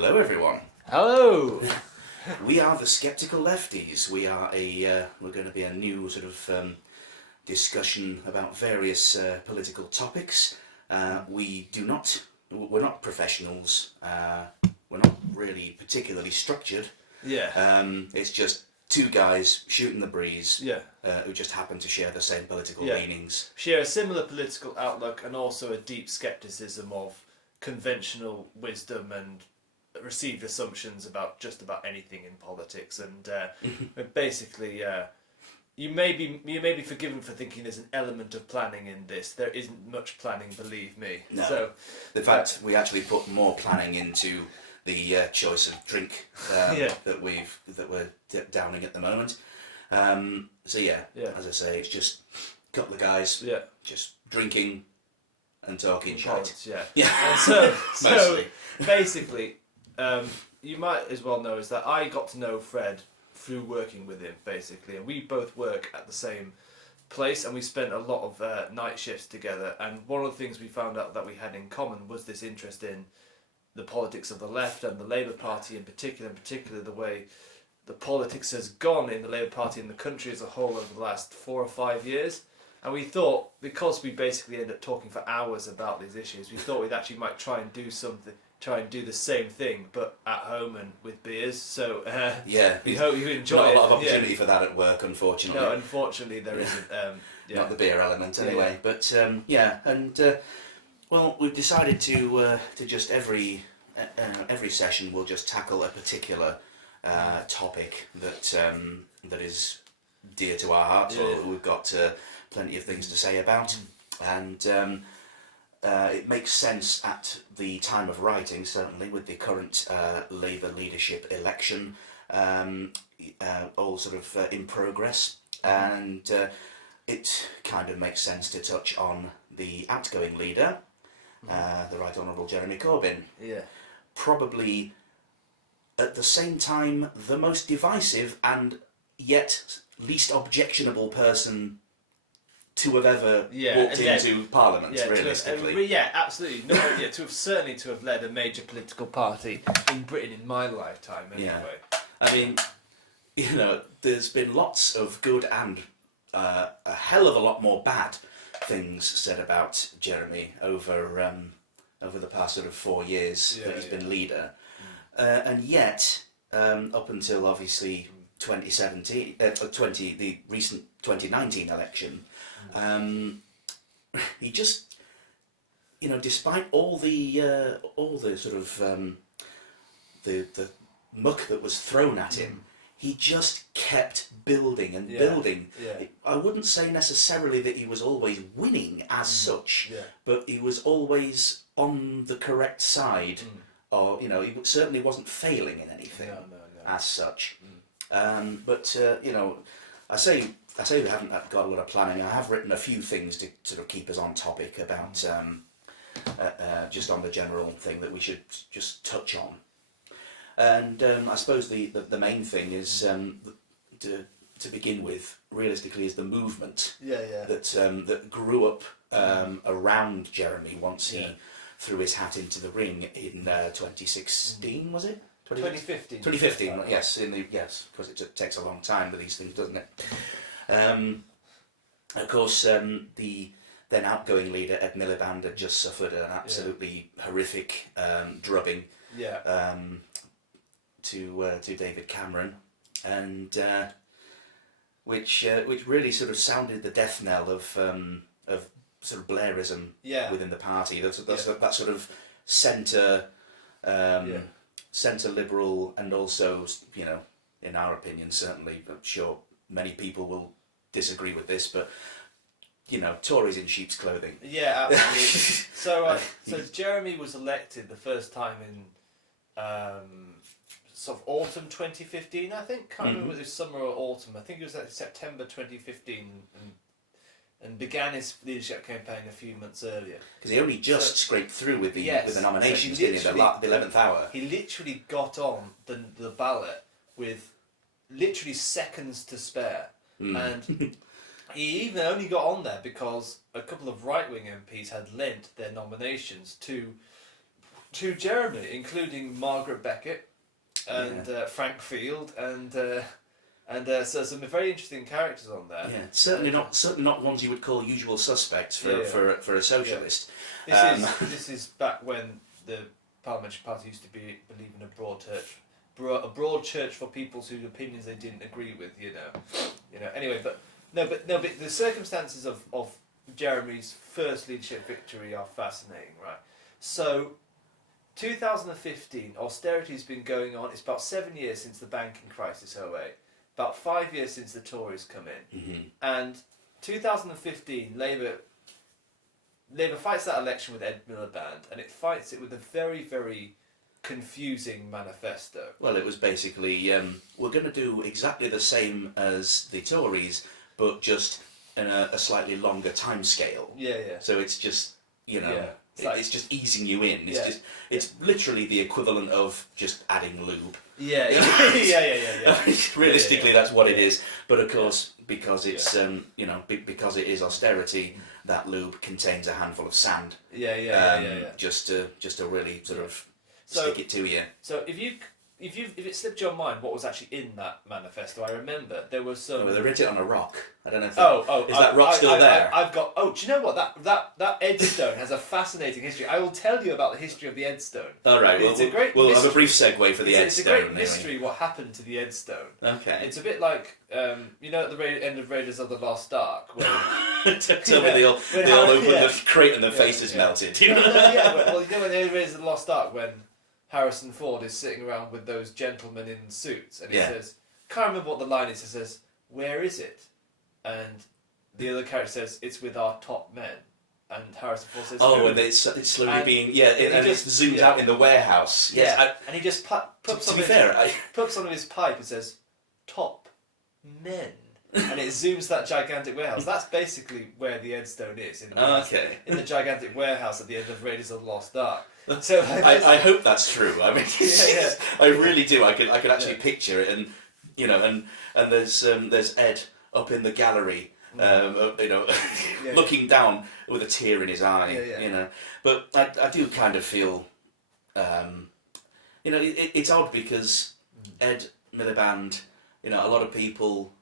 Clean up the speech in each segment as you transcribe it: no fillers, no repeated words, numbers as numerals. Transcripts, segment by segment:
Hello, everyone. Hello. We are the Sceptical Lefties. We are we're going to be a new sort of discussion about various political topics. We're not professionals. We're not really particularly structured. Yeah. It's just two guys shooting the breeze. Yeah. Who just happen to share the same political Yeah. leanings. Share a similar political outlook and also a deep skepticism of conventional wisdom and received assumptions about just about anything in politics. And basically, you may be forgiven for thinking there's an element of planning in this. There isn't much planning, believe me. No. So, in fact, we actually put more planning into the choice of drink that we're downing at the moment. So yeah, as I say, it's just a couple of guys just drinking and talking shit. Yeah. And so basically, you might as well know is that I got to know Fred through working with him, basically, and we both work at the same place, and we spent a lot of night shifts together. And one of the things we found out that we had in common was this interest in the politics of the left and the Labour Party in particular the way the politics has gone in the Labour Party and the country as a whole over the last 4 or 5 years. And we thought, because we basically end up talking for hours about these issues, we thought we'd actually might try and do the same thing, but at home and with beers. So we hope you enjoy it. Not a lot of opportunity for that at work, unfortunately. No, unfortunately there isn't. Not the beer element, anyway. But well, we've decided to just every session we'll just tackle a particular topic that is dear to our hearts, or we've got plenty of things to say about, and it makes sense at the time of writing, certainly with the current Labour leadership election all sort of in progress, and it kind of makes sense to touch on the outgoing leader, the Right Honourable Jeremy Corbyn. Yeah. Probably at the same time the most divisive and yet least objectionable person to have ever walked into Parliament, realistically. Absolutely. To have led a major political party in Britain in my lifetime, anyway. I mean, there's been lots of good and a hell of a lot more bad things said about Jeremy over the past sort of 4 years that he's been leader. And yet, up until obviously 2017, the recent 2019 election, he just, despite all the sort of the muck that was thrown at him, he just kept building and building. Yeah. I wouldn't say necessarily that he was always winning as such, but he was always on the correct side, or he certainly wasn't failing in anything as such. But I say we haven't got a lot of planning. I have written a few things to sort of keep us on topic about just on the general thing that we should just touch on. And I suppose the main thing is to begin with, realistically, is the movement that grew up around Jeremy once he threw his hat into the ring in 2016, was it? 2015. 2015, yes, because it takes a long time with these things, doesn't it? Of course, the then outgoing leader, Ed Miliband, had just suffered an absolutely horrific drubbing to David Cameron, and which really sort of sounded the death knell of sort of Blairism within the party. That's that sort of centre liberal, and also, in our opinion, certainly, I'm sure many people will disagree with this, but Tories in sheep's clothing. Yeah, absolutely. So Jeremy was elected the first time in sort of autumn 2015, I think. Can't remember whether it was summer or autumn. I think it was like September 2015, and began his leadership campaign a few months earlier. Because he only just scraped through with the nominations, didn't he, the 11th hour. He literally got on the ballot with literally seconds to spare. And he even only got on there because a couple of right-wing MPs had lent their nominations to to Jeremy, including Margaret Beckett and Frank Field and so some very interesting characters on there. Yeah, certainly not ones you would call usual suspects for a socialist. Yeah. This is back when the parliamentary party used to believe in a broad church for people whose opinions they didn't agree with. Anyway, but the circumstances of Jeremy's first leadership victory are fascinating, right? So, 2015, austerity's been going on. It's about 7 years since the banking crisis 2008. About 5 years since the Tories come in. Mm-hmm. And 2015, Labour fights that election with Ed Miliband, and it fights it with a very, very confusing manifesto. Well, it was basically, we're going to do exactly the same as the Tories, but just in a slightly longer time scale. Yeah. So it's just, it's just easing you in. It's literally the equivalent of just adding lube. Yeah. Realistically, that's what it is. But of course, because it's because it is austerity, that lube contains a handful of sand. Just to really sort of stick it to you. So if it slipped your mind what was actually in that manifesto, I remember there was some. Well, they wrote it on a rock. I don't know if that rock still there? I've got. Oh, do you know what that Edstone has a fascinating history. I will tell you about the history of the Edstone. All right. We'll have a brief segue for the Edstone. It's a great mystery what happened to the Edstone. Okay. It's a bit like at the end of Raiders of the Lost Ark when they all opened the crate and their faces melted. When they Raiders of the Lost Ark when Harrison Ford is sitting around with those gentlemen in suits, and he says, can't remember what the line is, he says, "Where is it?" And the other character says, "It's with our top men." And Harrison Ford says, "Oh, and it's slowly being, and it zooms out in the warehouse." Yes, and he just puts on his pipe and says, "Top men." And it zooms that gigantic warehouse. That's basically where the Edstone is, in the gigantic warehouse at the end of Raiders of the Lost Ark. So I hope that's true. I mean, I really do. I could actually picture it, and there's Ed up in the gallery, looking down with a tear in his eye. But I do kind of feel, it's odd because Ed Miliband, a lot of people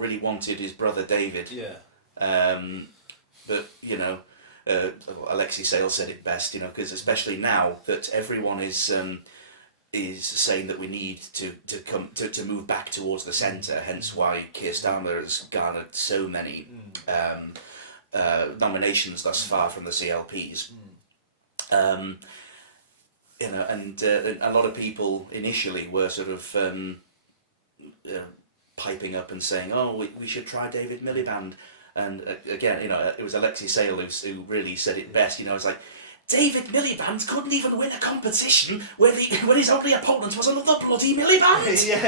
really wanted his brother David. But Alexei Sales said it best, because especially now that everyone is saying that we need to move back towards the centre, hence why Keir Starmer has garnered so many nominations thus far from the CLPs. And a lot of people initially were sort of piping up and saying, "Oh, we should try David Miliband." And again, it was Alexei Sales who really said it best. It's like, David Miliband couldn't even win a competition when his only opponent was another bloody Miliband. Yeah.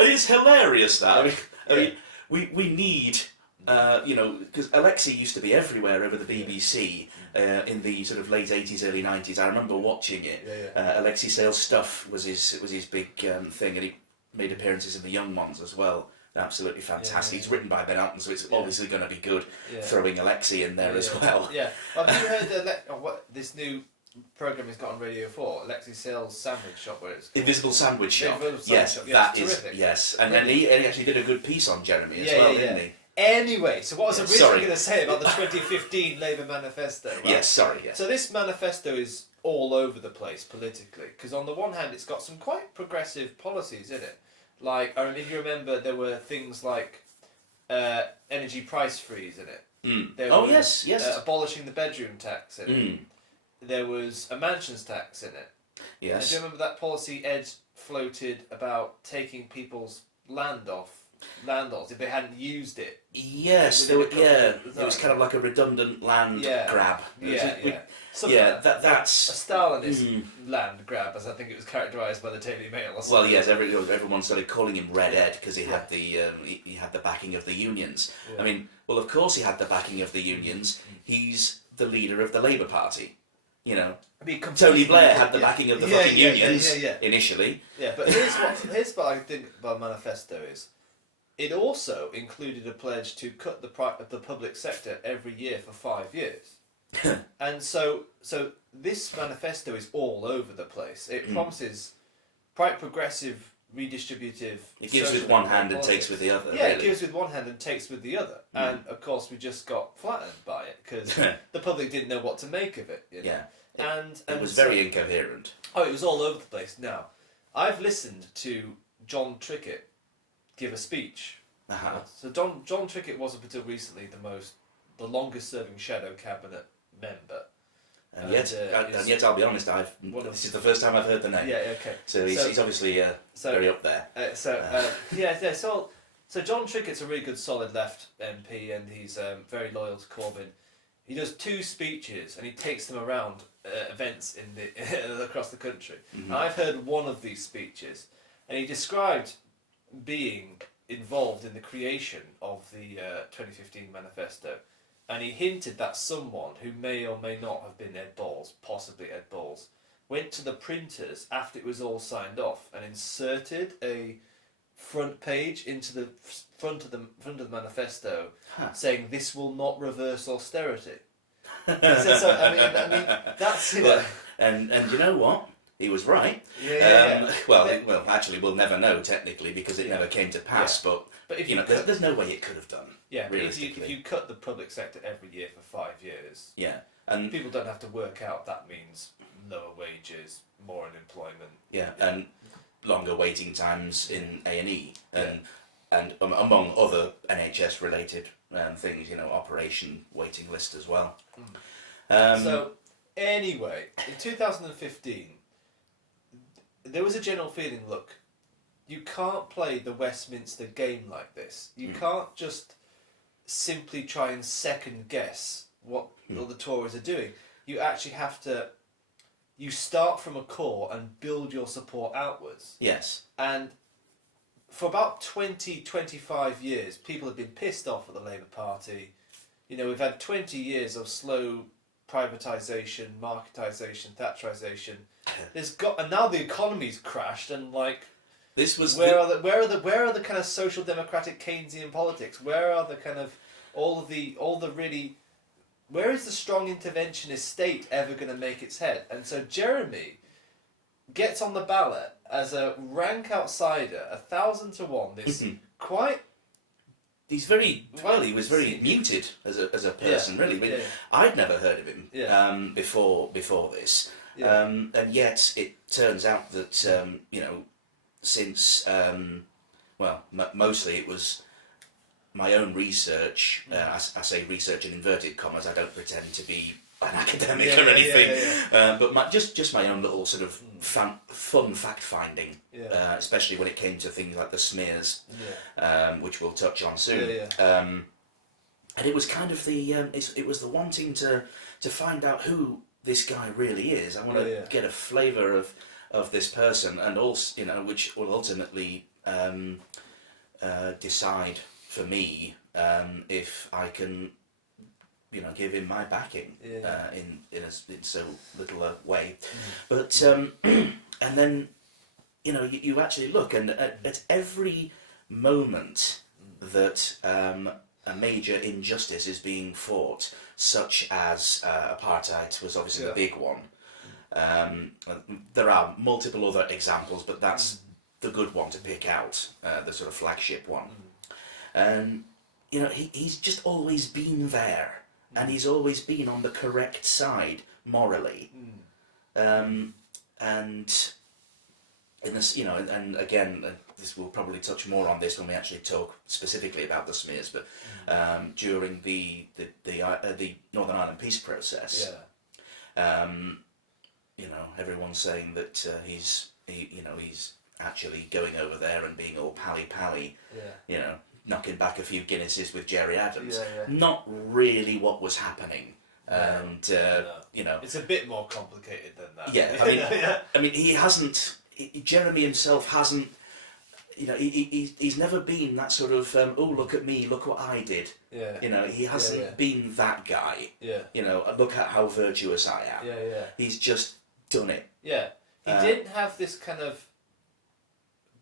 It's hilarious that. I mean, we need, because Alexei used to be everywhere over the BBC in the sort of late 80s, early 90s. I remember watching it. Alexei Sales stuff was his big thing, and he made appearances in The Young Ones as well. Absolutely fantastic. It's written by Ben Elton, so it's obviously going to be good. Throwing Alexei in there as well. Yeah. Have you heard what this new programme he's got on Radio 4? Alexei Sales Sandwich Shop, where it's called? Invisible Sandwich Shop. Yes, that is terrific. Yes, and he actually did a good piece on Jeremy as well, didn't he? Anyway, so what was I originally going to say about the 2015 Labour manifesto? Right? Yes, sorry. So this manifesto is all over the place politically, because on the one hand it's got some quite progressive policies in it. Like, I mean, if you remember, there were things like energy price freeze in it. There was, yes. Abolishing the bedroom tax in it. There was a mansions tax in it. Yes. And do you remember that policy Ed floated about taking people's land off landlords if they hadn't used it? Yes, it was kind of like a redundant land grab. That's a Stalinist land grab, as I think it was characterised by the Daily Mail. Or something. Well, yes, everyone started calling him Red Ed because he had the backing of the unions. Yeah. I mean, well, of course he had the backing of the unions. He's the leader of the Labour Party. I mean, Tony Blair had the backing of the fucking unions initially. Yeah, but here's what I think about manifesto is. It also included a pledge to cut the public sector every year for 5 years. And so this manifesto is all over the place. It promises quite progressive, redistributive. It gives with one hand and takes with the other. Yeah, really. it gives with one hand and takes with the other. And of course, we just got flattened by it because the public didn't know what to make of it. You know? Yeah. And it was very incoherent. Oh, it was all over the place. Now, I've listened to John Trickett give a speech. Uh-huh. So John Trickett was up until recently the longest serving shadow cabinet member. And yet, I'll be honest, this is the first time I've heard the name. Yeah, okay. So he's obviously very up there. So John Trickett's a really good solid left MP, and he's very loyal to Corbyn. He does 2 speeches, and he takes them around events across the country. And I've heard one of these speeches, and he described being involved in the creation of the 2015 manifesto. And he hinted that someone who may or may not have been Ed Balls, possibly Ed Balls, went to the printers after it was all signed off and inserted a front page into the front of the manifesto, saying this will not reverse austerity. I mean that's it. Well, and you know what? He was right. Well, actually, we'll never know technically because it never came to pass. Yeah. But if there's no way it could have done. Yeah, realistically. if you cut the public sector every year for 5 years, and people don't have to work out that means lower wages, more unemployment. Yeah, and longer waiting times in A&E, and among other NHS related things, operation waiting list as well. So anyway, in 2015, there was a general feeling, look, you can't play the Westminster game like this. You can't just simply try and second guess what all the Tories are doing. You actually have to. You start from a core and build your support outwards. Yes. And for about 25 years, people have been pissed off at the Labour Party. We've had 20 years of slow privatisation, marketisation, Thatcherisation. And now the economy's crashed, and this was where are the kind of social democratic Keynesian politics? Where are the kind of all the really, where is the strong interventionist state ever going to make its head? And so Jeremy gets on the ballot as a rank outsider, 1,000 to 1. This quite. He's very he was very muted as a person, really. But I'd never heard of him before this, and yet it turns out that since mostly it was my own research. I say research in inverted commas. I don't pretend to be an academic or anything, but just my own little sort of fun fact finding, especially when it came to things like the smears, which we'll touch on soon. And it was kind of it was the wanting to find out who this guy really is. I want to get a flavour of this person, and also which will ultimately decide for me if I can give him my backing in so little a way. But and then you actually look, and at every moment that a major injustice is being fought, such as apartheid was obviously the big one. There are multiple other examples, but that's the good one to pick out, the sort of flagship one. And he's just always been there. And he's always been on the correct side morally, and in this, and again, this we'll probably touch more on this when we actually talk specifically about the smears. But during the Northern Ireland peace process, everyone's saying that he's actually going over there and being all pally, knocking back a few Guinnesses with Jerry Adams. Not really what was happening. And it's a bit more complicated than that. I mean, he hasn't. Jeremy himself hasn't. He's never been that sort of. Oh, look at me! Look what I did. He hasn't been that guy. Look at how virtuous I am. He's just done it. He didn't have this kind of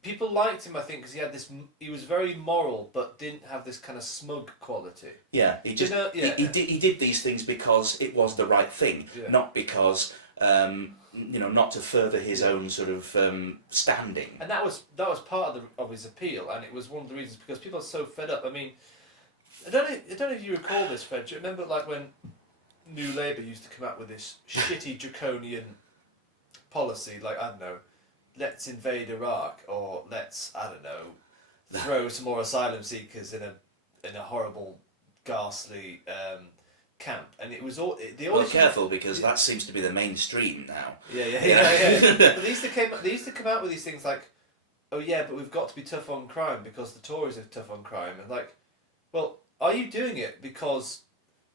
people liked him, I think, because he had this. He was very moral, but didn't have this kind of smug quality. Yeah, he just he did these things because it was the right thing, not because not to further his own sort of standing. And that was part of his appeal, and it was one of the reasons because people are so fed up. I mean, I don't know if you recall this, Fred. Do you remember like when New Labour used to come out with this shitty draconian policy, like, I don't know, let's invade Iraq, or let's, I don't know, throw some more asylum seekers in a horrible, ghastly camp, and it was all. They always careful, because that seems to be the mainstream now. Yeah. But they used to come out with these things like, oh yeah, but we've got to be tough on crime because the Tories are tough on crime, and like, well, are you doing it because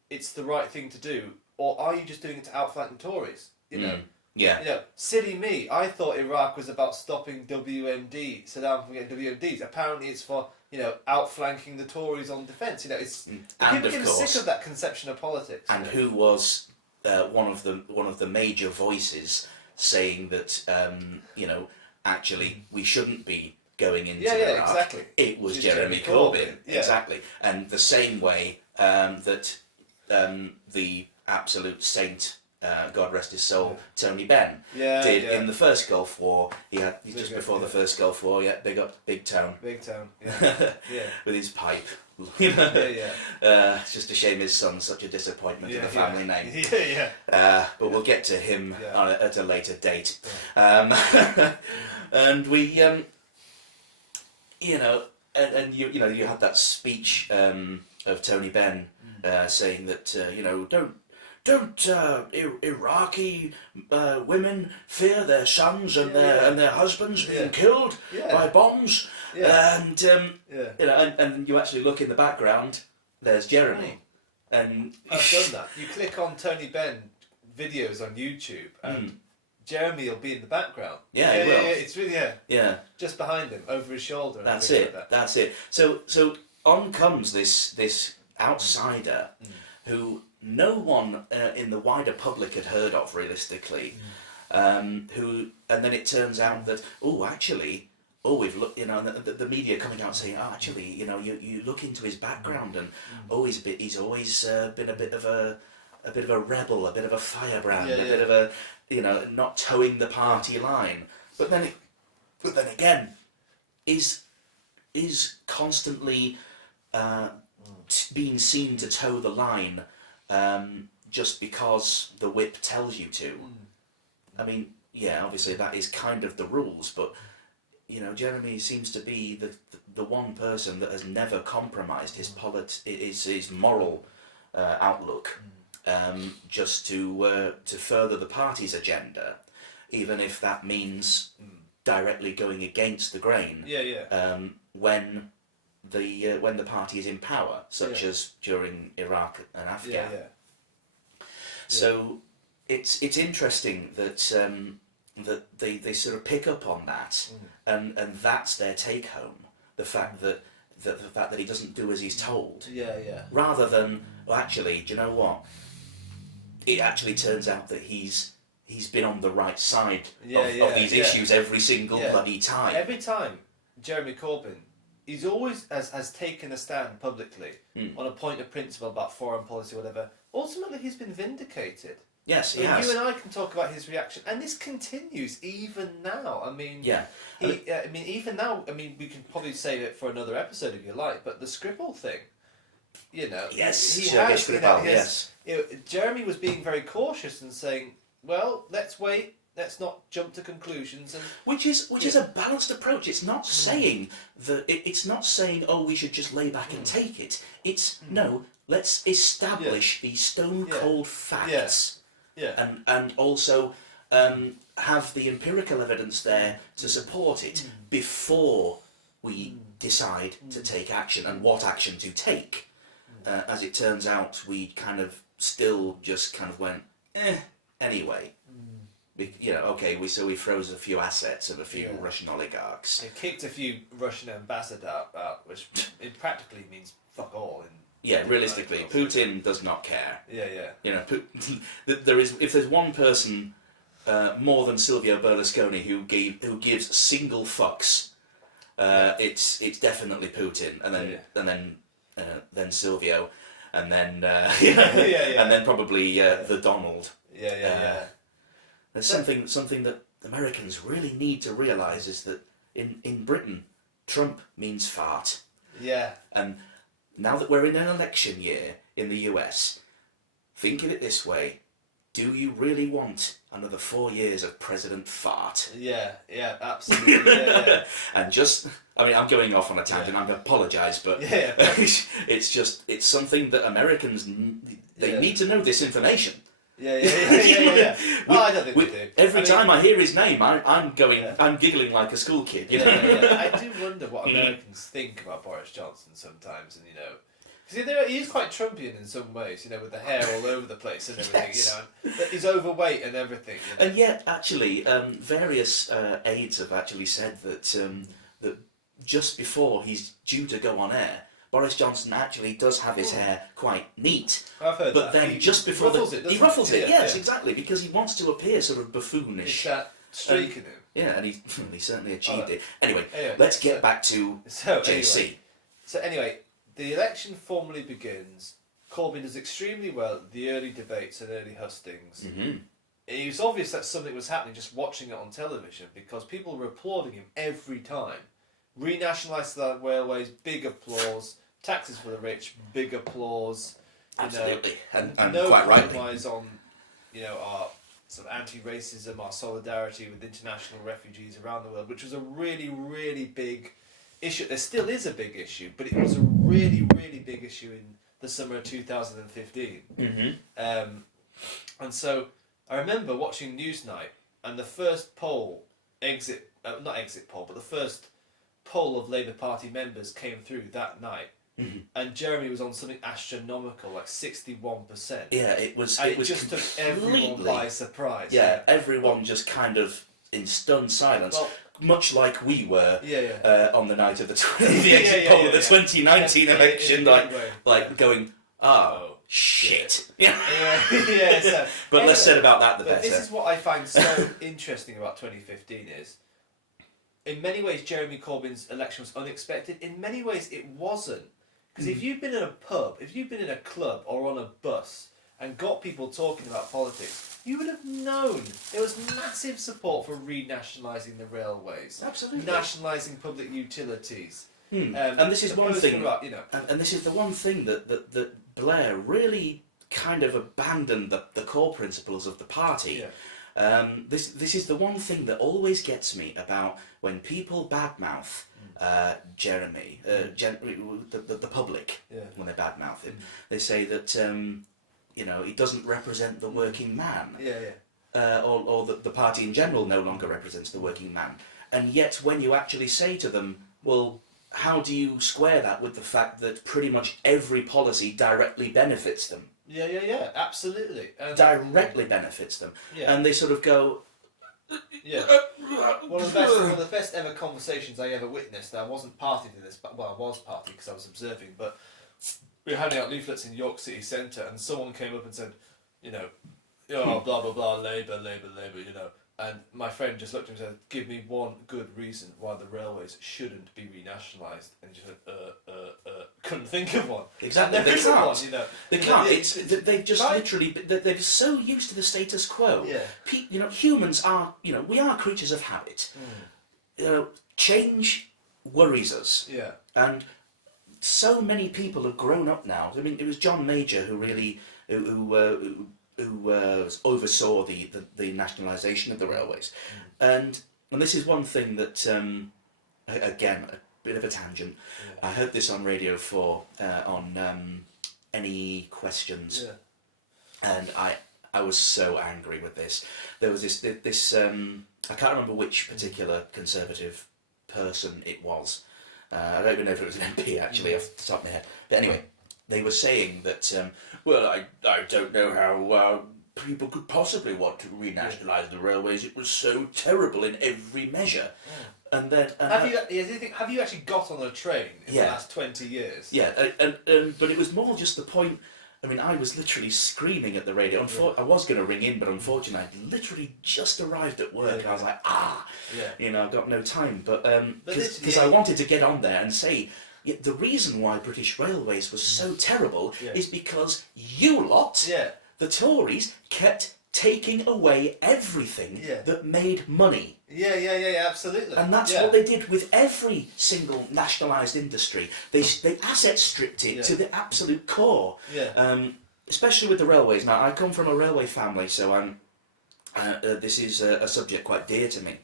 it's the right thing to do, or are you just doing it to outflank the Tories? You know. Yeah. You know, silly me. I thought Iraq was about stopping Saddam from getting WMDs. Apparently, it's for outflanking the Tories on defence. You know, it's people getting sick of that conception of politics. And who was one of the major voices saying that actually we shouldn't be going into Iraq. Exactly. It was Jeremy Corbyn. Exactly. And the same way that the absolute saint, God rest his soul, Tony Benn did in the first Gulf War. He had just before the first Gulf War. Big up, Big Town. Big Town. Yeah. With his pipe. It's just a shame his son's such a disappointment to the family name. But we'll get to him at a later date. And we, and you had that speech of Tony Benn saying that don't Iraqi women fear their sons and their husbands being killed by bombs? And and you actually look in the background, there's Jeremy. And I've done that. You click on Tony Benn videos on YouTube, and Jeremy will be in the background. He will. It's really just behind him, over his shoulder. And that's it. Like that. That's it. So on comes this outsider who no one in the wider public had heard of realistically, and then it turns out that we've looked, the media coming out saying, you look into his background and he's always been a bit of a rebel, a bit of a firebrand, a bit of a not towing the party line, but then again is constantly being seen to toe the line. Just because the whip tells you to. I mean, obviously that is kind of the rules, but Jeremy seems to be the one person that has never compromised his moral outlook, just to further the party's agenda, even if that means directly going against the grain. When the party is in power, such as during Iraq and Afghan. So it's interesting that that they sort of pick up on that, and that's their take home. The fact that he doesn't do as he's told. Rather than, well, actually, do you know what? It actually turns out that he's been on the right side of these issues every single bloody time. Every time Jeremy Corbyn. He's always has taken a stand publicly on a point of principle about foreign policy or whatever. Ultimately, he's been vindicated. Yes, he has. You and I can talk about his reaction, and this continues even now. I mean, even now. I mean, we can probably save it for another episode if you like. But the Skripal thing, yes, yes. Jeremy was being very cautious and saying, "Well, let's wait. Let's not jump to conclusions." And which is a balanced approach. It's not saying that it's not saying, oh, we should just lay back and take it. It's no, let's establish these stone cold facts. And also have the empirical evidence there to support it before we decide to take action and what action to take. As it turns out, we kind of still just kind of went, anyway. We froze a few assets of a few Russian oligarchs. They kicked a few Russian ambassadors out, which it practically means fuck all. Realistically, Putin does not care. If there's one person more than Silvio Berlusconi who gives single fucks it's definitely Putin, and then Silvio, and then and then probably the Donald. There's something that Americans really need to realise is that in Britain, Trump means fart. Yeah. And now that we're in an election year in the US, think of it this way. Do you really want another 4 years of President Fart? Yeah, absolutely. Yeah. And I'm going off on a tangent, I apologise, but it's something that Americans, they need to know this information. Yeah. I don't think we do. Every time I hear his name, I'm giggling like a school kid. You know? I do wonder what Americans think about Boris Johnson sometimes, and because he is quite Trumpian in some ways, with the hair all over the place and everything, he's overweight and everything. And yet, actually, various aides have actually said that that just before he's due to go on air, Boris Johnson actually does have his hair quite neat. I've heard but that. then just before he ruffles it, yes, exactly, because he wants to appear sort of buffoonish. It's that streak in him. Yeah, and he certainly achieved it. Anyway, let's get back to JC. So anyway, the election formally begins. Corbyn does extremely well at the early debates and early hustings. Mm-hmm. It was obvious that something was happening just watching it on television, because people were applauding him every time. Renationalise the railways, big applause. Taxes for the rich, big applause. Absolutely, and no quite rightly. compromise on, our sort of anti-racism, our solidarity with international refugees around the world, which was a really, really big issue. There still is a big issue, but it was a really, really big issue in the summer of 2015. Mm-hmm. And so I remember watching Newsnight, and the first poll, not exit poll, but the first poll of Labour Party members came through that night. Mm-hmm. And Jeremy was on something astronomical, like 61%. Yeah, it was just took everyone by surprise. Yeah, everyone just kind of in stunned silence, much like we were on the night of the exit poll of the 2019 election, like going, oh shit. Yeah. So, but anyway, less said about that, the better. This is what I find so interesting about 2015 is, in many ways, Jeremy Corbyn's election was unexpected. In many ways, it wasn't. Because if you've been in a pub, if you've been in a club or on a bus and got people talking about politics, you would have known there was massive support for renationalising the railways. Absolutely. Nationalising public utilities. And this is one thing, and this is the one thing that Blair really kind of abandoned the core principles of the party. Yeah. This is the one thing that always gets me about when people badmouth Jeremy, the public, when they badmouth him. They say that he doesn't represent the working man, or that the party in general no longer represents the working man. And yet, when you actually say to them, well, how do you square that with the fact that pretty much every policy directly benefits them? Yeah, absolutely. Directly benefits them. Yeah. And they sort of go... Yeah. One of the best ever conversations I ever witnessed, I wasn't party to this, but I was party because I was observing, but we were handing out leaflets in York City Centre, and someone came up and said, blah, blah, blah, Labour, and my friend just looked at me and said, give me one good reason why the railways shouldn't be renationalised. And he just went, couldn't think of one. Exactly, they can't. One, They can't. They've just literally, they're so used to the status quo. Yeah. Humans are, we are creatures of habit. Change worries us. Yeah. And so many people have grown up now. I mean, it was John Major who really, who oversaw the nationalisation of the railways. And this is one thing that, again, a bit of a tangent. I heard this on Radio 4 on Any Questions, and I was so angry with this. There was this I can't remember which particular Conservative person it was. I don't even know if it was an MP actually off the top of my head. But anyway, they were saying that, I don't know how people could possibly want to renationalise the railways. It was so terrible in every measure. Yeah. And then have you actually got on a train in the last 20 years? Yeah, but it was more just the point I mean, I was literally screaming at the radio. I was going to ring in, but unfortunately, I'd literally just arrived at work. I was like, I've got no time. But because I wanted to get on there and say, the reason why British Railways was so terrible is because you lot, the Tories, kept taking away everything that made money. Yeah, absolutely. And that's what they did with every single nationalised industry. They asset stripped it to the absolute core. Especially with the railways. Now, I come from a railway family, so this is a subject quite dear to me.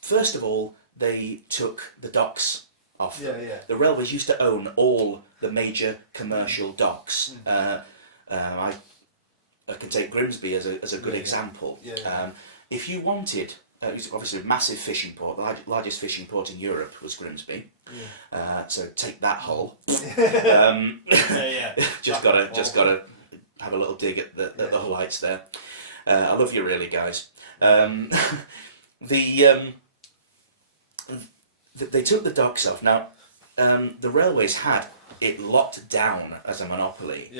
First of all, they took the docks off them. The railways used to own all the major commercial docks. I can take Grimsby as a good example. If you wanted, it's obviously a massive fishing port, the largest fishing port in Europe was Grimsby. So take that hull. Just gotta have a little dig at the hull heights there. I love you really, guys. They took the docks off. Now, the railways had it locked down as a monopoly,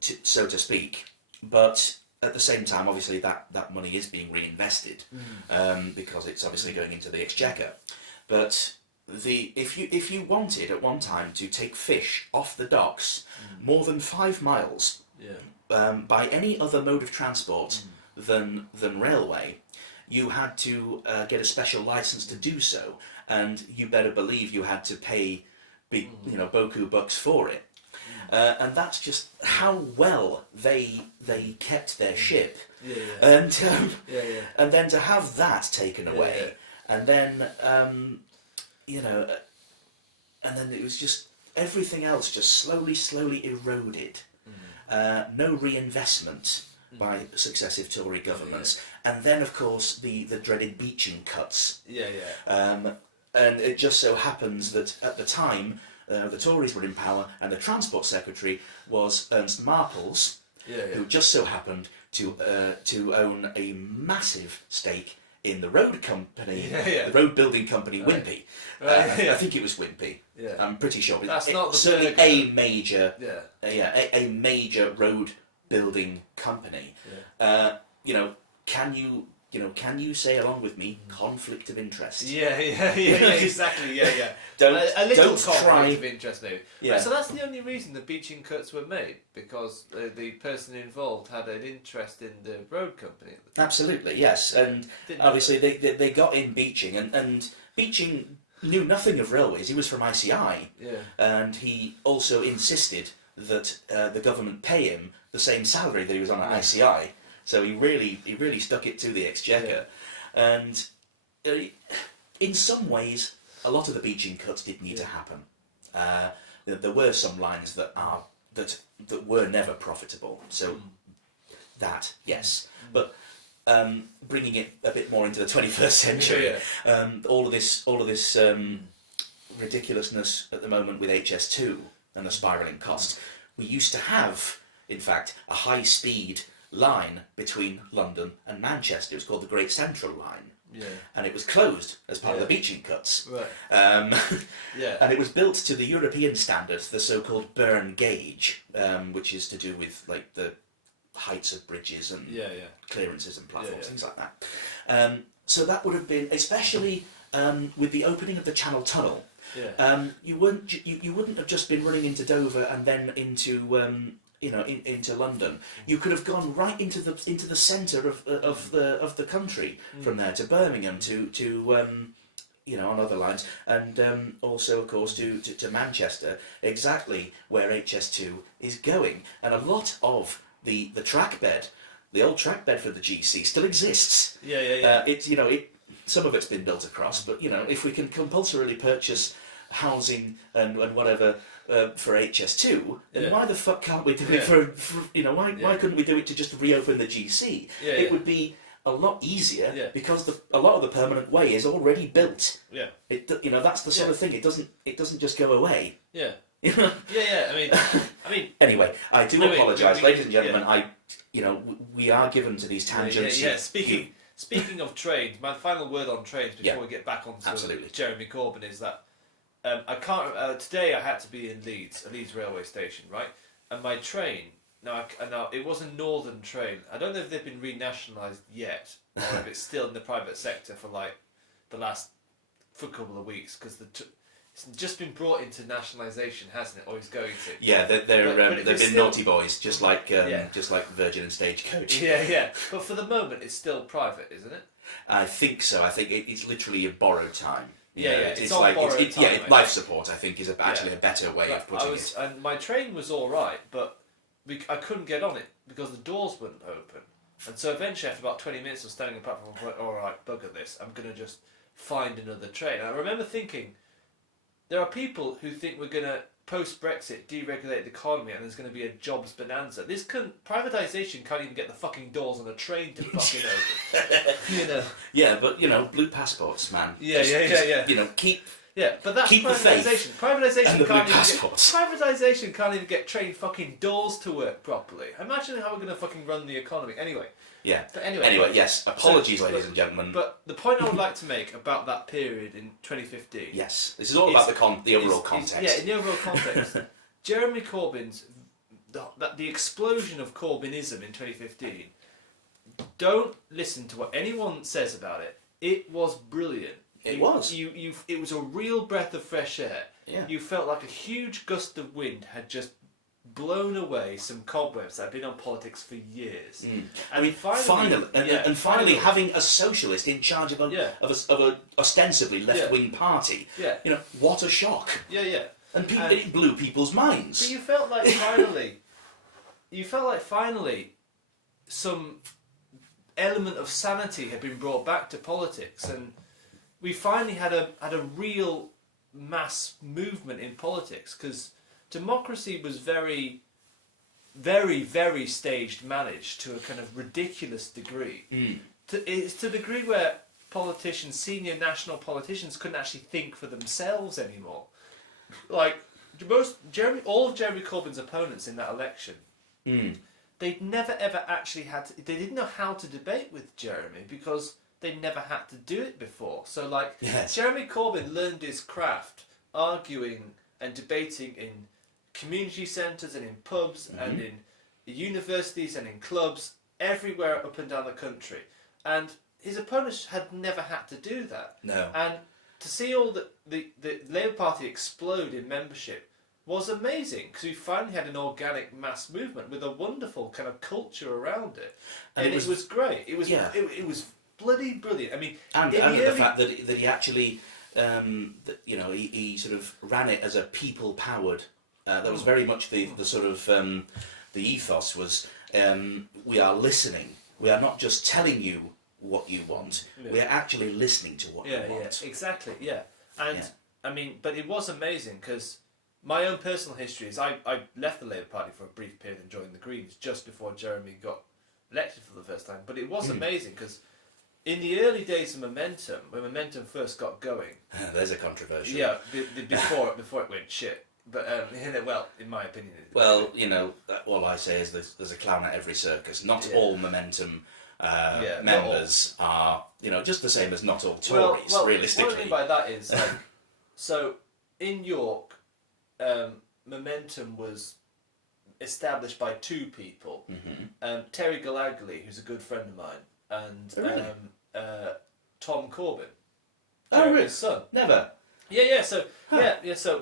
so to speak. But at the same time, obviously, that money is being reinvested because it's obviously going into the exchequer. But if you wanted at one time to take fish off the docks more than 5 miles by any other mode of transport than railway, you had to get a special license to do so, and you better believe you had to pay big, boku bucks for it. And that's just how well they kept their ship, and then to have that taken away, and then and then it was just everything else just slowly eroded. No reinvestment by successive Tory governments, and then of course the dreaded beaching cuts. And it just so happens that at the time, the Tories were in power, and the Transport Secretary was Ernst Marples, who just so happened to own a massive stake in the road company, the road building company, Wimpy. I think it was Wimpy. I'm pretty sure. That's not the certainly burger. a major, a major road building company. Can you say along with me, conflict of interest? Exactly. Don't a little conflict try. of interest, maybe. Right, so that's the only reason the beaching cuts were made, because the person involved had an interest in the road company. Absolutely, yes, and obviously they got in Beeching, and Beeching knew nothing of railways. He was from ICI, and he also insisted that the government pay him the same salary that he was on at ICI. So he really stuck it to the exchequer, and in some ways, a lot of the beaching cuts did need to happen. There were some lines that were never profitable. So that but bringing it a bit more into the 21st century, all of this ridiculousness at the moment with HS2 and the spiralling costs. We used to have, in fact, a high-speed line between London and Manchester. It was called the Great Central Line, and it was closed as part of the beaching cuts. And it was built to the European standard, the so-called Bern gauge, which is to do with like the heights of bridges and clearances and platforms, things like that. So that would have been, especially with the opening of the Channel Tunnel. You wouldn't have just been running into Dover and then into into London. You could have gone right into the centre of the country from there to Birmingham to on other lines, and also of course to Manchester, exactly where HS2 is going. And a lot of the track bed, the old track bed for the GC still exists. It's some of it's been built across, but if we can compulsorily purchase housing and whatever for HS2, then why the fuck can't we do it for why couldn't we do it to just reopen the GC? It would be a lot easier because a lot of the permanent way is already built. That's the sort of thing. It doesn't just go away. I mean. Anyway, I do apologise, ladies and gentlemen. We are given to these tangents. Speaking of trains, my final word on trains before we get back onto absolutely. Jeremy Corbyn is that I can't. Today I had to be in Leeds, a Leeds railway station, right? And my train. Now it was a northern train. I don't know if they've been renationalised yet, or if it's still in the private sector for like the last for a couple of weeks, because it's just been brought into nationalisation, hasn't it? Or is going to. Yeah, they've been still naughty boys, just like Virgin and Stagecoach. Yeah. But for the moment, it's still private, isn't it? I think so. I think it's literally a borrowed time. It's on borrowed time. Life support, I think, is actually a better way of putting it. And my train was all right, but I couldn't get on it because the doors wouldn't open. And so eventually, after about 20 minutes of standing on the platform, I went, all right, bugger this. I'm going to just find another train. And I remember thinking, there are people who think we're going to, post-Brexit, deregulate the economy and there's going to be a jobs bonanza. Privatisation can't even get the fucking doors on a train to fucking open. Yeah, but, blue passports, man. Yeah. Keep... Yeah, but that's keep privatisation. Privatisation privatisation can't even get train fucking doors to work properly. Imagine how we're going to fucking run the economy. Anyway. Yeah. But anyway, yes. Apologies, ladies and gentlemen. But the point I would like to make about that period in 2015. Yes, this is all about the overall context. In the overall context, Jeremy Corbyn's the explosion of Corbynism in 2015. Don't listen to what anyone says about it. It was brilliant. It was. It was a real breath of fresh air. Yeah. You felt like a huge gust of wind had just blown away some cobwebs that had been on politics for years. I mean, finally having a socialist in charge of a ostensibly left-wing party. Yeah. What a shock. Yeah. And it blew people's minds. But you felt like finally some element of sanity had been brought back to politics, and we finally had a real mass movement in politics, because democracy was very, very, very staged managed to a kind of ridiculous degree. It's to the degree where senior national politicians couldn't actually think for themselves anymore. Like, all of Jeremy Corbyn's opponents in that election, they'd never ever actually they didn't know how to debate with Jeremy because they'd never had to do it before. So Jeremy Corbyn learned his craft arguing and debating in community centres and in pubs and in universities and in clubs everywhere up and down the country. And his opponents had never had to do that. No. And to see all the Labour Party explode in membership was amazing, because we finally had an organic mass movement with a wonderful kind of culture around it. And it was great. It was bloody brilliant. I mean, and the fact that he actually, he sort of ran it as a people-powered. That was very much the sort of the ethos was. We are listening. We are not just telling you what you want. Yeah. We are actually listening to what you want. Yeah, exactly. Yeah, and I mean, but it was amazing, because my own personal history is I left the Labour Party for a brief period and joined the Greens just before Jeremy got elected for the first time. But it was amazing, because in the early days of Momentum, when Momentum first got going... There's a controversial... Yeah, before it went shit. But, in my opinion... Well, all I say is there's a clown at every circus. Not all Momentum members are, just the same as not all Tories, realistically. What I mean by that is, so, in York, Momentum was established by two people. Terry Gallagher, who's a good friend of mine, and Tom Corbyn. Oh, really? His son. Never. Yeah. So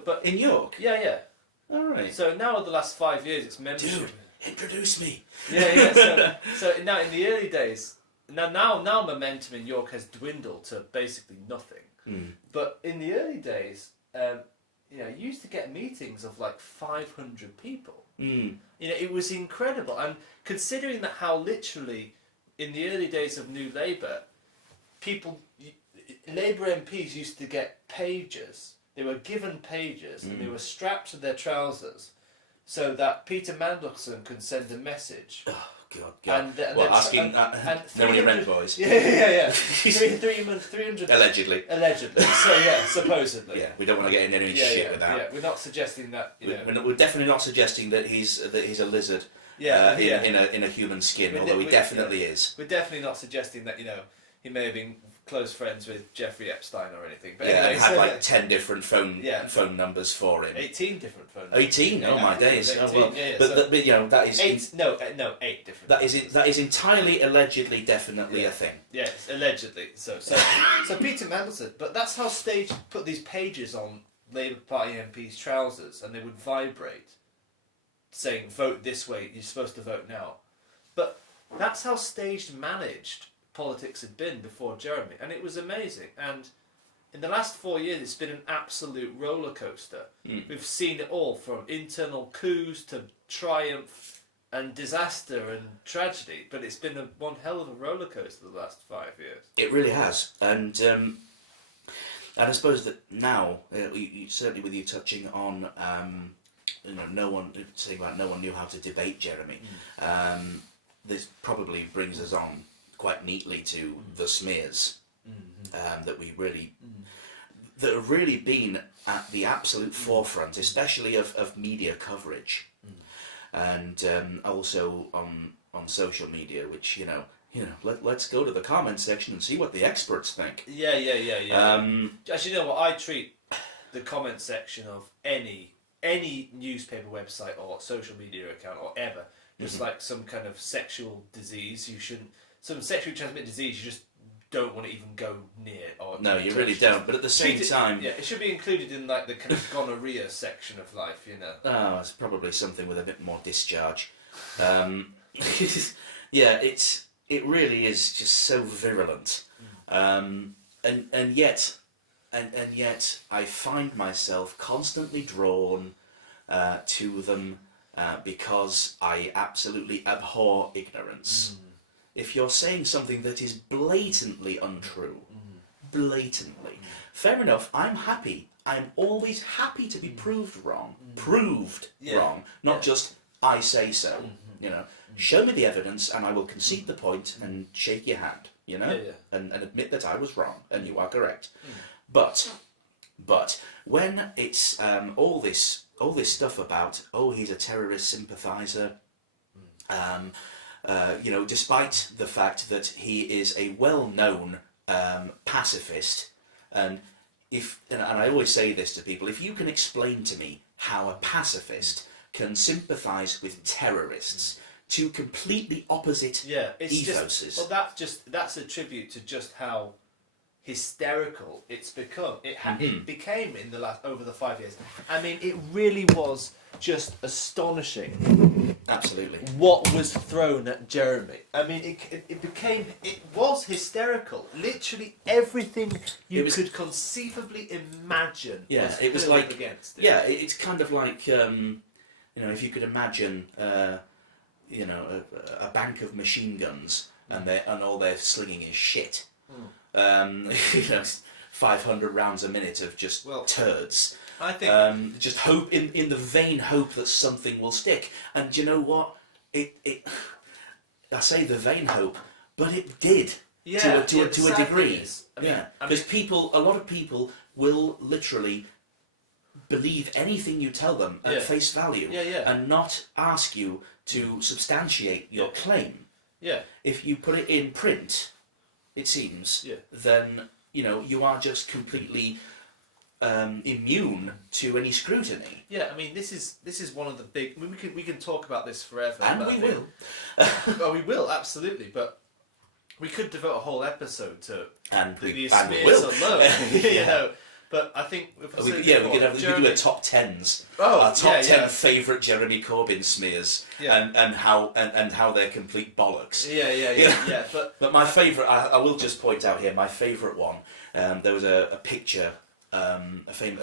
but in York. Yeah. All right. So now, the last 5 years, it's membership. Dude, introduce me. Yeah. So now, in the early days, now Momentum in York has dwindled to basically nothing. But in the early days, you used to get meetings of like 500 people. It was incredible, and considering that how literally in the early days of New Labour, Labour MPs used to get pages. They were given pages and they were strapped to their trousers so that Peter Mandelson could send a message. Oh, God. Asking how many rent boys? Yeah. 300... Allegedly. So, supposedly. Yeah, we don't want to get into any shit with that. Yeah, we're not suggesting that, We're definitely not suggesting that he's a lizard in a human skin, although he definitely is. We're definitely not suggesting that, he may have been close friends with Jeffrey Epstein or anything. But Yeah, anyway, and had like 10 different phone numbers for him. 18 different phone numbers. 18? Oh my days! 18, Oh, well. But you know, that is 8 different. That is entirely allegedly, definitely a thing. Yes, allegedly. So Peter Mandelson. But that's how Stage put these pages on Labour Party MPs' trousers, and they would vibrate, saying "Vote this way. You're supposed to vote now." But that's how Staged managed politics had been before Jeremy, and it was amazing. And in the last 4 years, it's been an absolute roller coaster. We've seen it all, from internal coups to triumph and disaster and tragedy. But it's been one hell of a roller coaster the last 5 years. It really has, and I suppose that now, certainly with you touching on, no one knew how to debate Jeremy. This probably brings us on quite neatly to the smears that have really been at the absolute forefront, especially of media coverage, and also on social media, which let's go to the comment section and see what the experts think. Yeah. Actually, you know what? I treat the comment section of any newspaper website or social media account or ever just like some kind of sexual disease. Some sexually transmitted disease you just don't want to even go near. Or no, you really don't. But at the same time, it should be included in like the kind of gonorrhea section of life, Oh, it's probably something with a bit more discharge. Yeah, it really is just so virulent, and yet I find myself constantly drawn to them because I absolutely abhor ignorance. If you're saying something that is blatantly untrue, fair enough, I'm happy. I'm always happy to be proved wrong. Wrong, not just I say so. Show me the evidence and I will concede the point and shake your hand, and admit that I was wrong and you are correct. But when it's all this stuff about, he's a terrorist sympathiser, despite the fact that he is a well-known pacifist, and I always say this to people, if you can explain to me how a pacifist can sympathise with terrorists, two completely opposite ethoses. That's a tribute to just how hysterical it's become. It became over the 5 years. I mean, it really was just astonishing. Absolutely. What was thrown at Jeremy? I mean, it was hysterical. Literally everything you could conceivably imagine. Yeah, was it was hurled like against it. Yeah, it's kind of like if you could imagine a bank of machine guns and all they're slinging is shit. 500 rounds a minute of just turds. I think just hope in the vain hope that something will stick. And you know what? I say the vain hope, but it did to a degree. Because a lot of people will literally believe anything you tell them at face value, and not ask you to substantiate your claim. Yeah. If you put it in print, it seems, then you are just completely immune to any scrutiny. Yeah, I mean, this is one of the big. I mean, we can talk about this forever, and we will. Well, we will absolutely, but we could devote a whole episode to the smears alone. But I think we could do a top tens. Our top 10 favourite Jeremy Corbyn smears, and how they're complete bollocks. Yeah. But my favourite, I will just point out here, my favourite one. There was a picture, there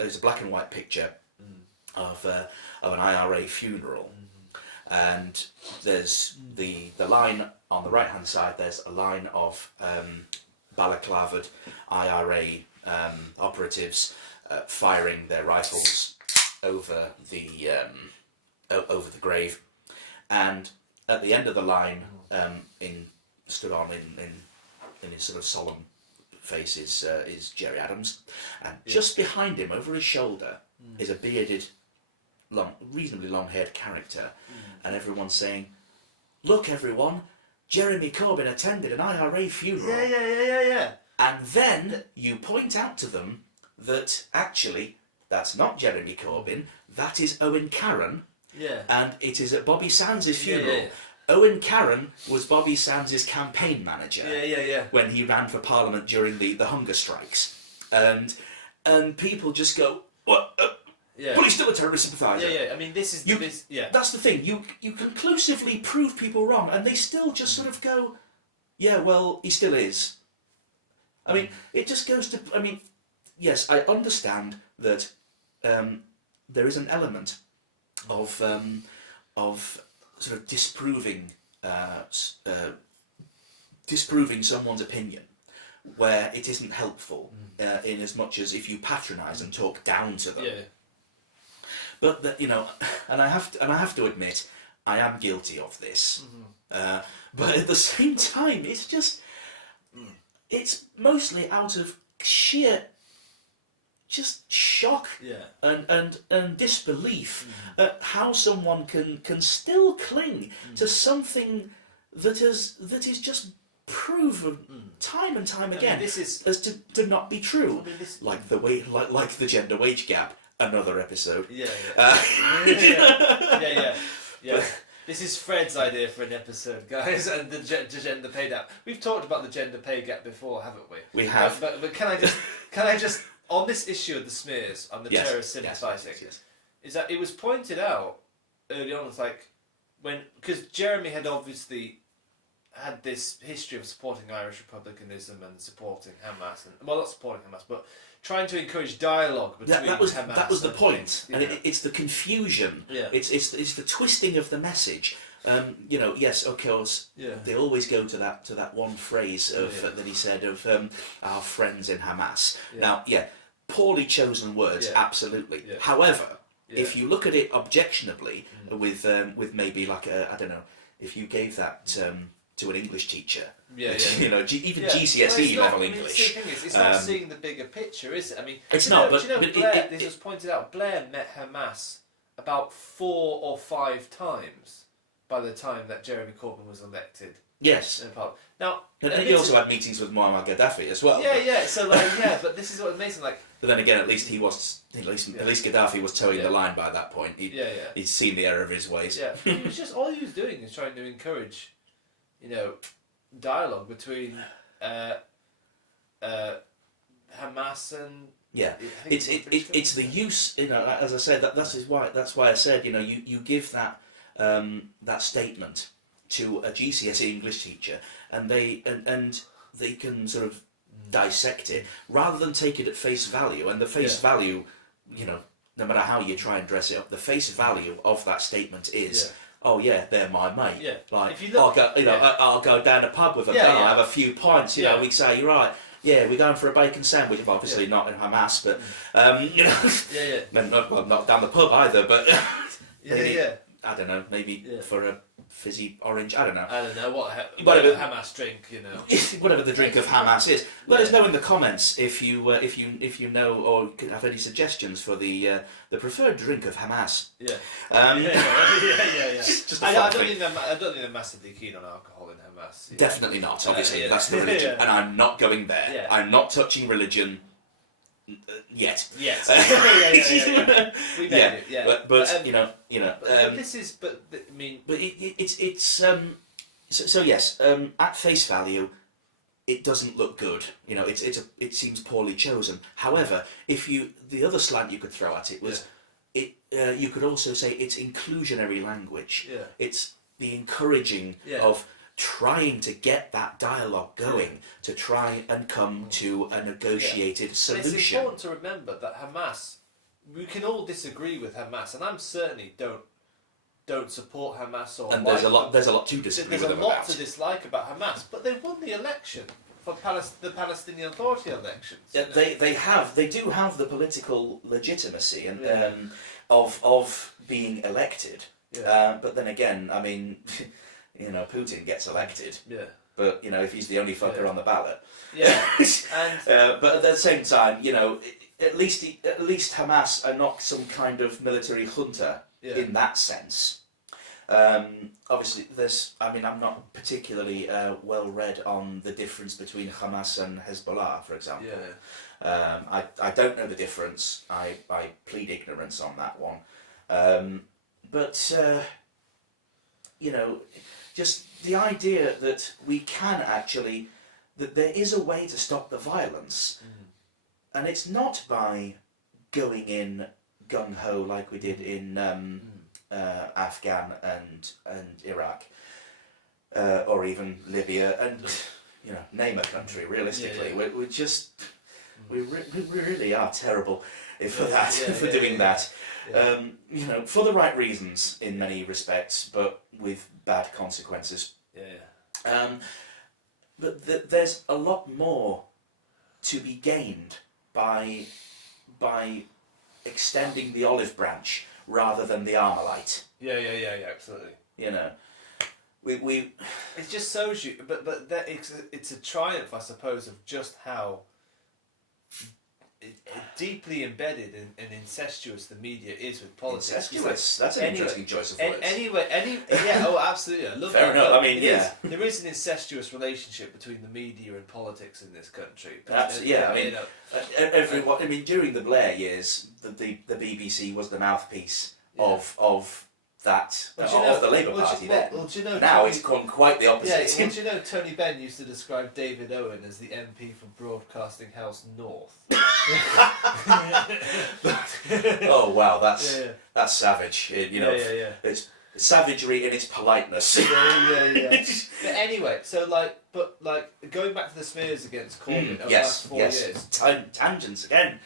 was a black and white picture of an IRA funeral, and there's the line on the right hand side. There's a line of balaclavaed IRA operatives firing their rifles over the grave, and at the end of the line, stood on in his sort of solemn face is Jerry Adams, and just behind him, over his shoulder, is a bearded, reasonably long-haired character, and everyone's saying, "Look, everyone, Jeremy Corbyn attended an IRA funeral." Yeah. And then you point out to them that actually that's not Jeremy Corbyn, that is Owen Carron, and it is at Bobby Sands' funeral. Owen Carron was Bobby Sands' campaign manager when he ran for Parliament during the hunger strikes. And people just go, what? But he's still a terrorist sympathiser. I mean, this is That's the thing. You conclusively prove people wrong, and they still just sort of go, yeah, well, he still is. I mean, it just goes to. I mean, yes, I understand that there is an element of sort of disproving someone's opinion where it isn't helpful in as much as if you patronise and talk down to them. But that, you know, and I have to admit, I am guilty of this. But at the same time, it's just it's mostly out of sheer just shock and disbelief at how someone can still cling to something that is just proven time and time again as to not be true. I mean, like the gender wage gap. Another episode. This is Fred's idea for an episode, guys, and the gender pay gap. We've talked about the gender pay gap before, haven't we? We have. But can I just on this issue of the smears on the terrorist sympathising, is that it was pointed out early on, it's like because Jeremy had obviously had this history of supporting Irish republicanism and supporting Hamas, and well, not supporting Hamas, but trying to encourage dialogue between Hamas. That was the point, and it's the confusion. It's the twisting of the message. You know, yes, of course, they always go to that one phrase of that he said of our friends in Hamas. Now, poorly chosen words, absolutely. However, if you look at it objectionably, with maybe like I don't know, if you gave that to an English teacher, you know, even GCSE level English. It's not seeing the bigger picture, is it? I mean, it's not. But Blair, this was pointed out. Blair met Hamas about 4 or 5 times by the time that Jeremy Corbyn was elected. Yes. Now, and he also had meetings with Muammar Gaddafi as well. So but this is what amazing. Like, but then again, at least Gaddafi was towing the line by that point. He'd seen the error of his ways. He was just all he was doing is trying to encourage, you know, dialogue between Hamas and it's the use, you know, as I said, that's why I said, you know, you give that that statement to a GCSE English teacher and they can sort of dissect it rather than take it at face value, and the face value, you know, no matter how you try and dress it up, the face value of that statement is oh yeah, they're my mate. Like, if you look, I'll go down a pub with them. I'll have a few pints. You know, we say, you're right. Yeah, we're going for a bacon sandwich. Obviously not in Hamas, but you know, not down the pub either. But I don't know, maybe for a fizzy orange. I don't know whatever Hamas drink, you know. Whatever the drink of Hamas is. Let us know in the comments if you know or have any suggestions for the preferred drink of Hamas. Just I don't think they're massively keen on alcohol in Hamas. Definitely not. Obviously, that's the religion, and I'm not going there. I'm not touching religion. Yet. Yes. We made it. But you know. This is, but I mean, but it's so yes. At face value, it doesn't look good. You know, it seems poorly chosen. However, the other slant you could throw at it was, you could also say it's inclusionary language. It's the encouraging of trying to get that dialogue going to try and come to a negotiated solution. It's important to remember that Hamas, we can all disagree with Hamas, and I'm certainly don't support Hamas or. And there's a lot to disagree with them about. There's a lot to dislike about Hamas, but they won the election for the Palestinian Authority elections. Yeah, they do have the political legitimacy and of being elected. But then again, I mean. You know, Putin gets elected. But you know, if he's the only fucker on the ballot. But at the same time, you know, at least Hamas are not some kind of military junta in that sense. Obviously, I'm not particularly well read on the difference between Hamas and Hezbollah, for example. I don't know the difference. I plead ignorance on that one. But just the idea that we can actually, that there is a way to stop the violence, and it's not by going in gung-ho like we did in Afghan and Iraq, or even Libya, and name a country. Realistically, we're just we really are terrible for doing that. For the right reasons in many respects, but with bad consequences. But there's a lot more to be gained by extending the olive branch rather than the Armalite. Yeah, absolutely. We it just shows you, but that it's a triumph, I suppose, of just how deeply embedded and incestuous the media is with politics. Incestuous? That's an interesting choice of words. Absolutely. I love Fair that. enough. I mean, there is an incestuous relationship between the media and politics in this country. Absolutely. Everyone. I mean, during the Blair years, the BBC was the mouthpiece of that of the Labour Party. Now it's gone quite the opposite. Do you know Tony Benn used to describe David Owen as the MP from Broadcasting House North? Oh wow, that's savage. It's savagery in its politeness. But anyway, going back to the smears against Corbyn over the last 4 years. Tangents again.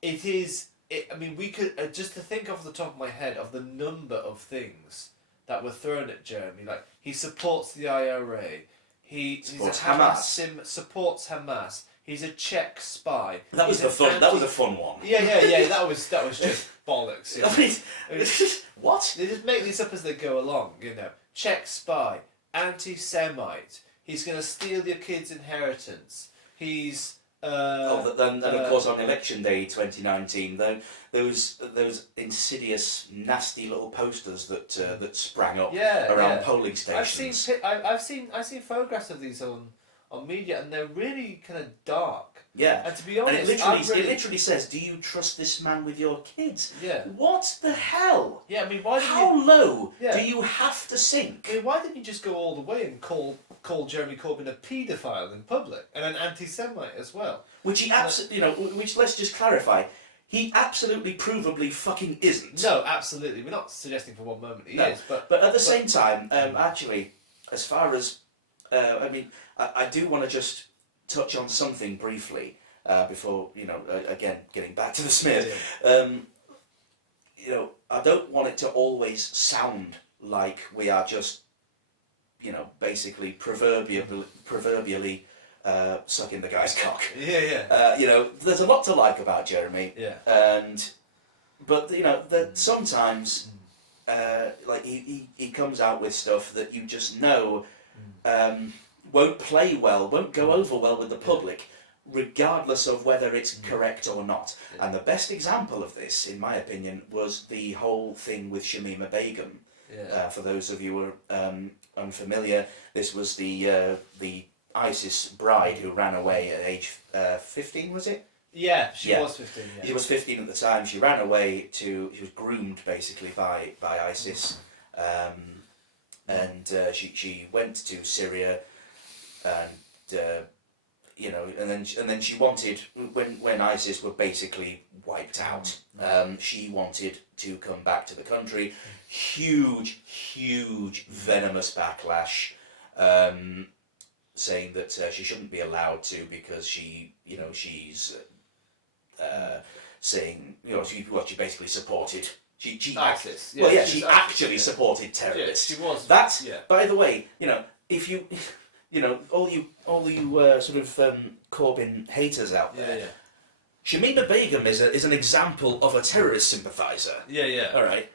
It is. I mean, we could just to think off the top of my head of the number of things that were thrown at Jeremy. Like, he supports the IRA. Supports Hamas. Supports Hamas. He's a Czech spy. That was a fun one. Yeah. That was just bollocks. I mean, what? They just make these up as they go along. Czech spy, anti-Semite. He's going to steal your kid's inheritance. He's. And of course on election day 2019, those insidious, nasty little posters that sprang up around polling stations. I've seen photographs of these on media, and they're really kind of dark. Yeah, and to be honest, it literally says, "Do you trust this man with your kids?" Yeah. What the hell? Yeah, I mean, how low do you have to sink? I mean, why didn't you just go all the way and call Jeremy Corbyn a paedophile in public and an anti-Semite as well? Which he which let's just clarify, he absolutely, provably fucking isn't. No, absolutely. We're not suggesting for one moment he is, but at the same time, actually, as far as I do want to just touch on something briefly before again getting back to the smears. I don't want it to always sound like we are just basically proverbially sucking the guy's cock. There's a lot to like about Jeremy. But that sometimes he comes out with stuff that you just know won't play well, won't go over well with the public, regardless of whether it's correct or not. And the best example of this, in my opinion, was the whole thing with Shamima Begum. For those of you who are unfamiliar, this was the ISIS bride who ran away at age 15, was it? Yeah, she was 15. Yeah. She was 15 at the time. She ran away she was groomed basically by ISIS, and she went to Syria, and and then she wanted, when ISIS were basically wiped out, she wanted to come back to the country. Huge venomous backlash, saying that she shouldn't be allowed to because she's saying she basically supported. She ISIS. She actually supported terrorists. Yeah, she was. That's by the way, if you. All you sort of Corbyn haters out there. Shamima Begum is an example of a terrorist sympathiser. All right.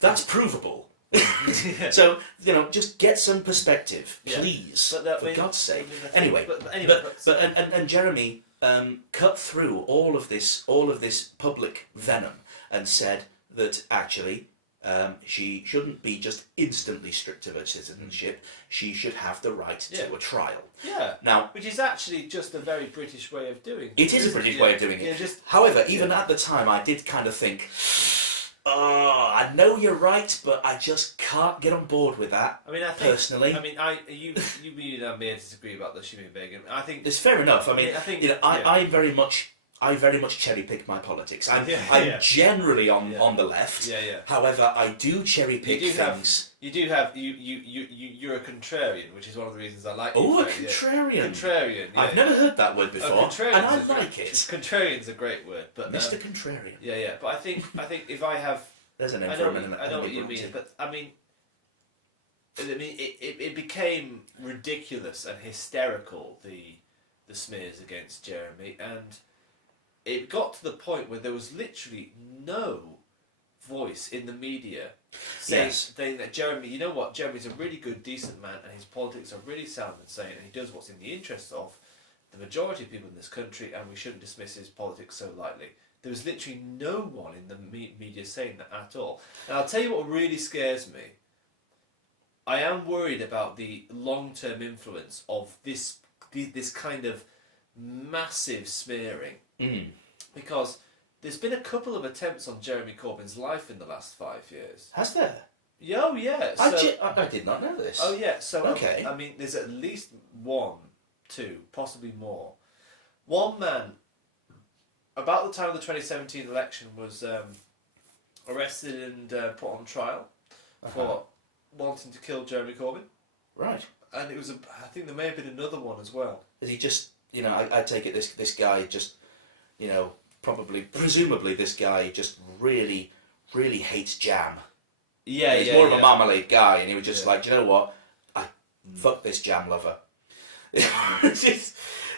That's provable. So just get some perspective, please, for God's sake. Anyway, and Jeremy cut through all of this public venom and said that actually she shouldn't be just instantly stripped of her citizenship. She should have the right to a trial. Yeah. Now, which is actually just a very British way of doing it. It is a British way of doing it. However, even at the time, I did kind of think, oh, I know you're right, but I just can't get on board with that. I mean, I think, personally. I mean, you and me disagree about the Shimmy Begum. I think it's fair enough. I think I very much cherry pick my politics. I'm generally on the left. Yeah, yeah. However, I do cherry pick things. You're a contrarian, which is one of the reasons I like. Oh, a contrarian. Yeah. Contrarian. Yeah, I've never heard that word before, and I like it. Contrarian's a great word, but Mr. Contrarian. Yeah, yeah. But I think if I have, there's an I know what you mean, but I mean, it became ridiculous and hysterical, the smears against Jeremy, and it got to the point where there was literally no voice in the media saying that Jeremy, you know what, Jeremy's a really good, decent man, and his politics are really sound and sane, and he does what's in the interests of the majority of people in this country, and we shouldn't dismiss his politics so lightly. There was literally no one in the media saying that at all. And I'll tell you what really scares me. I am worried about the long-term influence of this kind of massive smearing. Because there's been a couple of attempts on Jeremy Corbyn's life in the last 5 years. Has there? Yeah, oh yeah. I did not know this. Oh yeah, so okay. I mean, there's at least one, two, possibly more. One man, about the time of the 2017 election, was arrested and put on trial for wanting to kill Jeremy Corbyn. Right. And it was I think there may have been another one as well. Is he just, I take it this guy just, presumably this guy just really, really hates jam. Yeah, he's more of a marmalade guy, and he was just like, do you know what? Fuck this jam lover.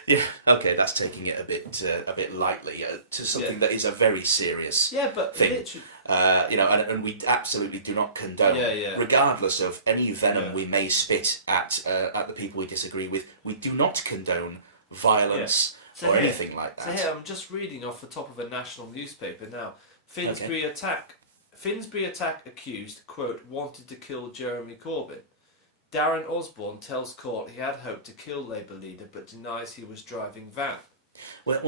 Yeah, okay, that's taking it a bit lightly to something that is a very serious thing. And we absolutely do not condone, regardless of any venom we may spit at the people we disagree with, we do not condone violence or anything like that. So here, I'm just reading off the top of a national newspaper now. Finsbury attack accused, quote, wanted to kill Jeremy Corbyn. Darren Osborne tells court he had hoped to kill Labour leader but denies he was driving van. What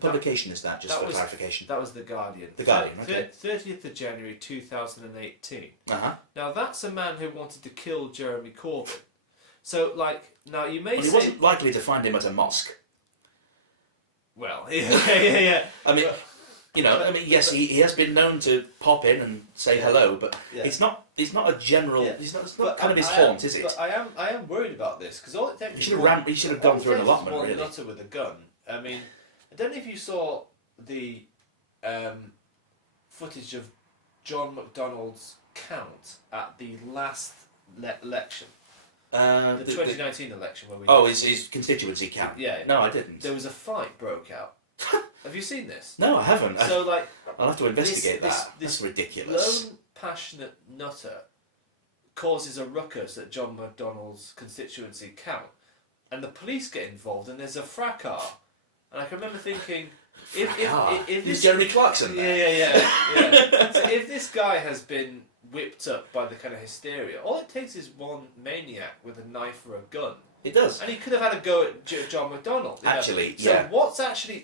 publication is that, just for clarification? That was The Guardian. The Guardian, okay. 30th of January 2018. Uh-huh. Now that's a man who wanted to kill Jeremy Corbyn. So, now you may say... he wasn't likely to find him at a mosque. Well, yeah. Yes, he has been known to pop in and say hello, but it's not a general. It's not kind of his haunt, is it? But I am worried about this because all it takes. He should have gone through an allotment, really. Nutter with a gun. I mean, I don't know if you saw the footage of John McDonnell's count at the last election. The 2019 election where we... his constituency count. Yeah. No, I didn't. There was a fight broke out. Have you seen this? No, I haven't. So, I'll have to investigate that. That's ridiculous. Lone, passionate nutter causes a ruckus at John McDonnell's constituency count, and the police get involved, and there's a fracas. And I can remember thinking, if this Jeremy Clarkson. Yeah. So if this guy has been whipped up by the kind of hysteria, all it takes is one maniac with a knife or a gun. It does. And he could have had a go at John McDonnell. Actually,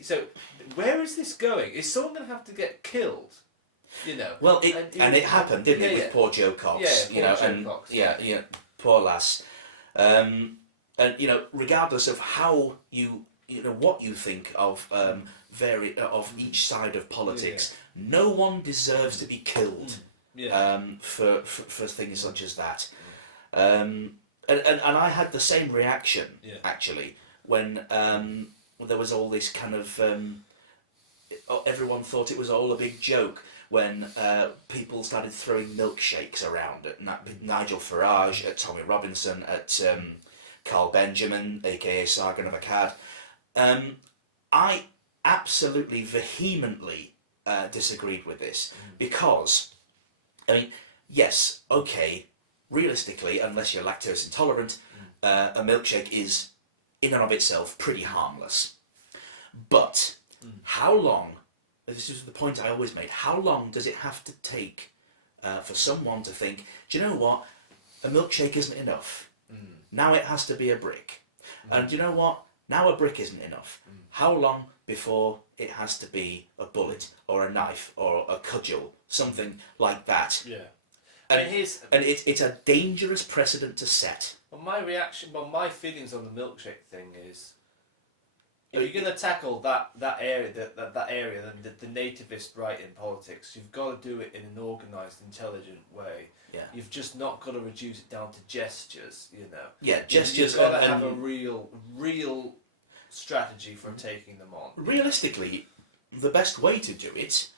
So where is this going? Is someone going to have to get killed? Well, it happened, didn't it, with poor Jo Cox? Cox. Poor lass. And regardless of how what you think of of each side of politics, no one deserves to be killed for things such as that. And I had the same reaction actually when there was all this kind of everyone thought it was all a big joke when people started throwing milkshakes around at Nigel Farage, at Tommy Robinson, at Carl Benjamin, aka Sargon of Akkad. I absolutely vehemently disagreed with this because, yes, okay. Realistically, unless you're lactose intolerant, a milkshake is, in and of itself, pretty harmless. But how long, this is the point I always made, how long does it have to take for someone to think, do you know what, a milkshake isn't enough. Now it has to be a brick. And do you know what, now a brick isn't enough. How long before it has to be a bullet or a knife or a cudgel, something like that? Yeah. And, it's a dangerous precedent to set. Well, my feelings on the milkshake thing is, if you're going to tackle that area, that area, then the nativist right in politics, you've got to do it in an organised, intelligent way. Yeah. You've just not got to reduce it down to gestures, you know. Yeah, gestures. You've got to have a real strategy for taking them on. Realistically, the best way to do it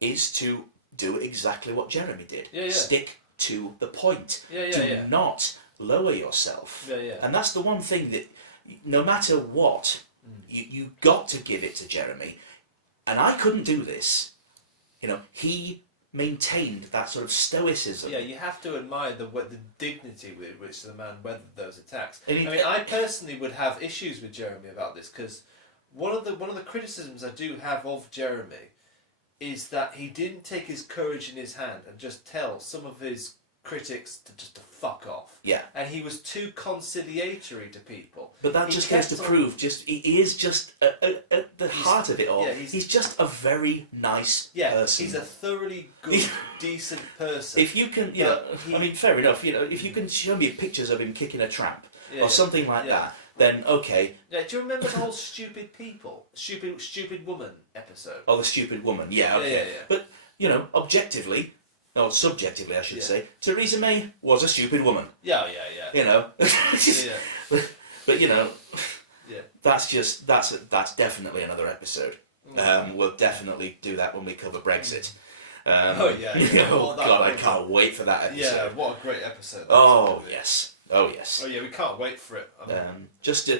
is to do exactly what Jeremy did. Stick to the point. Do not lower yourself. And that's the one thing that, no matter what, you got to give it to Jeremy. And I couldn't do this. You know, he maintained that sort of stoicism. Yeah, you have to admire the dignity with which the man weathered those attacks. I personally would have issues with Jeremy about this, because one of the criticisms I do have of Jeremy is that he didn't take his courage in his hand and just tell some of his critics to fuck off. Yeah. And he was too conciliatory to people. But that just goes to prove, he is just at the heart of it all. Yeah, he's just a very nice person. He's a thoroughly good, decent person. If you can, fair enough. You know, if you can show me pictures of him kicking a tramp or something like that, then okay. Yeah, do you remember the whole stupid woman episode? Oh, the stupid woman. Yeah, okay. Yeah. But you know, objectively. No, subjectively, I should say. Theresa May was a stupid woman. Yeah. You know. But you know, that's definitely another episode. We'll definitely do that when we cover Brexit. Oh God, I can't wait for that episode. Yeah, what a great episode. Oh yes. Oh yeah, we can't wait for it. Just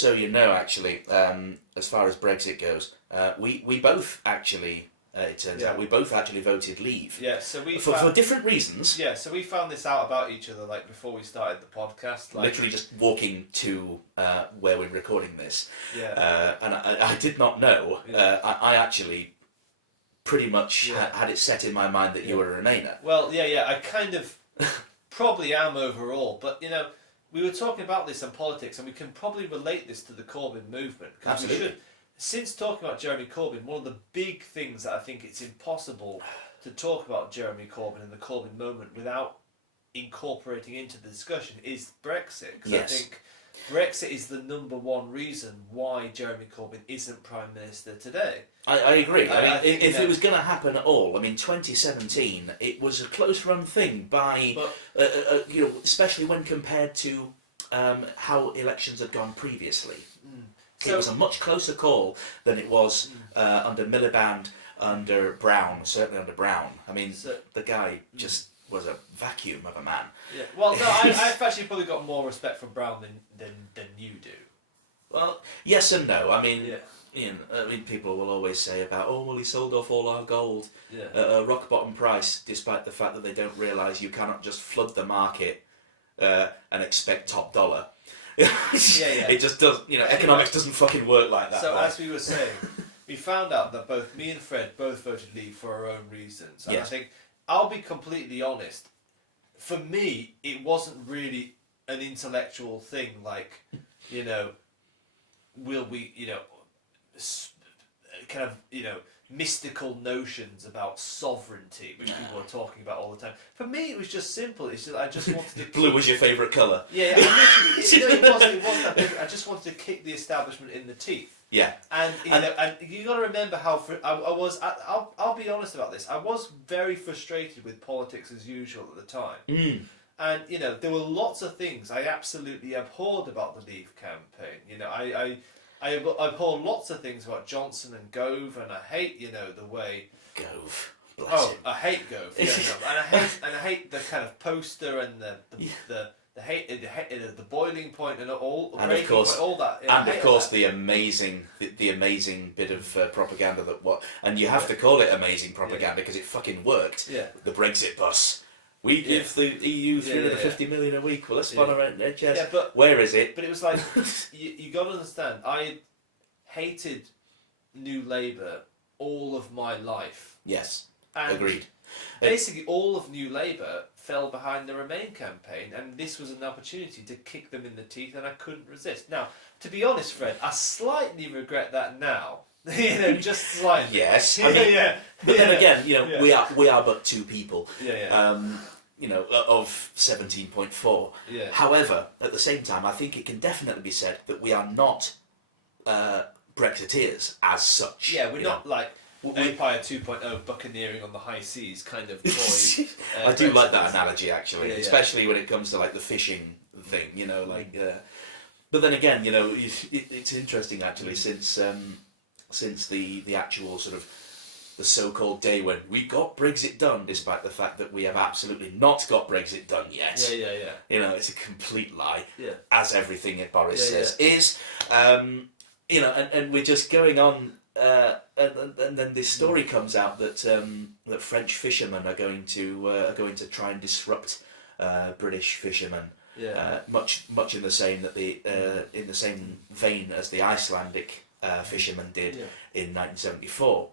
so you know, actually, as far as Brexit goes, we both actually. It turns out we both actually voted leave. Yeah, so for different reasons. Yeah, so we found this out about each other before we started the podcast. Literally just walking to where we're recording this. Yeah. And I did not know. I actually pretty much had it set in my mind that you were a Remainer. Well, I kind of probably am overall, but you know, we were talking about this in politics, and we can probably relate this to the Corbyn movement. Absolutely. Since talking about Jeremy Corbyn, one of the big things that I think it's impossible to talk about Jeremy Corbyn and the Corbyn moment without incorporating into the discussion is Brexit. Because I think Brexit is the number one reason why Jeremy Corbyn isn't Prime Minister today. I agree. I mean, if it was going to happen at all, 2017, it was a close-run thing especially when compared to how elections had gone previously. It was a much closer call than it was under Miliband, under Brown, certainly under Brown. I mean, the guy just was a vacuum of a man. Yeah. Well, no, I've actually probably got more respect for Brown than you do. Well, yes and no. I mean, people will always say about, he sold off all our gold at a rock bottom price, despite the fact that they don't realise you cannot just flood the market and expect top dollar. It just does. Economics doesn't fucking work like that. So as we were saying, we found out that both me and Fred both voted leave for our own reasons. And I think I'll be completely honest. For me, it wasn't really an intellectual thing. Will we? Kind of mystical notions about sovereignty, which people are talking about all the time. For me, it was just simple. It's just I just wanted to. Blue was your favourite colour. Yeah, it was that big. I just wanted to kick the establishment in the teeth. Yeah, and you got to remember how I'll be honest about this. I was very frustrated with politics as usual at the time. And there were lots of things I absolutely abhorred about the Leave campaign. I abhor lots of things about Johnson and Gove, and I hate, the way Gove. Bless him. I hate Gove. And I hate the kind of poster and the boiling point and all. And of course, all that. And of course, the amazing bit of propaganda and you have to call it amazing propaganda because it fucking worked. Yeah. The Brexit bus. We give the EU 350 million a week. Well, let's follow around their chest. Yeah, but where is it? But it was like you got to understand. I hated New Labour all of my life. Yes, And agreed. basically, all of New Labour fell behind the Remain campaign, and this was an opportunity to kick them in the teeth, and I couldn't resist. Now, to be honest, Fred, I slightly regret that now. Just slightly. Yes, I mean, yeah. But then again, Yeah. we are but two people. Yeah. Of 17.4. Yeah. However, at the same time, I think it can definitely be said that we are not Brexiteers as such. Yeah, we're not know. like Empire 2.0 buccaneering on the high seas kind of boy. I do like that analogy, actually, Yeah. especially when it comes to like the fishing thing. But then again, it's interesting actually since the actual sort of the so-called day when we got Brexit done, despite the fact that we have absolutely not got Brexit done yet. Yeah. It's a complete lie, Yeah. as everything that Boris says is. And we're just going on, and then this story comes out that that French fishermen are going to try and disrupt British fishermen. Yeah. Much in the same in the same vein as the Icelandic fishermen did in 1974.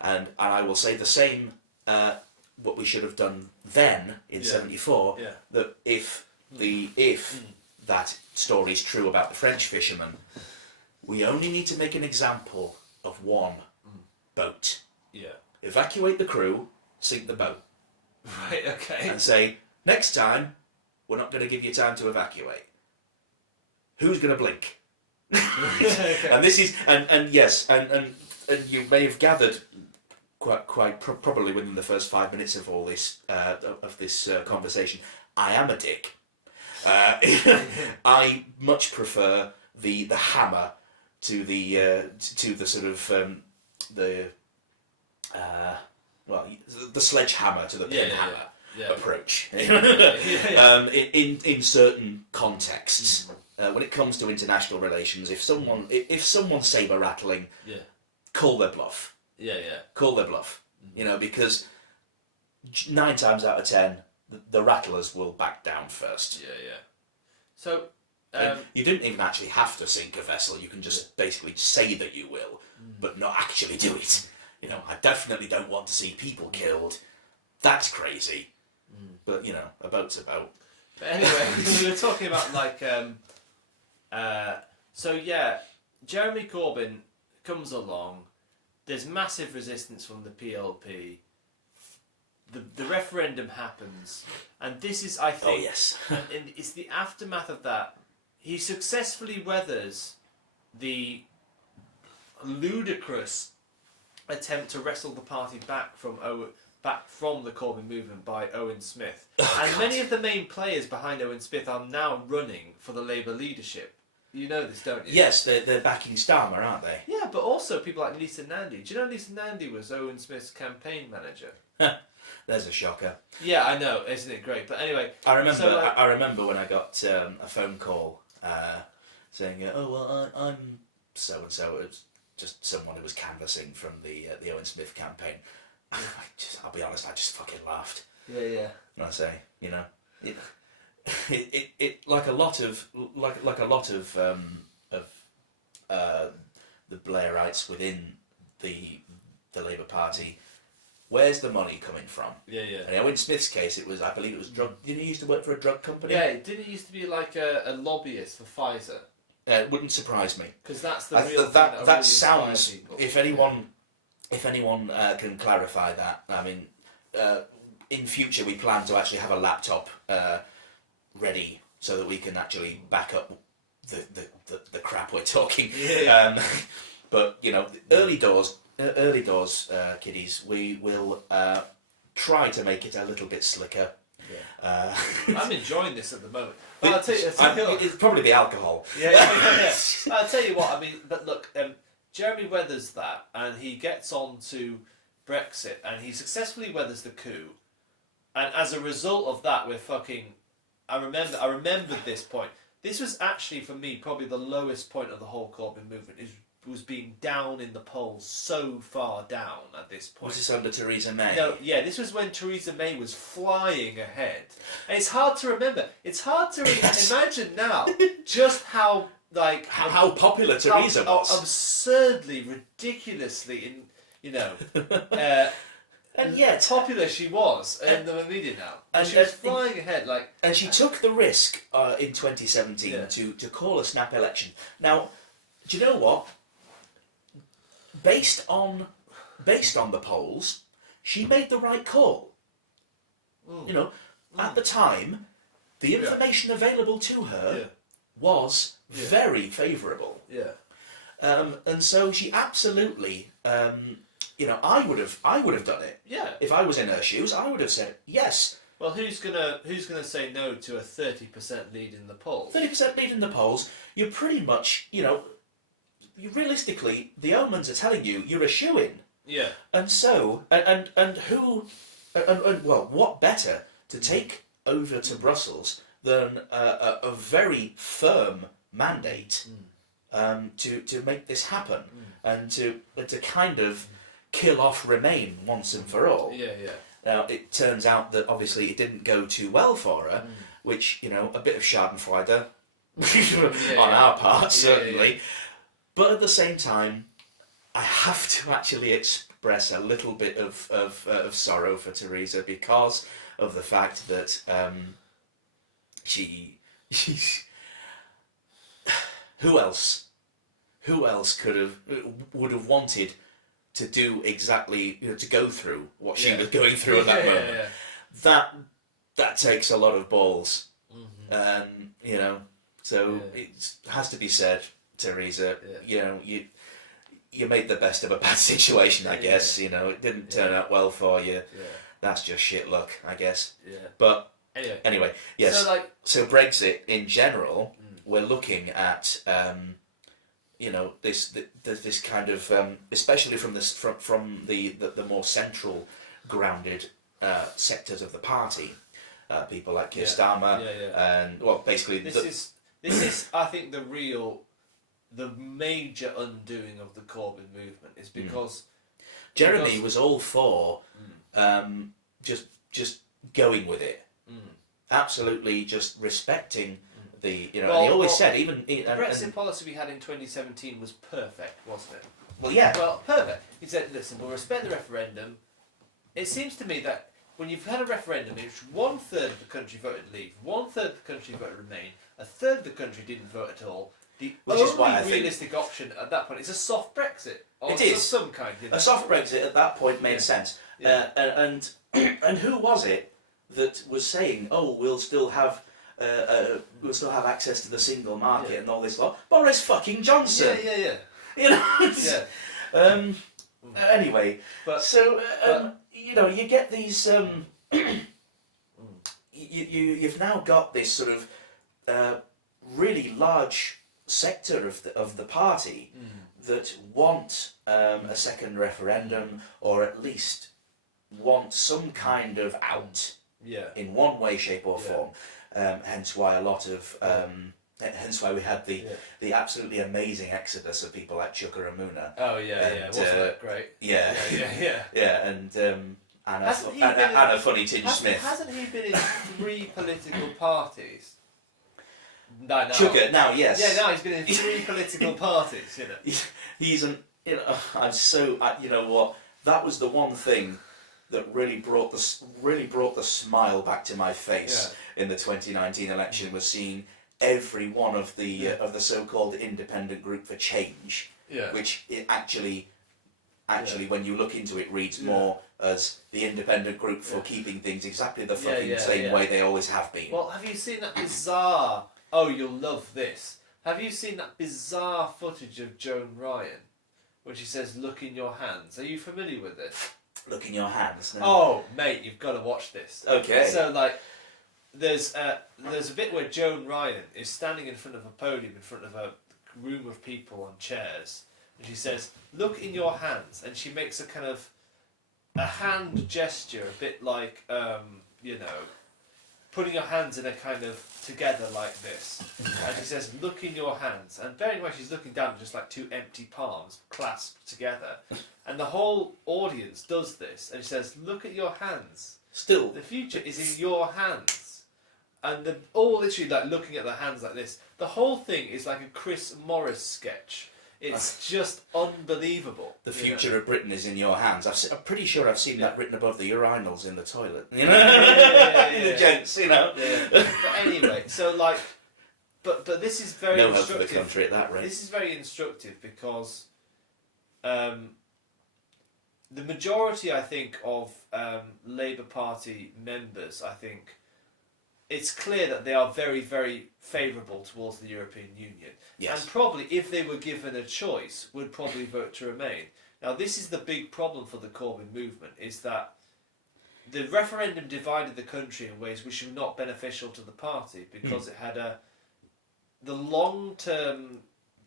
And I will say the same, what we should have done then in 74, that if that story is true about the French fishermen, we only need to make an example of one boat. Yeah. Evacuate the crew, sink the boat. Right, okay. And say, next time, we're not going to give you time to evacuate. Who's going to blink? Okay. And this is, and yes, and you may have gathered probably within the first 5 minutes of all this conversation, I am a dick. I much prefer the hammer to the sort of the sledgehammer to the pinhammer approach. In certain contexts, when it comes to international relations, if someone's saber rattling, call their bluff. Call their bluff. Because 9 times out of 10, the rattlers will back down first. So you didn't even actually have to sink a vessel. You can just basically say that you will, but not actually do it. I definitely don't want to see people killed. That's crazy. But a boat's a boat. But anyway, we were talking about Jeremy Corbyn comes along. There's massive resistance from the PLP. The referendum happens, and this is, I think, and it's the aftermath of that. He successfully weathers the ludicrous attempt to wrestle the party back from the Corbyn movement by Owen Smith. Many of the main players behind Owen Smith are now running for the Labour leadership. You know this, don't you? Yes, they're backing Starmer, aren't they? Yeah, but also people like Lisa Nandy. Do you know Lisa Nandy was Owen Smith's campaign manager? There's a shocker. Yeah, I know, isn't it great? But anyway, I remember when I got a phone call saying, "Oh well, I'm so and so." It was just someone who was canvassing from the Owen Smith campaign. I'll be honest, I just fucking laughed. Yeah. And I say, it like a lot of the Blairites within the Labour Party. Where's the money coming from? Yeah. And in Owen Smith's case, I believe it was drug. Didn't he used to work for a drug company? Yeah, didn't he used to be like a lobbyist for Pfizer? It wouldn't surprise me. Because that's the real thing that really sounds. people. If anyone can clarify that, I mean, in future we plan to actually have a laptop ready so that we can actually back up the crap we're talking. Yeah. But early doors, kiddies, we will try to make it a little bit slicker. Yeah. I'm enjoying this at the moment. But I'll tell you it's probably the alcohol. Yeah. I'll tell you what, I mean, but look, Jeremy weathers that, and he gets on to Brexit, and he successfully weathers the coup, and as a result of that, we're fucking. I remembered this point. This was actually for me probably the lowest point of the whole Corbyn movement. Was being down in the polls so far down at this point. Was this under Theresa May? No, yeah, this was when Theresa May was flying ahead. And it's hard to remember. It's hard to imagine now just how like how popular Theresa was. Absurdly, ridiculously, and yet popular she was in the media now. And she was flying ahead, like. And she took the risk in 2017 to call a snap election. Now, do you know what? Based on the polls, she made the right call. At the time, the information available to her was very favourable. Yeah. And so she absolutely, I would have done it. Yeah. If I was in her shoes, I would have said yes. Well, who's gonna say no to a 30% lead in the polls? 30% lead in the polls. You're pretty much, realistically, the omens are telling you you're a shoo-in. Yeah. And so, and what better to take over to Brussels than a very firm mandate to make this happen and to kind of kill off Remain once and for all. Yeah, yeah. Now, it turns out that obviously it didn't go too well for her, which, a bit of schadenfreude on our part, certainly. Yeah. But at the same time, I have to actually express a little bit of sorrow for Theresa because of the fact that she's... Who else would have wanted to do exactly, to go through what she was going through at that moment? Yeah. That takes a lot of balls, and it has to be said, Theresa. You made the best of a bad situation, I guess. It didn't turn out well for you. Yeah. That's just shit luck, I guess. Yeah. But anyway, yes. So Brexit in general, we're looking at. This kind of, especially from the more central grounded sectors of the party, people like Keir Starmer, and basically this is I think the major undoing of the Corbyn movement is because Jeremy was all for just going with it, absolutely just respecting. He always said even the Brexit policy we had in 2017 was perfect, wasn't it? Well, yeah. Well, perfect. He said, "Listen, we'll respect the referendum." It seems to me that when you've had a referendum in which 1/3 of the country voted Leave, 1/3 of the country voted Remain, 1/3 of the country didn't vote at all, the only realistic option at that point is a soft Brexit. Or it is of some kind. A soft Brexit at that point made sense. Yeah. And who was it that was saying, "Oh, we'll still have access to the single market and all this lot"? Boris fucking Johnson. Yeah. Anyway, you get these. You've now got this sort of really large sector of the party that want a second referendum, or at least want some kind of out. In one way, shape, or form. Hence why a lot of hence why we had the absolutely amazing exodus of people like Chuka Amuna. Oh yeah, wasn't that great? Yeah, and Anna Funny Tinge Smith. Hasn't he been in 3 political parties? No. Chuka, now yes. Yeah, now he's been in 3 political parties. He's an. I'm so. You know what? That was the one thing that really brought the smile back to my face in the 2019 election, was seeing every one of the so-called Independent Group for Change, which it actually when you look into it reads more as the Independent Group for keeping things exactly the fucking same way they always have been. Well, have you seen that bizarre? Oh, you'll love this. Have you seen that bizarre footage of Joan Ryan when she says, "Look in your hands"? Are you familiar with this? Look in your hands. No? Oh, mate, you've got to watch this. Okay. So, there's a bit where Joan Ryan is standing in front of a podium, in front of a room of people on chairs, and she says, "Look in your hands," and she makes a kind of a hand gesture, a bit like, putting your hands in a kind of together like this. And she says, "Look in your hands." And bearing in mind she's looking down at just like 2 empty palms clasped together. And the whole audience does this. And she says, "Look at your hands. Still. The future is in your hands." and they're all literally like looking at their hands like this. The whole thing is like a Chris Morris sketch. It's just unbelievable. The future of Britain is in your hands. I'm pretty sure I've seen that written above the urinals in the toilet. You know? The gents, you know. Yeah. But anyway, so like, but this is very no hope instructive. for the country at that rate. This is very instructive because the majority, I think, of Labour Party members, I think, it's clear that they are very, very favourable towards the European Union. Yes. And probably, if they were given a choice, would probably vote to remain. Now, this is the big problem for the Corbyn movement, is that the referendum divided the country in ways which were not beneficial to the party, because it had the long-term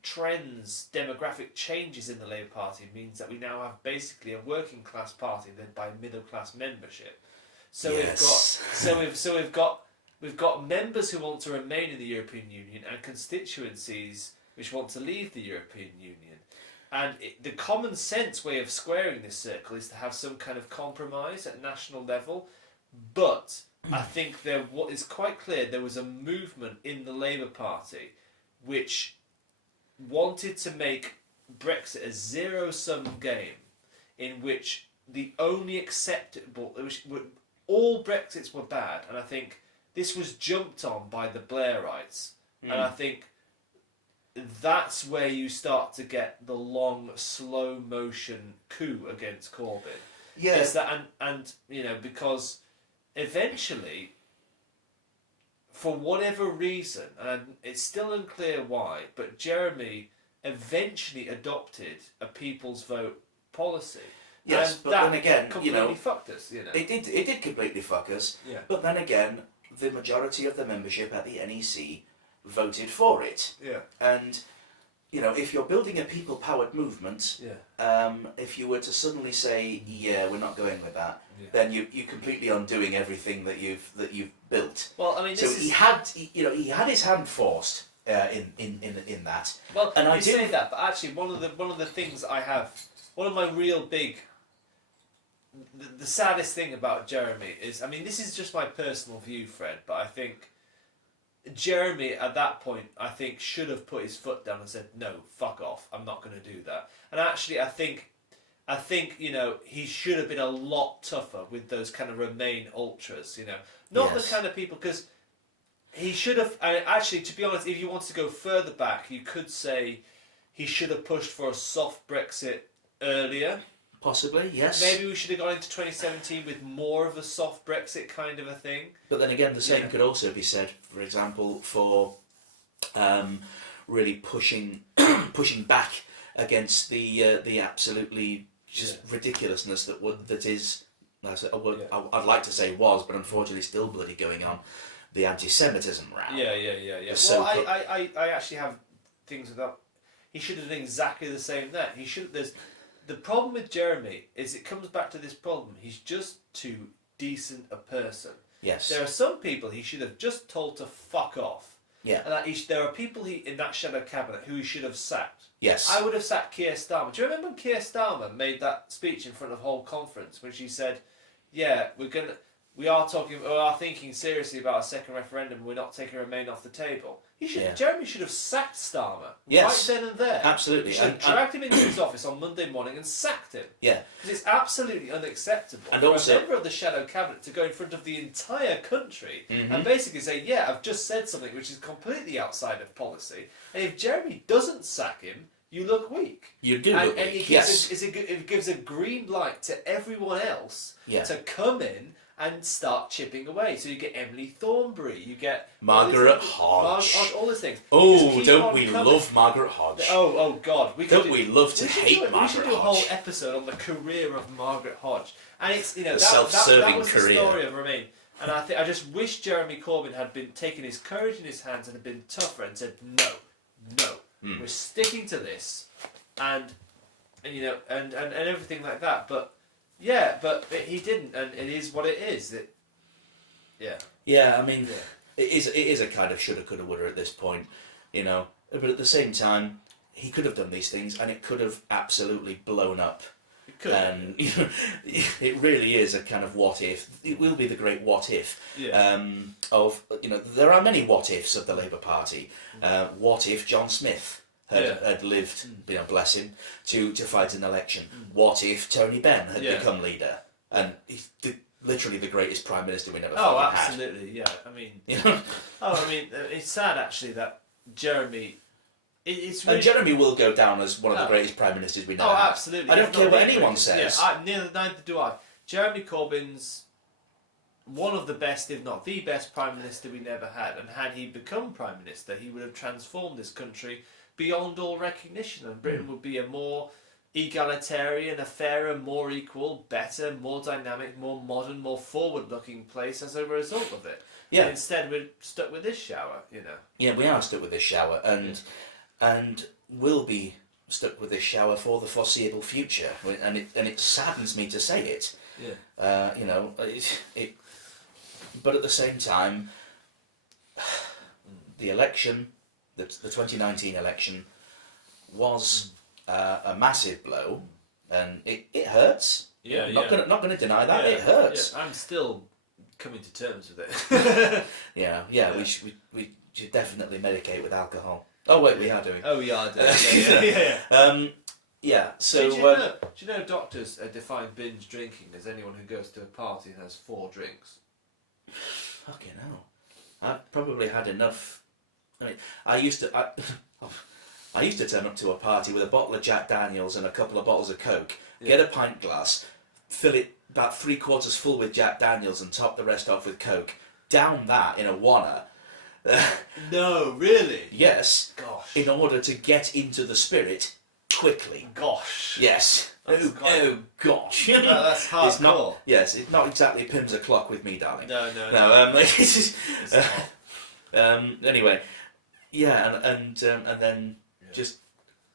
trends, demographic changes in the Labour Party means that we now have basically a working class party led by middle class membership. So we've got members who want to remain in the European Union and constituencies which want to leave the European Union. And the common sense way of squaring this circle is to have some kind of compromise at national level. But I think what is quite clear, there was a movement in the Labour Party which wanted to make Brexit a zero-sum game in which the only acceptable... all Brexits were bad, and I think this was jumped on by the Blairites, and I think that's where you start to get the long, slow motion coup against Corbyn. Yeah. Is that and you know, because eventually, for whatever reason, and it's still unclear why, but Jeremy eventually adopted a people's vote policy. Yes, and but that then again, completely fucked us. You know, it did completely fuck us. Yeah. But then again, the majority of the membership at the NEC voted for it. Yeah. And you know, if you're building a people-powered movement, if you were to suddenly say, "Yeah, we're not going with that," then you're completely undoing everything that you've built. Well, I mean, he had his hand forced in that. Well, and I say that, but actually, one of the things I have, one of my real big. The saddest thing about Jeremy is, I mean, this is just my personal view, Fred, but I think Jeremy at that point, I think, should have put his foot down and said, "No, fuck off, I'm not going to do that." And actually, I think you know, he should have been a lot tougher with those kind of Remain ultras, you know, not the kind of people, because he should have. Actually, to be honest, if you want to go further back, you could say he should have pushed for a soft Brexit earlier. Possibly, yes. Maybe we should have gone into 2017 with more of a soft Brexit kind of a thing. But then again, the same could also be said, for example, for really pushing back against the absolutely just ridiculousness that is. I'd like to say was, but unfortunately still bloody going on. The anti-Semitism row. Yeah. So well, I actually have things with that. He should have done exactly the same then. He should. The problem with Jeremy is it comes back to this problem. He's just too decent a person. Yes. There are some people he should have just told to fuck off. Yeah. And that there are people in that shadow cabinet who he should have sacked. Yes. I would have sacked Keir Starmer. Do you remember when Keir Starmer made that speech in front of the whole conference when she said, "Yeah, we are thinking seriously about a second referendum. We're not taking Remain off the table." Jeremy should have sacked Starmer right then and there. Absolutely. He should have dragged him into his office on Monday morning and sacked him. Yeah. Because it's absolutely unacceptable for a member of the shadow cabinet to go in front of the entire country and basically say, "Yeah, I've just said something which is completely outside of policy." And if Jeremy doesn't sack him, you look weak. You do look weak, it gives a green light to everyone else to come in and start chipping away. So you get Emily Thornberry, you get Margaret Hodge, all these things. Oh, don't we love Margaret Hodge? Oh God, we love to hate Margaret Hodge? We should do a whole episode on the career of Margaret Hodge, and it's that self-serving was career. The story of Remain. And I just wish Jeremy Corbyn had been taking his courage in his hands and had been tougher and said no, we're sticking to this, and everything like that. But he didn't, and it is what it is. Yeah, I mean, it is a kind of shoulda, coulda, woulda at this point, you know. But at the same time, he could have done these things, and it could have absolutely blown up. Could. And it really is a kind of what if. It will be the great what if. Yeah. There are many what ifs of the Labour Party. What if John Smith had lived, bless him, to fight an election? What if Tony Benn had become leader? And he's literally the greatest Prime Minister we never fucking had. Oh, absolutely, yeah. I mean, it's sad actually that Jeremy. It's really... And Jeremy will go down as one of the greatest Prime Ministers we never had. Oh, absolutely. I don't care what anyone says. Yeah, neither do I. Jeremy Corbyn's one of the best, if not the best, Prime Minister we never had. And had he become Prime Minister, he would have transformed this country beyond all recognition. And Britain would be a more egalitarian, a fairer, more equal, better, more dynamic, more modern, more forward-looking place as a result of it. Yeah. And instead, we're stuck with this shower, Yeah, we are stuck with this shower. And will be stuck with this shower for the foreseeable future, and it saddens me to say it. Yeah. But at the same time, the election, the 2019 election, was a massive blow, and it hurts. Yeah. Not gonna deny that. It hurts. Yeah. I'm still coming to terms with it. Yeah. We should definitely medicate with alcohol. Oh wait, we are doing. Oh, we are doing. Yeah. So do you know doctors define binge drinking as anyone who goes to a party and has 4 drinks? Fucking hell. I've probably had enough. I mean, I used to turn up to a party with a bottle of Jack Daniels and a couple of bottles of Coke, get a pint glass, fill it about 3/4 full with Jack Daniels and top the rest off with Coke, down that in a wanna. No, really? Yes. Gosh. In order to get into the spirit quickly. Gosh. Yes. Oh gosh. No, that's hardcore. It's not. Yes, it's not exactly Pim's o'clock with me, darling. No. Anyway, and then just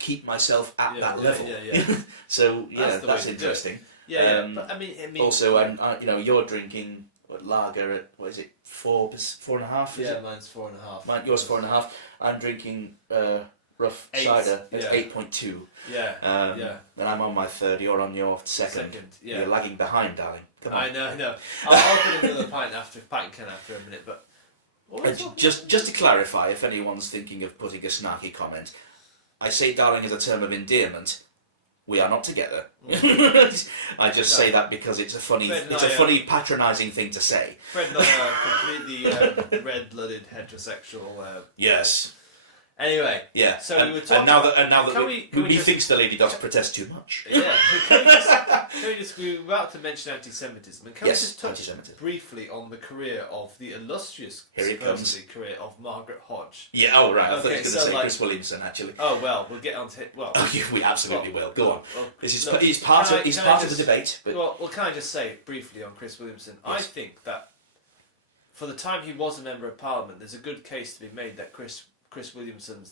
keep myself at that level. Yeah. So that's interesting. Yeah. But I mean. Also, you're drinking lager at what is it, 4.5? Yeah, mine's 4.5. Yours 4.5. I'm drinking rough 8, cider at 8.2. Yeah. And I'm on my third. You're on your second. Yeah. You're lagging behind, darling. Come on. I know. I'll put another pint can after a minute, but. Just to clarify, if anyone's thinking of putting a snarky comment, I say darling as a term of endearment. We are not together. I just say that because it's a funny, funny patronising thing to say. Fred and I are completely red-blooded heterosexual. Yes. Anyway. Yeah. So and, we were talking. And now that we thinks the lady does protest too much. Yeah. We were about to mention anti-Semitism, and can we just touch briefly on the career of the illustrious, supposedly career of Margaret Hodge? Yeah. Oh right. I thought you were going to say Chris Williamson actually. Oh well, we'll get on to it. Well. We absolutely will. Go on. Well, he's part of the debate. But... Well, can I just say briefly on Chris Williamson? Yes. I think that for the time he was a member of Parliament, there's a good case to be made that Chris Williamson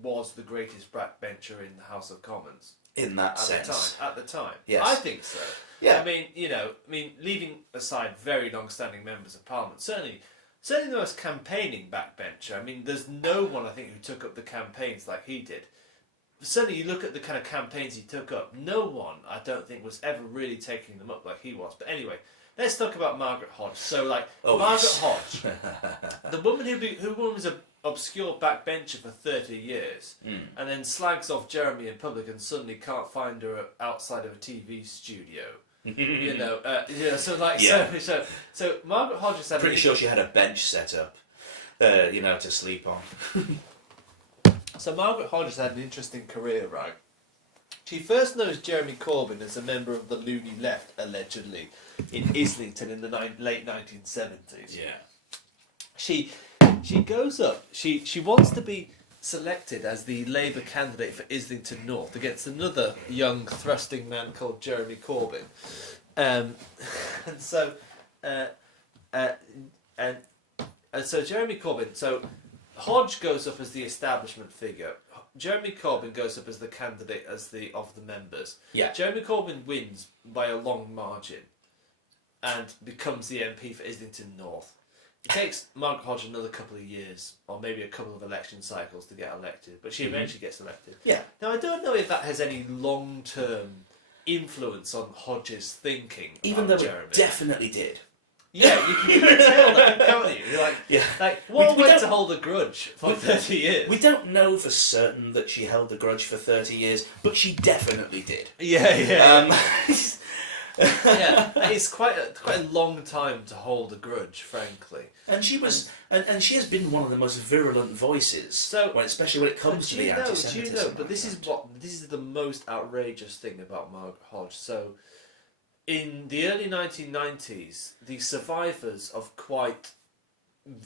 was the greatest backbencher in the House of Commons. In that sense. At the time. Yes. I think so. Yeah. I mean, leaving aside very long-standing members of Parliament, certainly the most campaigning backbencher. I mean, there's no one, I think, who took up the campaigns like he did. Certainly, you look at the kind of campaigns he took up, no one, I don't think, was ever really taking them up like he was. But anyway, let's talk about Margaret Hodge. So, Margaret Hodge, the woman who was an obscure backbencher for 30 years, and then slags off Jeremy in public and suddenly can't find her outside of a TV studio. So Margaret Hodge has had. Pretty sure she had a bench set up, to sleep on. So Margaret Hodge has had an interesting career, right? She first knows Jeremy Corbyn as a member of the loony left, allegedly, in Islington in the late 1970s. Yeah. She goes up. She wants to be selected as the Labour candidate for Islington North against another young thrusting man called Jeremy Corbyn, and so Jeremy Corbyn. So Hodge goes up as the establishment figure. Jeremy Corbyn goes up as the candidate of the members. Yeah. Jeremy Corbyn wins by a long margin, and becomes the MP for Islington North. It takes Margaret Hodge another couple of years, or maybe a couple of election cycles to get elected, but she eventually gets elected. Yeah. Now, I don't know if that has any long-term influence on Hodge's thinking. Even though Jeremy. it definitely did. Yeah, you can tell that, can't you? You're like, what We way don't- to hold a grudge for 30 years? We don't know for certain that she held the grudge for 30 years, but she definitely did. Yeah. Yeah, It's quite a long time to hold a grudge, frankly. and she was, and she has been one of the most virulent voices. Especially when it comes to the anti-Semitism. But this is the most outrageous thing about Margaret Hodge. So, in the early 1990s, the survivors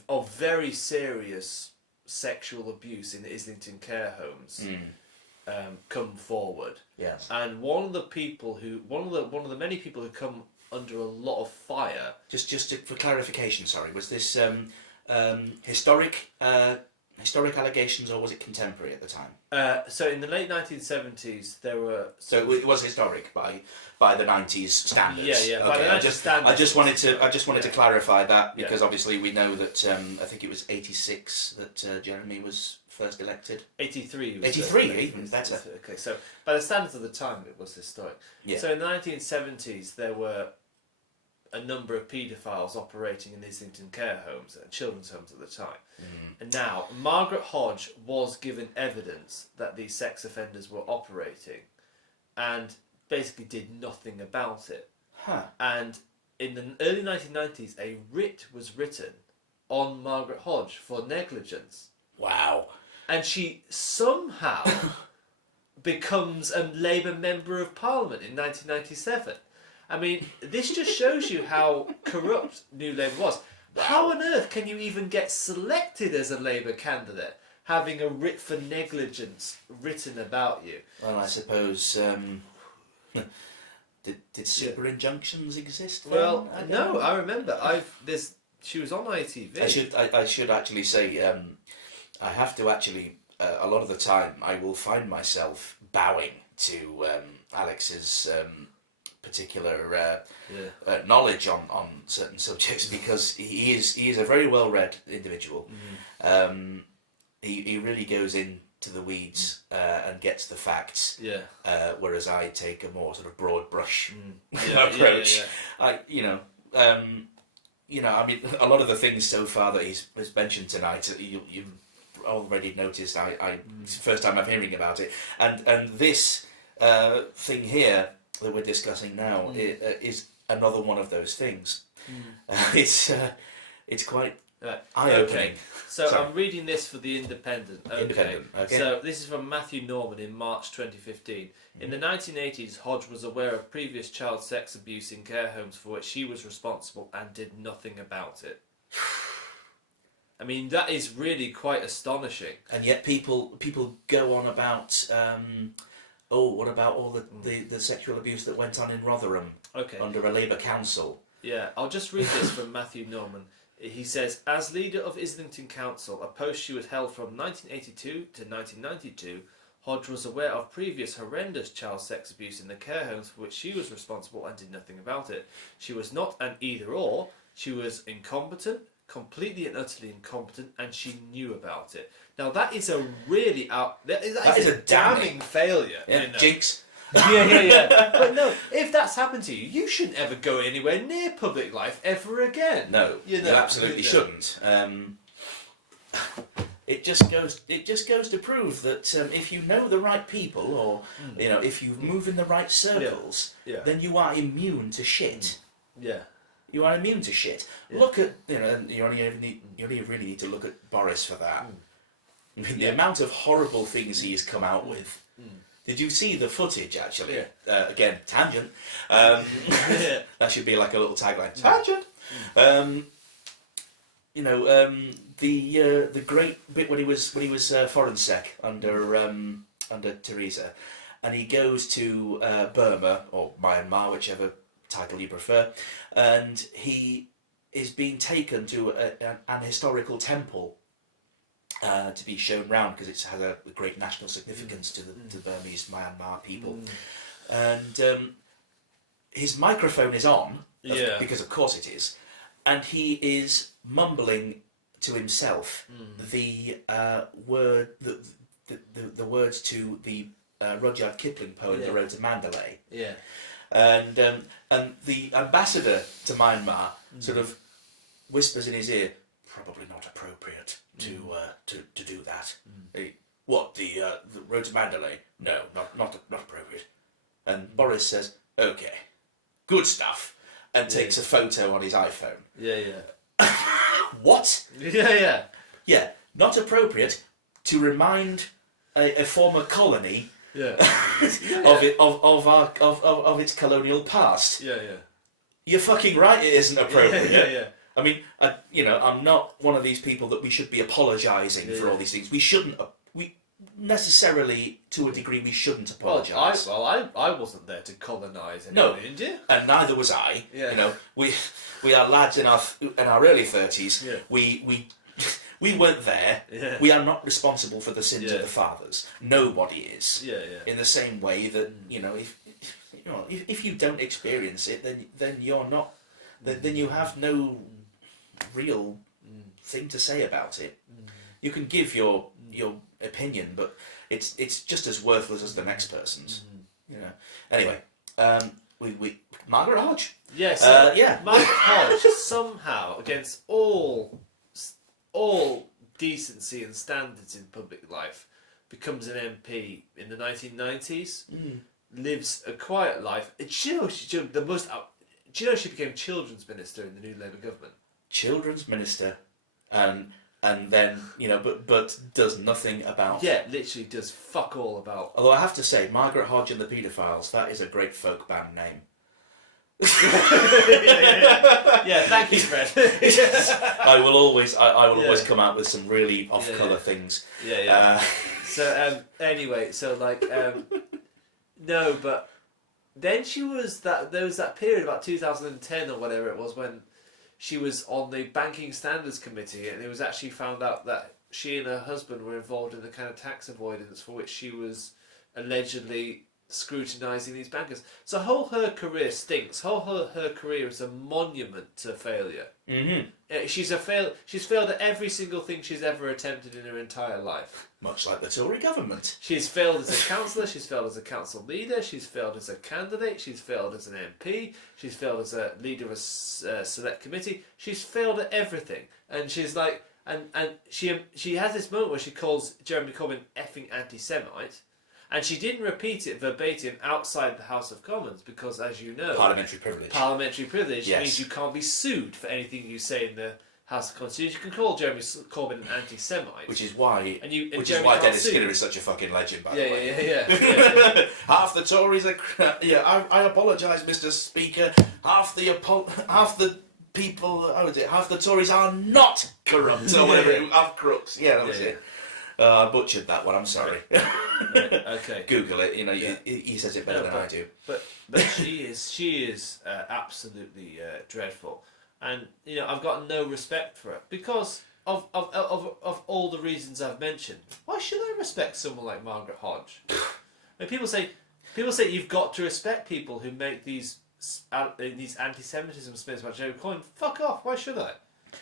of very serious sexual abuse in Islington care homes come forward. Yes. And one of the many people who come under a lot of fire. For clarification, sorry, was this historic allegations, or was it contemporary at the time? So in the late 1970s, there were. So it was historic by the 90s standards. Yeah. By the 90s standards. I just wanted to clarify that, because obviously we know that I think it was 86 that Jeremy was first elected. 83. 83, even better. Okay, so by the standards of the time, it was historic. Yeah. So in the 1970s, there were a number of paedophiles operating in Islington care homes and children's homes at the time. And now, Margaret Hodge was given evidence that these sex offenders were operating and basically did nothing about it. Huh. And in the early 1990s, a writ was written on Margaret Hodge for negligence. Wow. And she somehow becomes a Labour Member of Parliament in 1997. I mean, this just shows you how corrupt New Labour was. Wow. How on earth can you even get selected as a Labour candidate, having a writ for negligence written about you? Well, I suppose... Did super injunctions exist then? Well, no, I remember. She was on ITV. I should actually say, I have to actually, a lot of the time, I will find myself bowing to Alex's particular knowledge on certain subjects, because he is a very well-read individual. He really goes into the weeds and gets the facts. Whereas I take a more sort of broad brush approach. I mean, a lot of the things so far that he's mentioned tonight, you've already noticed. It's the first time I'm hearing about it, and this thing here that we're discussing now is another one of those things. It's quite eye-opening. Okay. So I'm reading this for The Independent. Okay. Okay. So this is from Matthew Norman in March 2015. In the 1980s, Hodge was aware of previous child sex abuse in care homes for which she was responsible and did nothing about it. I mean, that is really quite astonishing. And yet people go on about, what about all the sexual abuse that went on in Rotherham under a Labour council? Yeah, I'll just read this from Matthew Norman. He says, as leader of Islington Council, a post she was held from 1982 to 1992, Hodge was aware of previous horrendous child sex abuse in the care homes for which she was responsible and did nothing about it. She was not an either-or. She was incompetent, completely and utterly incompetent, and she knew about it. Now that is a really that is a damning failure. Yeah, you know? jinx. Yeah. But no, if that's happened to you, you shouldn't ever go anywhere near public life ever again. No, you absolutely shouldn't. It just goes to prove that if you know the right people, or if you move in the right circles, then you are immune to shit. Yeah. You are immune to shit. Yeah. Look at you only really need to look at Boris for that. I mean, the amount of horrible things he has come out with. Did you see the footage, actually? Yeah. Again, tangent. That should be like a little tagline. Tangent! The great bit when he was Foreign Sec under Theresa, and he goes to Burma, or Myanmar, whichever title you prefer, and he is being taken to an historical temple to be shown round, because it has a great national significance to the Burmese Myanmar people. And his microphone is on, because of course it is, and he is mumbling to himself the words to the Rudyard Kipling poem, The Road to Mandalay. Yeah. And the ambassador to Myanmar sort of whispers in his ear, probably not appropriate to do that. What, the Road to Mandalay? No, not appropriate. And Boris says, okay, good stuff, and takes a photo on his iPhone. Yeah. What? Yeah. Yeah, not appropriate to remind a former colony of its colonial past. Yeah. You're fucking right. It isn't appropriate. Yeah. I mean, I'm not one of these people that we should be apologising for all these things. We shouldn't. We necessarily, to a degree, we shouldn't apologise. I wasn't there to colonise anyone in India, and neither was I. Yeah. You know, we are lads in our early 30s. Yeah. We weren't there. Yeah. We are not responsible for the sins of the fathers. Nobody is. Yeah. In the same way that if you don't experience it, then you're not. Then you have no real thing to say about it. You can give your opinion, but it's just as worthless as the next person's. Anyway, we Margaret Hodge. Yes. Margaret Hodge somehow, against all decency and standards in public life, becomes an MP in the 1990s. Lives a quiet life. Do you know she became children's minister in the new Labour government? Children's minister, and then but does nothing about. Yeah, literally does fuck all about. Although I have to say, Margaret Hodge and the Paedophiles, that is a great folk band name. Yeah, thank you, Fred. I will always come out with some really off-colour things. So anyway, no, but then there was that period about 2010 or whatever it was when she was on the Banking Standards Committee, and it was actually found out that she and her husband were involved in the kind of tax avoidance for which she was allegedly scrutinising these bankers. So her career stinks. Her career is a monument to failure. She's failed at every single thing she's ever attempted in her entire life. Much like the Tory government. She's failed as a councillor, she's failed as a council leader, she's failed as a candidate, she's failed as an MP, she's failed as a leader of a select committee. She's failed at everything. And she's like, and she has this moment where she calls Jeremy Corbyn effing anti-Semite. And she didn't repeat it verbatim outside the House of Commons because, as you know... Parliamentary privilege. Parliamentary privilege means you can't be sued for anything you say in the House of Commons. So you can call Jeremy Corbyn an anti-Semite. Which is why Jeremy Dennis Skinner is such a fucking legend, by the way. Yeah. Half the Tories are... I apologise, Mr. Speaker. Half the people... How is it? Half the Tories are not corrupt, or whatever. Are crooks. Yeah, that was it. I butchered that one, I'm sorry. Right, okay. Google it, he says it better than I do. But she is absolutely dreadful. And, I've got no respect for her because of all the reasons I've mentioned. Why should I respect someone like Margaret Hodge? People say you've got to respect people who make these anti-Semitism spins about Jeremy Corbyn. Fuck off, why should I?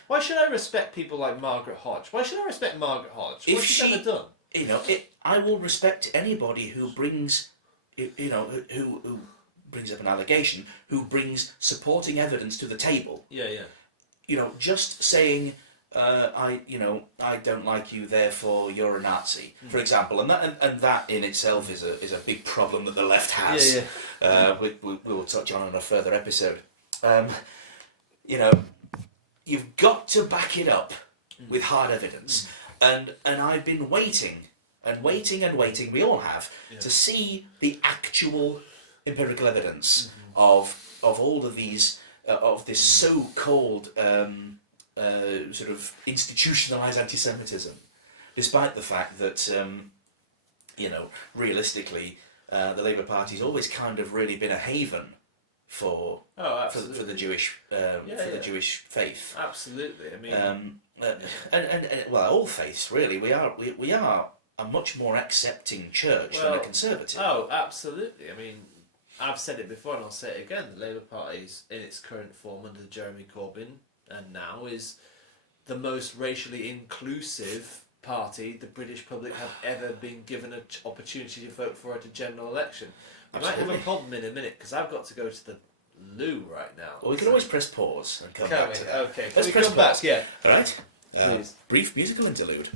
Why should I respect people like Margaret Hodge? Why should I respect Margaret Hodge? What's she ever done? I will respect anybody who brings, who brings up an allegation, who brings supporting evidence to the table. Yeah. Just saying, I don't like you, therefore you're a Nazi, for example, and that in itself is a big problem that the left has. We will touch on in a further episode. You've got to back it up with hard evidence. And I've been waiting, we all have, to see the actual empirical evidence of all of these, of this so-called sort of institutionalised anti-Semitism, despite the fact that, realistically, the Labour Party's always kind of really been a haven for the Jewish the Jewish faith. Absolutely. I mean, and all faiths really. We are a much more accepting church than a conservative. Oh, absolutely. I mean, I've said it before and I'll say it again. The Labour Party, in its current form under Jeremy Corbyn and now, is the most racially inclusive party the British public have ever been given an opportunity to vote for at a general election. We might have a problem in a minute because I've got to go to the loo right now. Well, we can always press pause and come back to that. Okay, Let's can we press come pause. back? Yeah. All right. Please. Brief musical interlude.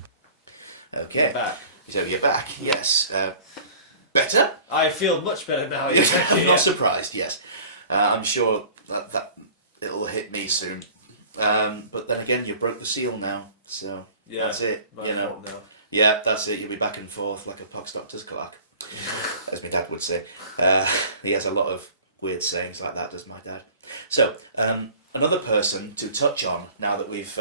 Okay. We're back. So you're back. Yes. Better? I feel much better now. I'm not surprised. Yes. I'm sure that it'll hit me soon. But then again, you broke the seal now, so that's it. My fault now. Yeah, that's it. You'll be back and forth like a pox doctor's clerk, as my dad would say. He has a lot of weird sayings like that, does my dad. So, another person to touch on, now that we've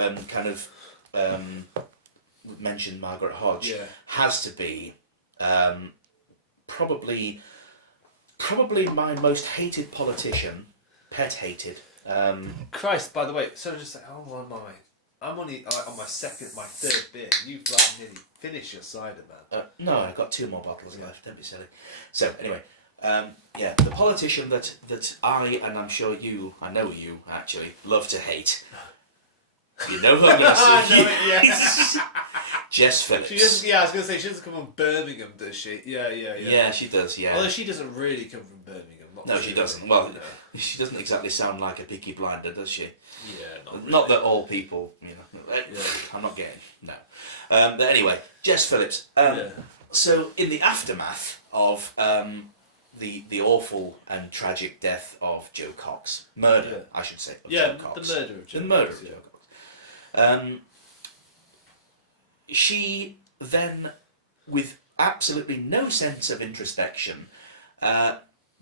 mentioned Margaret Hodge, has to be probably my most hated politician, pet hated. Christ, by the way, so just like, how am I? I'm only on my third beer. You've like nearly finished your cider, man. No, I've got 2 more bottles left. Don't be silly. So anyway, the politician that I, and I'm sure I know you actually love to hate. You know who I'm going to say? I know it, yeah. Jess Phillips. She doesn't. Yeah, I was going to say she doesn't come from Birmingham, does she? Yeah. Yeah, she does. Yeah. Although she doesn't really come from Birmingham. No, she doesn't. Well, she doesn't exactly sound like a Peaky Blinder, does she? Yeah, not really. Not that all people, I'm not getting, no. But anyway, Jess Phillips. So, in the aftermath of the awful and tragic death of Joe Cox, murder, I should say, of Joe Cox. The murder of Joe Cox. The murder of Joe Cox. She then, with absolutely no sense of introspection,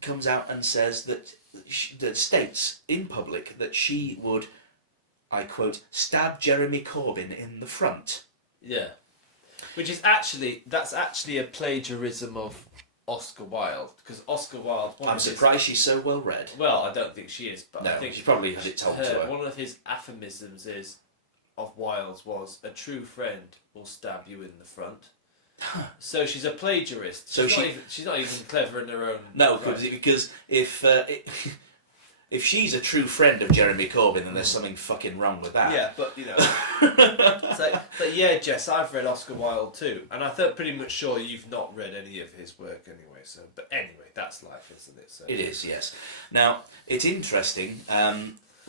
comes out and says that states in public that she would, I quote, stab Jeremy Corbyn in the front. Yeah. Which is that's actually a plagiarism of Oscar Wilde, because Oscar Wilde... I'm surprised she's so well read. Well, I don't think she is, but no, I think she probably had it told to her. One of his aphorisms of Wilde's was, a true friend will stab you in the front. So she's a plagiarist. So she's not even clever in her own... No, because if she's a true friend of Jeremy Corbyn, then there's something fucking wrong with that. Yeah, but but yeah, Jess, I've read Oscar Wilde too, and I'm pretty much sure you've not read any of his work anyway. So, but anyway, that's life, isn't it? So. It is, yes. Now it's interesting.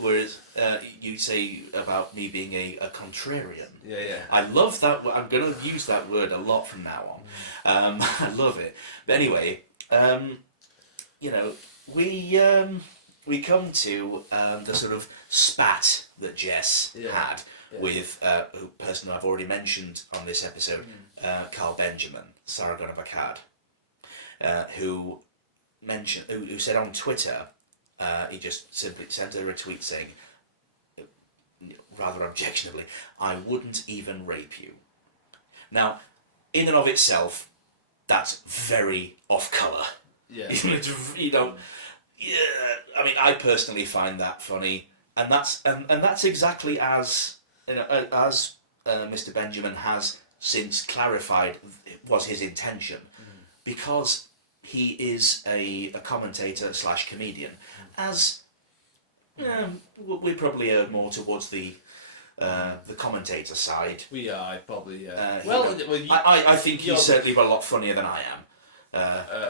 Whereas you say about me being a contrarian. Yeah. I love that. I'm going to use that word a lot from now on. I love it. But anyway, we come to the sort of spat that Jess had with a person I've already mentioned on this episode, Carl Benjamin, Sargon of Akkad, who said on Twitter. He just simply sent her a tweet saying, rather objectionably, I wouldn't even rape you. Now, in and of itself, that's very off-colour. Yeah. I mean, I personally find that funny, and that's exactly as Mr. Benjamin has since clarified was his intention, because he is a commentator / comedian. As we probably are more towards the commentator side. We are probably. I think he's certainly a lot funnier than I am.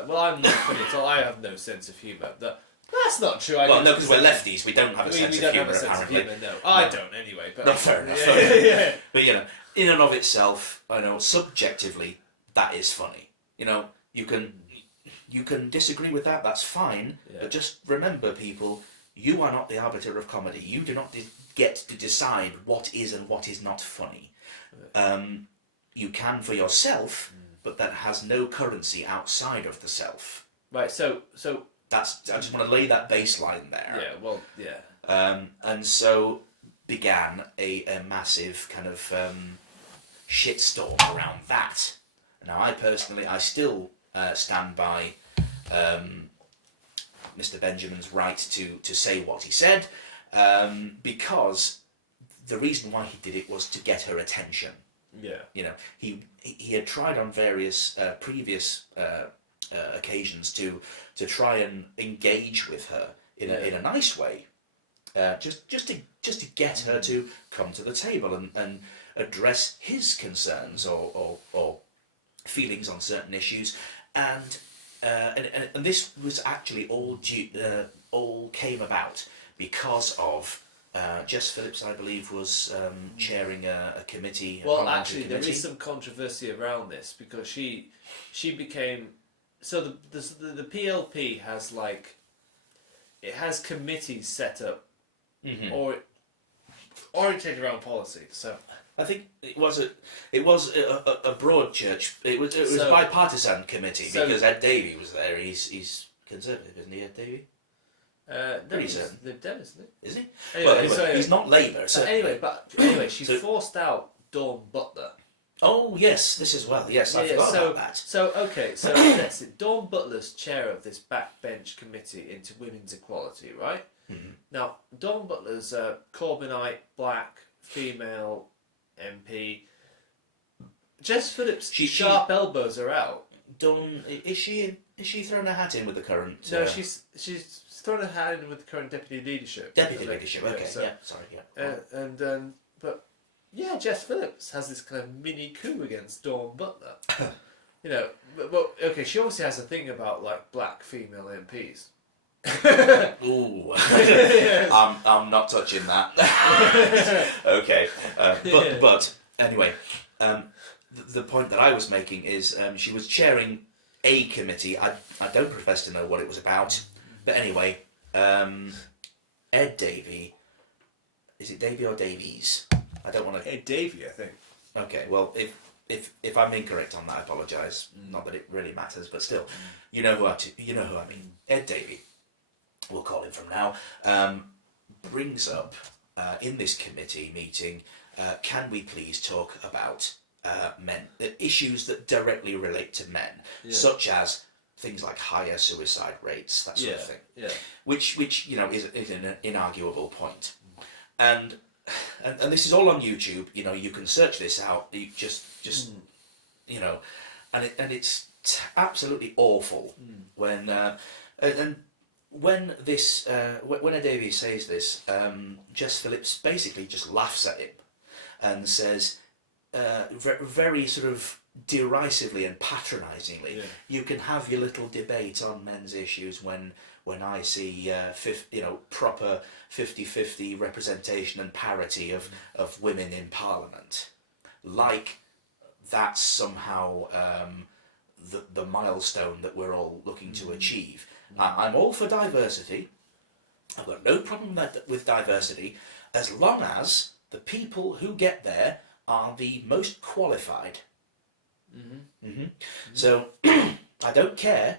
Well, I'm not funny at all. I have no sense of humour. That's not true. No, because we're lefties. We don't have a sense of humour. Apparently, no. I don't anyway. But no, fair enough. Yeah. But in and of itself, I know subjectively that is funny. You can disagree with that, that's fine, but just remember, people, you are not the arbiter of comedy. You do not get to decide what is and what is not funny. You can for yourself, but that has no currency outside of the self. Right, so... I just want to lay that baseline there. Yeah, well, yeah. And so began a massive kind of shitstorm around that. Now, I still stand by Mr. Benjamin's right to say what he said, because the reason why he did it was to get her attention. Yeah. He had tried on various previous occasions to try and engage with her in a nice way, just to get her to come to the table and address his concerns or feelings on certain issues, and this was actually all came about because of Jess Phillips, I believe, was chairing a committee. Well, actually, there is some controversy around this because she became so the PLP has it has committees set up or orientated around policy. So I think it was a broad church. It was a bipartisan committee because Ed Davey was there. He's Conservative, isn't he, Ed Davey? Pretty certain. Lib Dem, isn't he? Is he? Anyway, he's not Labour. So she forced out Dawn Butler. Oh yes, this as well. Yes, I forgot about that. So that's it. Dawn Butler's chair of this backbench committee into women's equality, right? Mm-hmm. Now, Dawn Butler's a Corbynite, black, female MP. Jess Phillips' sharp elbows are out. Dawn, is she throwing her hat in with the current? No, she's thrown her hat in with the current deputy leadership. Deputy leadership. Okay. But yeah, Jess Phillips has this kind of mini coup against Dawn Butler. But okay, she obviously has a thing about black female MPs. Ooh, I'm not touching that. Okay, but anyway, the point that I was making is she was chairing a committee. I don't profess to know what it was about, but anyway, Ed Davey, is it Davey or Davies? I don't want to. Ed Davey, I think. Okay, well, if I'm incorrect on that, I apologise. Not that it really matters, but still, you know who I mean. Ed Davey, we'll call him from now, brings up in this committee meeting, can we please talk about men, issues that directly relate to men, such as things like higher suicide rates, that sort of thing. Yeah. Which is an inarguable point, and this is all on YouTube. You can search this out. You just and it's absolutely awful when and when this when Ed Davey says this, Jess Phillips basically just laughs at him and says very sort of derisively and patronisingly, you can have your little debate on men's issues when I see proper 50-50 representation and parity of women in Parliament, like that's somehow the milestone that we're all looking to achieve. I'm all for diversity. I've got no problem with diversity as long as the people who get there are the most qualified. So I don't care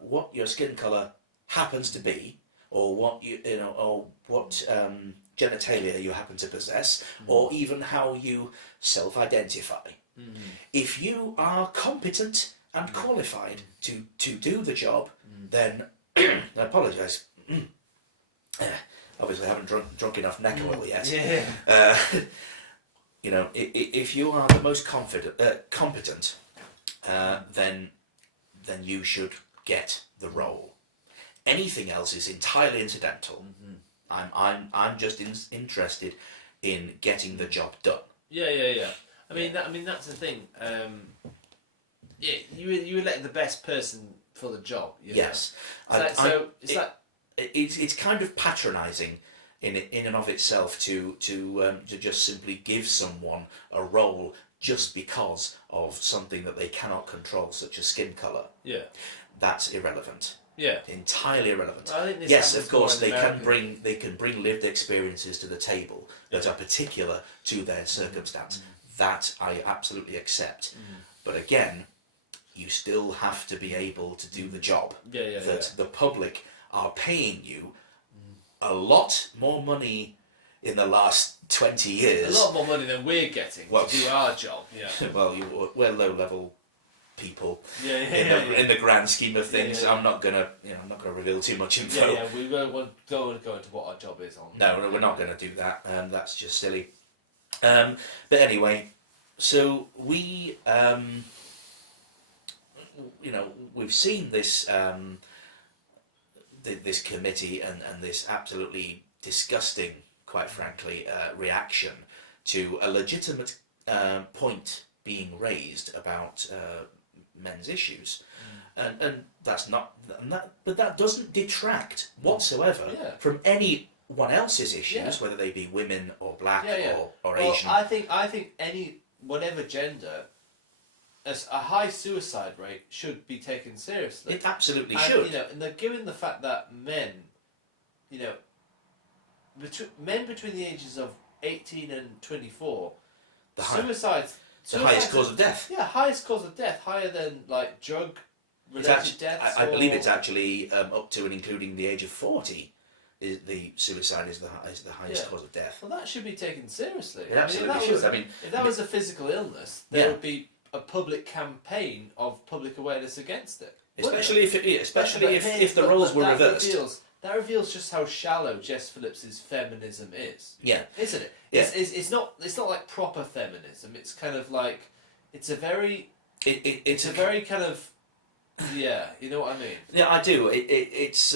what your skin colour happens to be, or what what genitalia you happen to possess, or even how you self-identify. If you are competent and qualified to do the job, then I apologise. Obviously, I haven't drunk enough neck oil yet. If you are the most competent, then you should get the role. Anything else is entirely incidental. I'm just interested in getting the job done. Yeah. I mean that's the thing. You elect the best person for the job. Yes. It's kind of patronising in and of itself to just simply give someone a role just because of something that they cannot control, such as skin colour. Yeah. That's irrelevant. Yeah. Entirely irrelevant. I think yes, of course they can bring lived experiences to the table that are particular to their circumstance. That I absolutely accept. But again, you still have to be able to do the job. The public are paying you a lot more money in the last 20 years. A lot more money than we're getting to do our job. Yeah. Well, we're low-level people. In the grand scheme of things. I'm not gonna reveal too much info. We won't go into what our job is on. No, we're not going to do that. That's just silly. But anyway, so we, we've seen this this committee and this absolutely disgusting, quite frankly, reaction to a legitimate point being raised about men's issues, and that's not, but that doesn't detract whatsoever from anyone else's issues, whether they be women or black or Asian. I think any whatever gender, as a high suicide rate should be taken seriously. It absolutely should. You know, and given the fact that men, you know, men between the ages of 18 and 24, the highest cause of death. Yeah, highest cause of death, higher than like drug-related deaths. I believe it's actually up to and including the age of 40. The suicide is the highest cause of death. Well, that should be taken seriously. It absolutely should. If that was a physical illness, there would be a public campaign of public awareness against it. Especially if the roles were reversed. That reveals just how shallow Jess Phillips's feminism is. Yeah, isn't it? Yeah. It's not like proper feminism. It's kind of like it's a very kind of you know what I mean? Yeah, I do. It's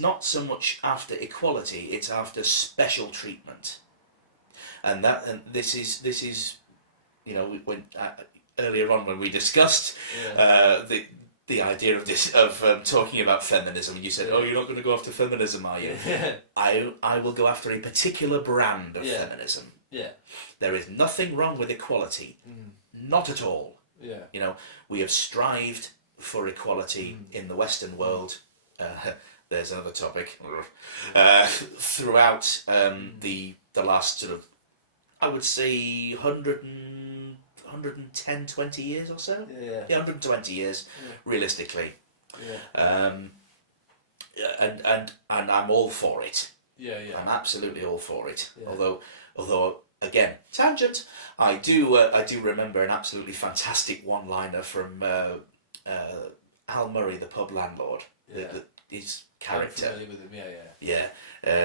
not so much after equality; it's after special treatment, and this is you know, when earlier on when we discussed the idea of talking about feminism, and you said, "Oh, you're not going to go after feminism, are you?" I will go after a particular brand of feminism. Yeah. There is nothing wrong with equality, not at all. Yeah. You know, we have strived for equality in the Western world. There's another topic. Throughout the last sort of, I would say, 110, 20 years or so. Yeah. 120 years, realistically. Yeah. And I'm all for it. Yeah. I'm absolutely all for it. Yeah. Although again, tangent. I do remember an absolutely fantastic one-liner from Al Murray, the pub landlord. Yeah. His character. I'm familiar with him. Yeah.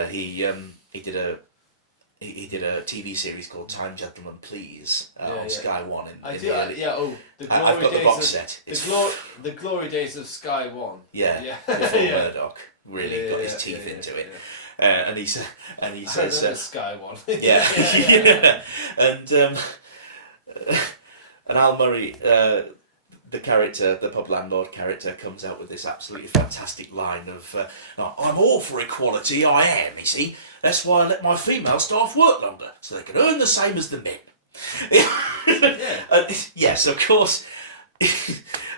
He did a TV series called Time Gentlemen Please on Sky One the glory I've got days the box set. The glory days of Sky One. Yeah. Before Murdoch really got his teeth into it. And he says Sky One. Yeah. And Al Murray, the character, the pub landlord character, comes out with this absolutely fantastic line of, "I'm all for equality, I am, you see. That's why I let my female staff work longer, so they can earn the same as the men." Yes, of course,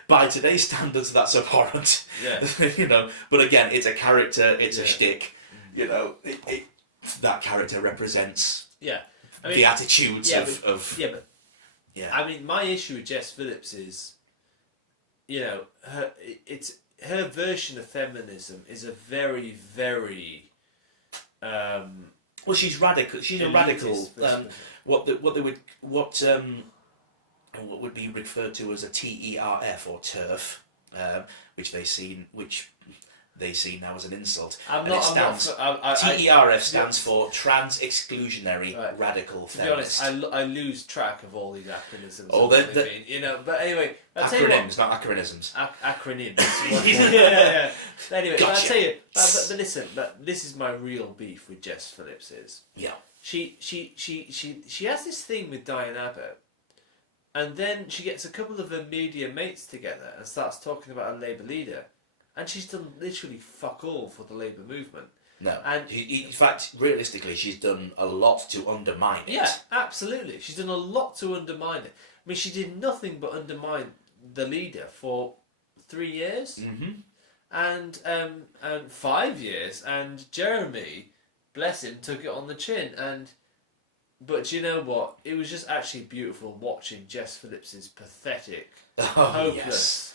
by today's standards, that's abhorrent. Yeah. You know, but again, it's a character, it's a shtick. You know, that character represents the attitudes of... I mean, my issue with Jess Phillips is, you know, her version of feminism is a very, very well, she's radical. She's a radical. What would be referred to as a TERF or TERF, which they see now as an insult. TERF stands for Trans Exclusionary Radical Feminist. To be honest, I lose track of all these acronyms. You know, but anyway, acronyms, not acronisms. Acronyms. yeah. Anyway, Gotcha. I'll tell you. But listen, but this is my real beef with Jess Phillips is. Yeah. She has this thing with Diane Abbott, and then she gets a couple of her media mates together and starts talking about a Labour leader. And she's done literally fuck all for the Labour movement. No, and in fact, realistically, she's done a lot to undermine it. Yeah, absolutely. She's done a lot to undermine it. I mean, she did nothing but undermine the leader for 3 years, and 5 years. And Jeremy, bless him, took it on the chin. But you know what? It was just actually beautiful watching Jess Phillips's pathetic, hopeless.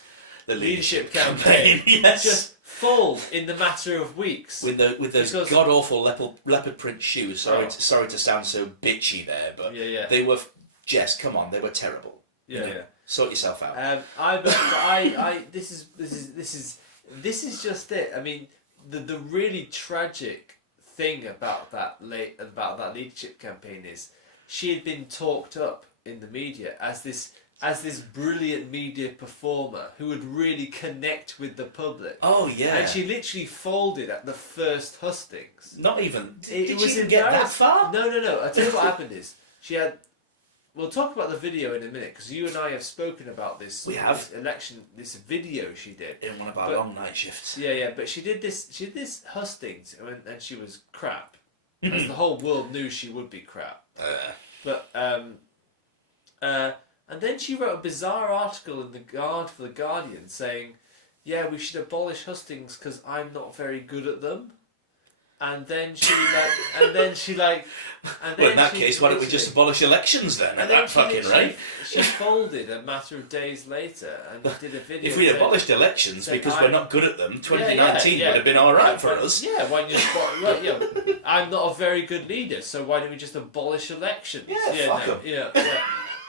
The leadership campaign, just fall in the matter of weeks with those god awful leopard print shoes. Sorry to sound so bitchy there, but they were, Jess, come on, they were terrible. Sort yourself out. This is just it. I mean, the really tragic thing about that leadership campaign is she had been talked up in the media as this brilliant media performer who would really connect with the public. Oh yeah. And she literally folded at the first hustings. Not even. Did she even get that far? No. I tell you what happened is she had. We'll talk about the video in a minute because you and I have spoken about this. We have. This election, this video she did in one of our long night shifts. Yeah. But she did this hustings, and she was crap, as the whole world knew she would be crap. But and then she wrote a bizarre article in for the Guardian saying, "Yeah, we should abolish hustings because I'm not very good at them." And then well, in that case, why don't we just abolish elections then? At that fucking rate. She folded a matter of days later and did a video. If we abolished elections because we're not good at them, 2019 would have been all right for us. Yeah, why don't you just right? Yeah, I'm not a very good leader, so why don't we just abolish elections? Yeah, fuck them. Yeah.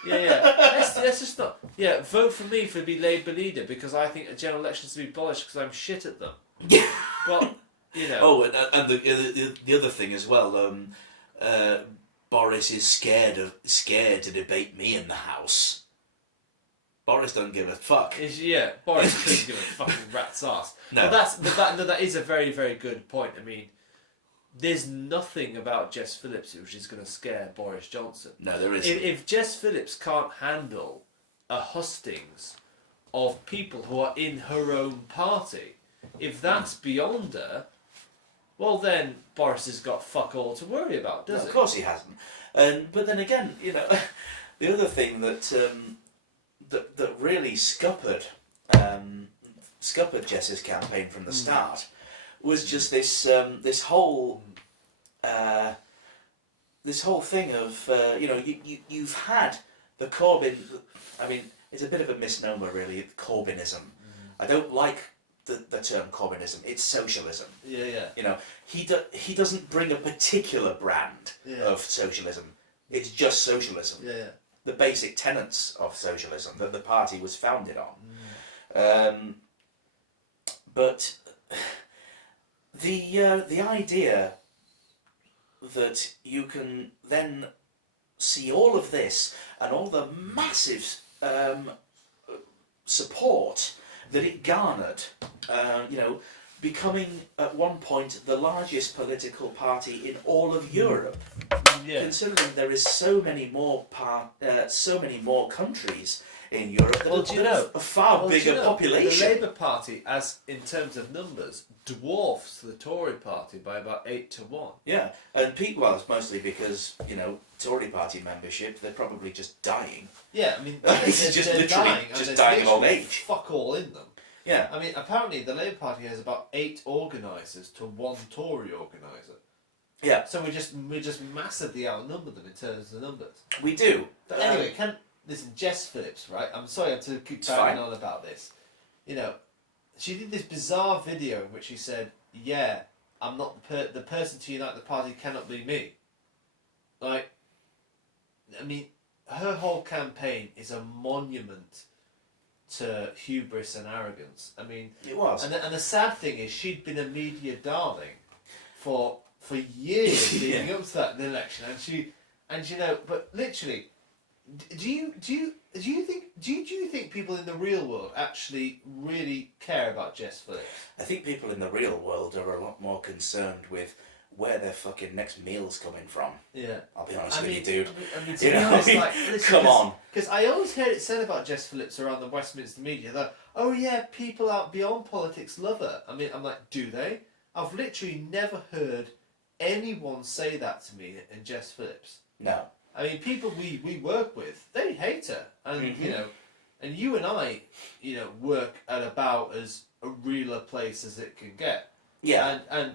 Let's just not. Yeah, vote for me for be Labour leader because I think general elections should be abolished because I'm shit at them. Well. You know. Oh, and the other thing as well. Boris is scared to debate me in the House. Boris don't give a fuck. Boris doesn't give a fucking rat's ass. No. But that is a very, very good point. I mean, there's nothing about Jess Phillips which is going to scare Boris Johnson. No, there isn't. If Jess Phillips can't handle a hustings of people who are in her own party, if that's beyond her, well then Boris has got fuck all to worry about, doesn't he? Of course he hasn't. But then again, the other thing that that really scuppered Jess's campaign from the start was just this whole thing of you've had the Corbyn. I mean, it's a bit of a misnomer, really. Corbynism. I don't like the term Corbynism. It's socialism. Yeah. He doesn't bring a particular brand of socialism. It's just socialism. Yeah. The basic tenets of socialism that the party was founded on. But the idea that you can then see all of this and all the massive support that it garnered, becoming at one point the largest political party in all of Europe. Yeah. Considering there is so many more countries in Europe that have a far bigger population. The Labour Party, as in terms of numbers, dwarfs the Tory Party by about 8-1. Yeah, and it's mostly because Tory Party membership, they're probably just dying. Yeah, I mean, it's just literally just dying of old age. Fuck all in them. Yeah. I mean, apparently the Labour Party has about 8 organisers to 1 Tory organiser. Yeah. So we just massively outnumber them in terms of the numbers. We do. But anyway, listen, Jess Phillips, right? I'm sorry to keep banging on about this. She did this bizarre video in which she said, "Yeah, I'm not the person to unite the party cannot be me." Like, I mean, her whole campaign is a monument to hubris and arrogance. I mean, it was. And the sad thing is, she'd been a media darling for years leading up to that election, but literally, do you think people in the real world actually really care about Jess Phillips? I think people in the real world are a lot more concerned with where their fucking next meal's coming from. Yeah. I'll be honest with you, dude. I mean, to be honest, listen, come on. Because I always hear it said about Jess Phillips around the Westminster media that, oh yeah, people out beyond politics love her. I mean, I'm like, do they? I've literally never heard anyone say that to me in Jess Phillips. No. I mean, people we work with, they hate her, and and you and I, work at about as a realer place as it can get. Yeah. And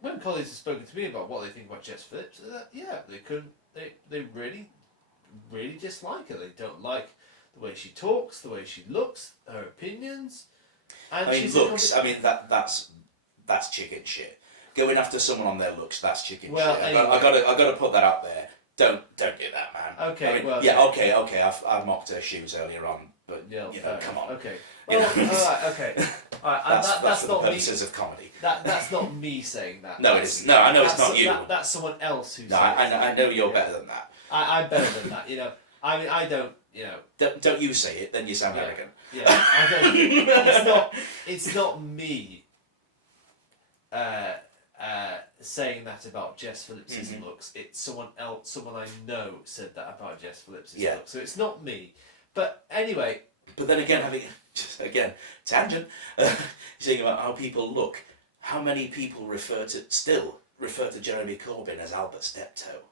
when colleagues have spoken to me about what they think about Jess Phillips, they really, really dislike her. They don't like the way she talks, the way she looks, her opinions. And that's chicken shit. Going after someone on their looks, that's chicken shit. Anyway. I gotta put that out there. Don't do that, man. Okay. Okay. I mocked her shoes earlier on, but come on. Okay. Well, alright. Okay. Alright. That's for not the purposes of comedy. That's not me saying that. No, it isn't. No, I know it's not you. That's someone else who's. No, I know you're better than that. I'm better than that. I mean, I don't. Don't you say it? Then you sound arrogant. Yeah. I don't. It's not me. saying that about Jess Phillips's looks. It's someone else, someone I know said that about Jess Phillips's looks. So it's not me. But anyway. But then again, tangent, saying about how people look, how many people still refer to Jeremy Corbyn as Albert Steptoe?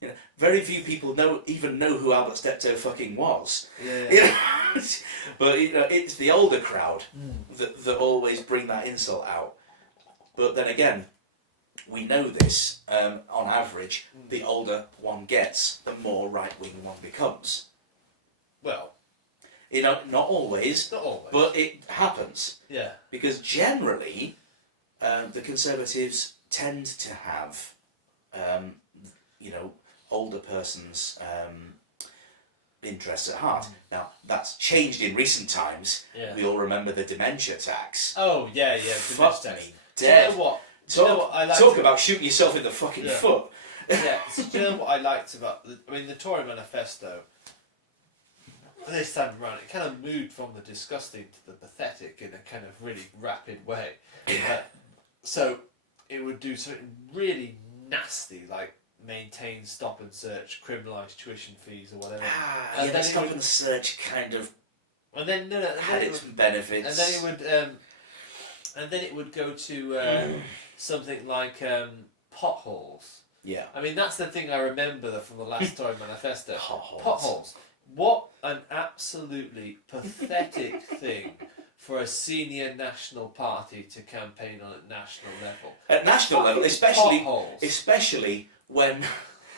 You know, very few people even know who Albert Steptoe fucking was. Yeah. You know? But you know, it's the older crowd that always bring that insult out. But then again, we know this. On average, the older one gets, the more right-wing one becomes. Well, you know, not always, but it happens. Yeah. Because generally, the Conservatives tend to have, you know, older persons' interests at heart. Now, that's changed in recent times. Yeah. We all remember the dementia tax. Oh, yeah, Fuck dementia tax. me Do you dead. know what? Talk about shooting yourself in the fucking foot. Yeah, so do you know what I liked about the Tory manifesto? This time around, it kind of moved from the disgusting to the pathetic in a kind of really rapid way. So it would do something really nasty, like maintain stop and search, criminalise tuition fees or whatever. And then stop and search kind of. And then had its benefits. And then it would go to something like potholes. Yeah. I mean, that's the thing I remember from the last Tory manifesto. Potholes. What an absolutely pathetic thing for a senior national party to campaign on at national level. At national level, especially when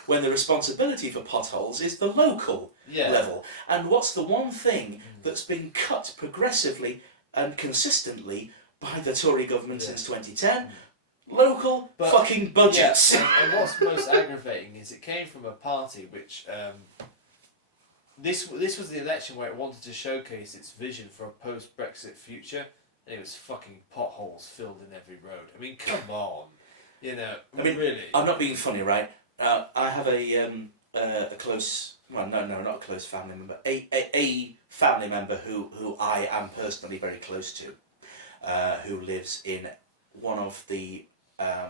the responsibility for potholes is the local level. And what's the one thing that's been cut progressively and consistently by the Tory government since 2010? Local fucking budgets. Yeah, and what's most aggravating is it came from a party which... This was the election where it wanted to showcase its vision for a post-Brexit future. And it was fucking potholes filled in every road. I mean, come on. You know, really. I'm not being funny, right? I have a close... Well, no, not a close family member. A family member who I am personally very close to, who lives in one of the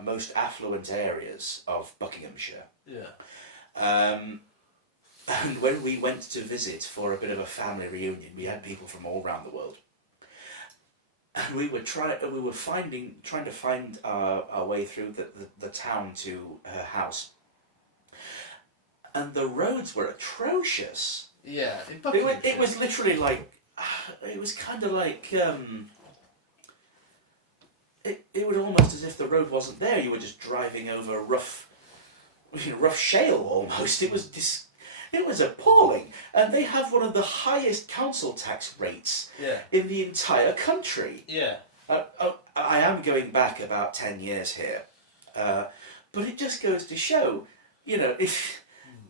most affluent areas of Buckinghamshire. Yeah. And when we went to visit for a bit of a family reunion, we had people from all around the world, and we were trying to find our way through the town to her house, and the roads were atrocious. Yeah, it was literally like, it was kind of like it was almost as if the road wasn't there. You were just driving over rough shale almost. It was appalling, and they have one of the highest council tax rates in the entire country. Yeah. I am going back about 10 years here, but it just goes to show, you know, if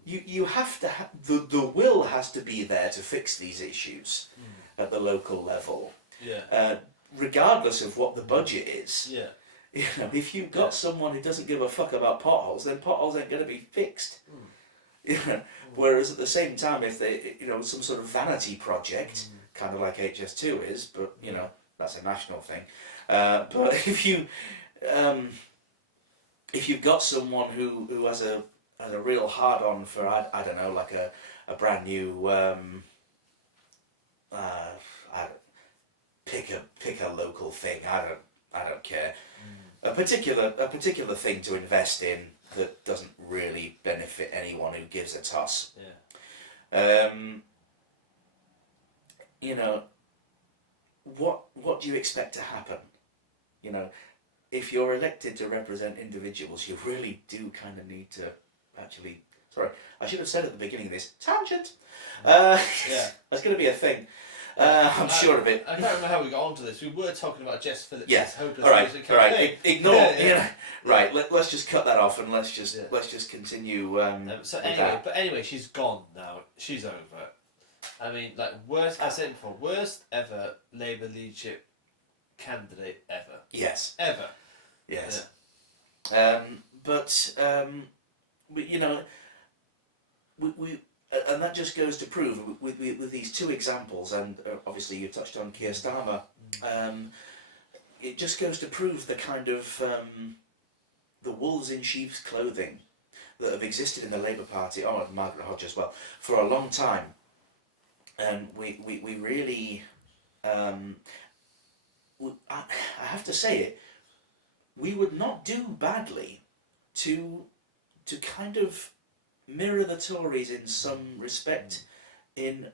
you have to the will has to be there to fix these issues at the local level. Yeah. Regardless of what the budget is. Yeah. You know, if you've got someone who doesn't give a fuck about potholes, then potholes ain't going to be fixed. You know, whereas at the same time, if they, you know, some sort of vanity project, kind of like HS2 is, but you know, that's a national thing. But if you've got someone who has a real hard on for I don't know, like a brand new pick a local thing. I don't care. A particular thing to invest in that doesn't really benefit anyone who gives a toss. Yeah. You know, what do you expect to happen? You know, if you're elected to represent individuals, you really do kind of need to actually... Sorry, I should have said at the beginning of this, tangent! That's going to be a thing. I'm sure of it. I can't remember how we got onto this. We were talking about Jess Phillips' hopeless music campaign. Right. Ignore. Yeah. You know, right. Let's just cut that off and let's just continue. Anyway, she's gone now. She's over. I mean, like worst. I said before, worst ever Labour leadership candidate ever. Yes. Ever. Yes. Yeah. But you know, we. And that just goes to prove, with these two examples, and obviously you touched on Keir Starmer, it just goes to prove the kind of the wolves in sheep's clothing that have existed in the Labour Party, and Margaret Hodge as well, for a long time. And we really, I have to say it, we would not do badly to kind of mirror the Tories in some respect, in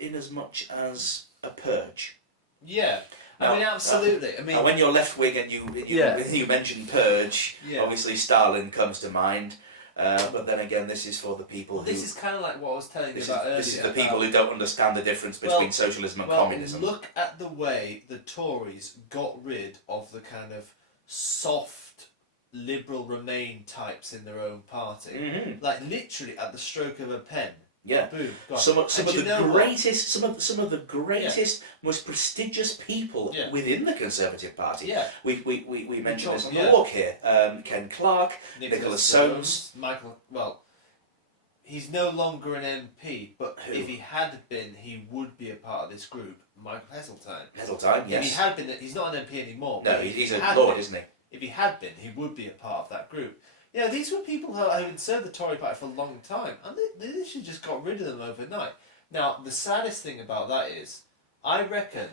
as much as a purge. Yeah. Now, I mean, absolutely. I mean, when you're left wing and you mention purge, obviously Stalin comes to mind. But then again, this is for the people who... This is kind of like what I was telling you about earlier. This is the people who don't understand the difference between socialism and communism. Look at the way the Tories got rid of the kind of soft, liberal Remain types in their own party. Mm-hmm. Like, literally at the stroke of a pen. Yeah, boom, some of the greatest, most prestigious people within the Conservative Party. Yeah, we mentioned this on the walk here. Ken Clarke, Nicholas Soames, Michael. Well, he's no longer an MP, but if he had been, he would be a part of this group. Michael Heseltine. Heseltine, yes. If he had been, he's not an MP anymore. No, he's a lord, isn't he? If he had been, he would be a part of that group. Yeah, these were people who had served the Tory party for a long time, and they literally just got rid of them overnight. Now, the saddest thing about that is, I reckon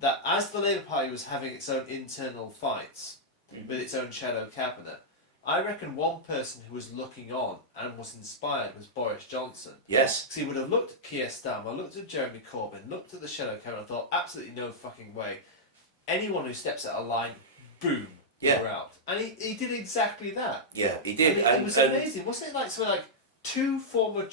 that as the Labour Party was having its own internal fights with its own shadow cabinet, I reckon one person who was looking on and was inspired was Boris Johnson. Yes. Because he would have looked at Keir Starmer, looked at Jeremy Corbyn, looked at the shadow cabinet and thought, absolutely no fucking way. Anyone who steps out of line, boom. You're out. And he did exactly that. Yeah, he did. And it was amazing. Wasn't it like something like two former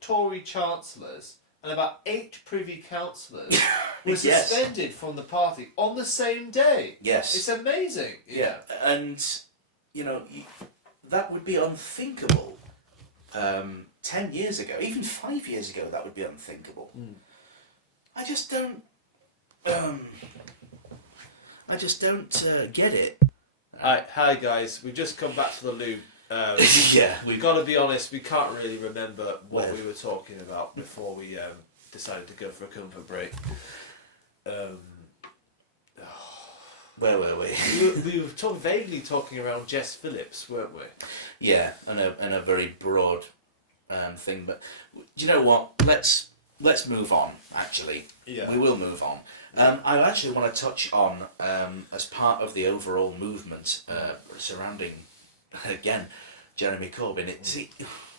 Tory chancellors and about 8 privy councillors were suspended from the party on the same day. Yes. It's amazing. Yeah, and, that would be unthinkable 10 years ago, even 5 years ago, that would be unthinkable. I just don't get it. Hi guys, we've just come back to the loop. We've got to be honest, we can't really remember what we were talking about before we decided to go for a comfort break. Where were we? we were vaguely talking around Jess Phillips, weren't we? Yeah, and a very broad thing. But do you know what? Let's move on. Actually, we will move on. I actually want to touch on as part of the overall movement surrounding, again, Jeremy Corbyn.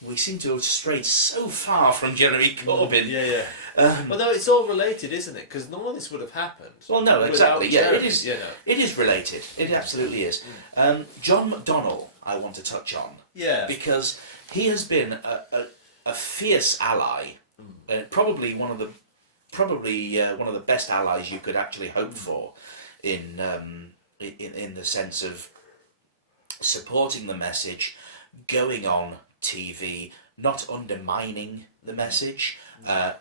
We seem to have strayed so far from Jeremy Corbyn. Well, no, it's all related, isn't it? Because none of this would have happened. Well, no, exactly. Yeah, Jeremy, it is. It is related. It absolutely is. John McDonnell, I want to touch on. Yeah. Because he has been a fierce ally, probably one of the best allies you could actually hope for, in the sense of supporting the message, going on TV, not undermining the message,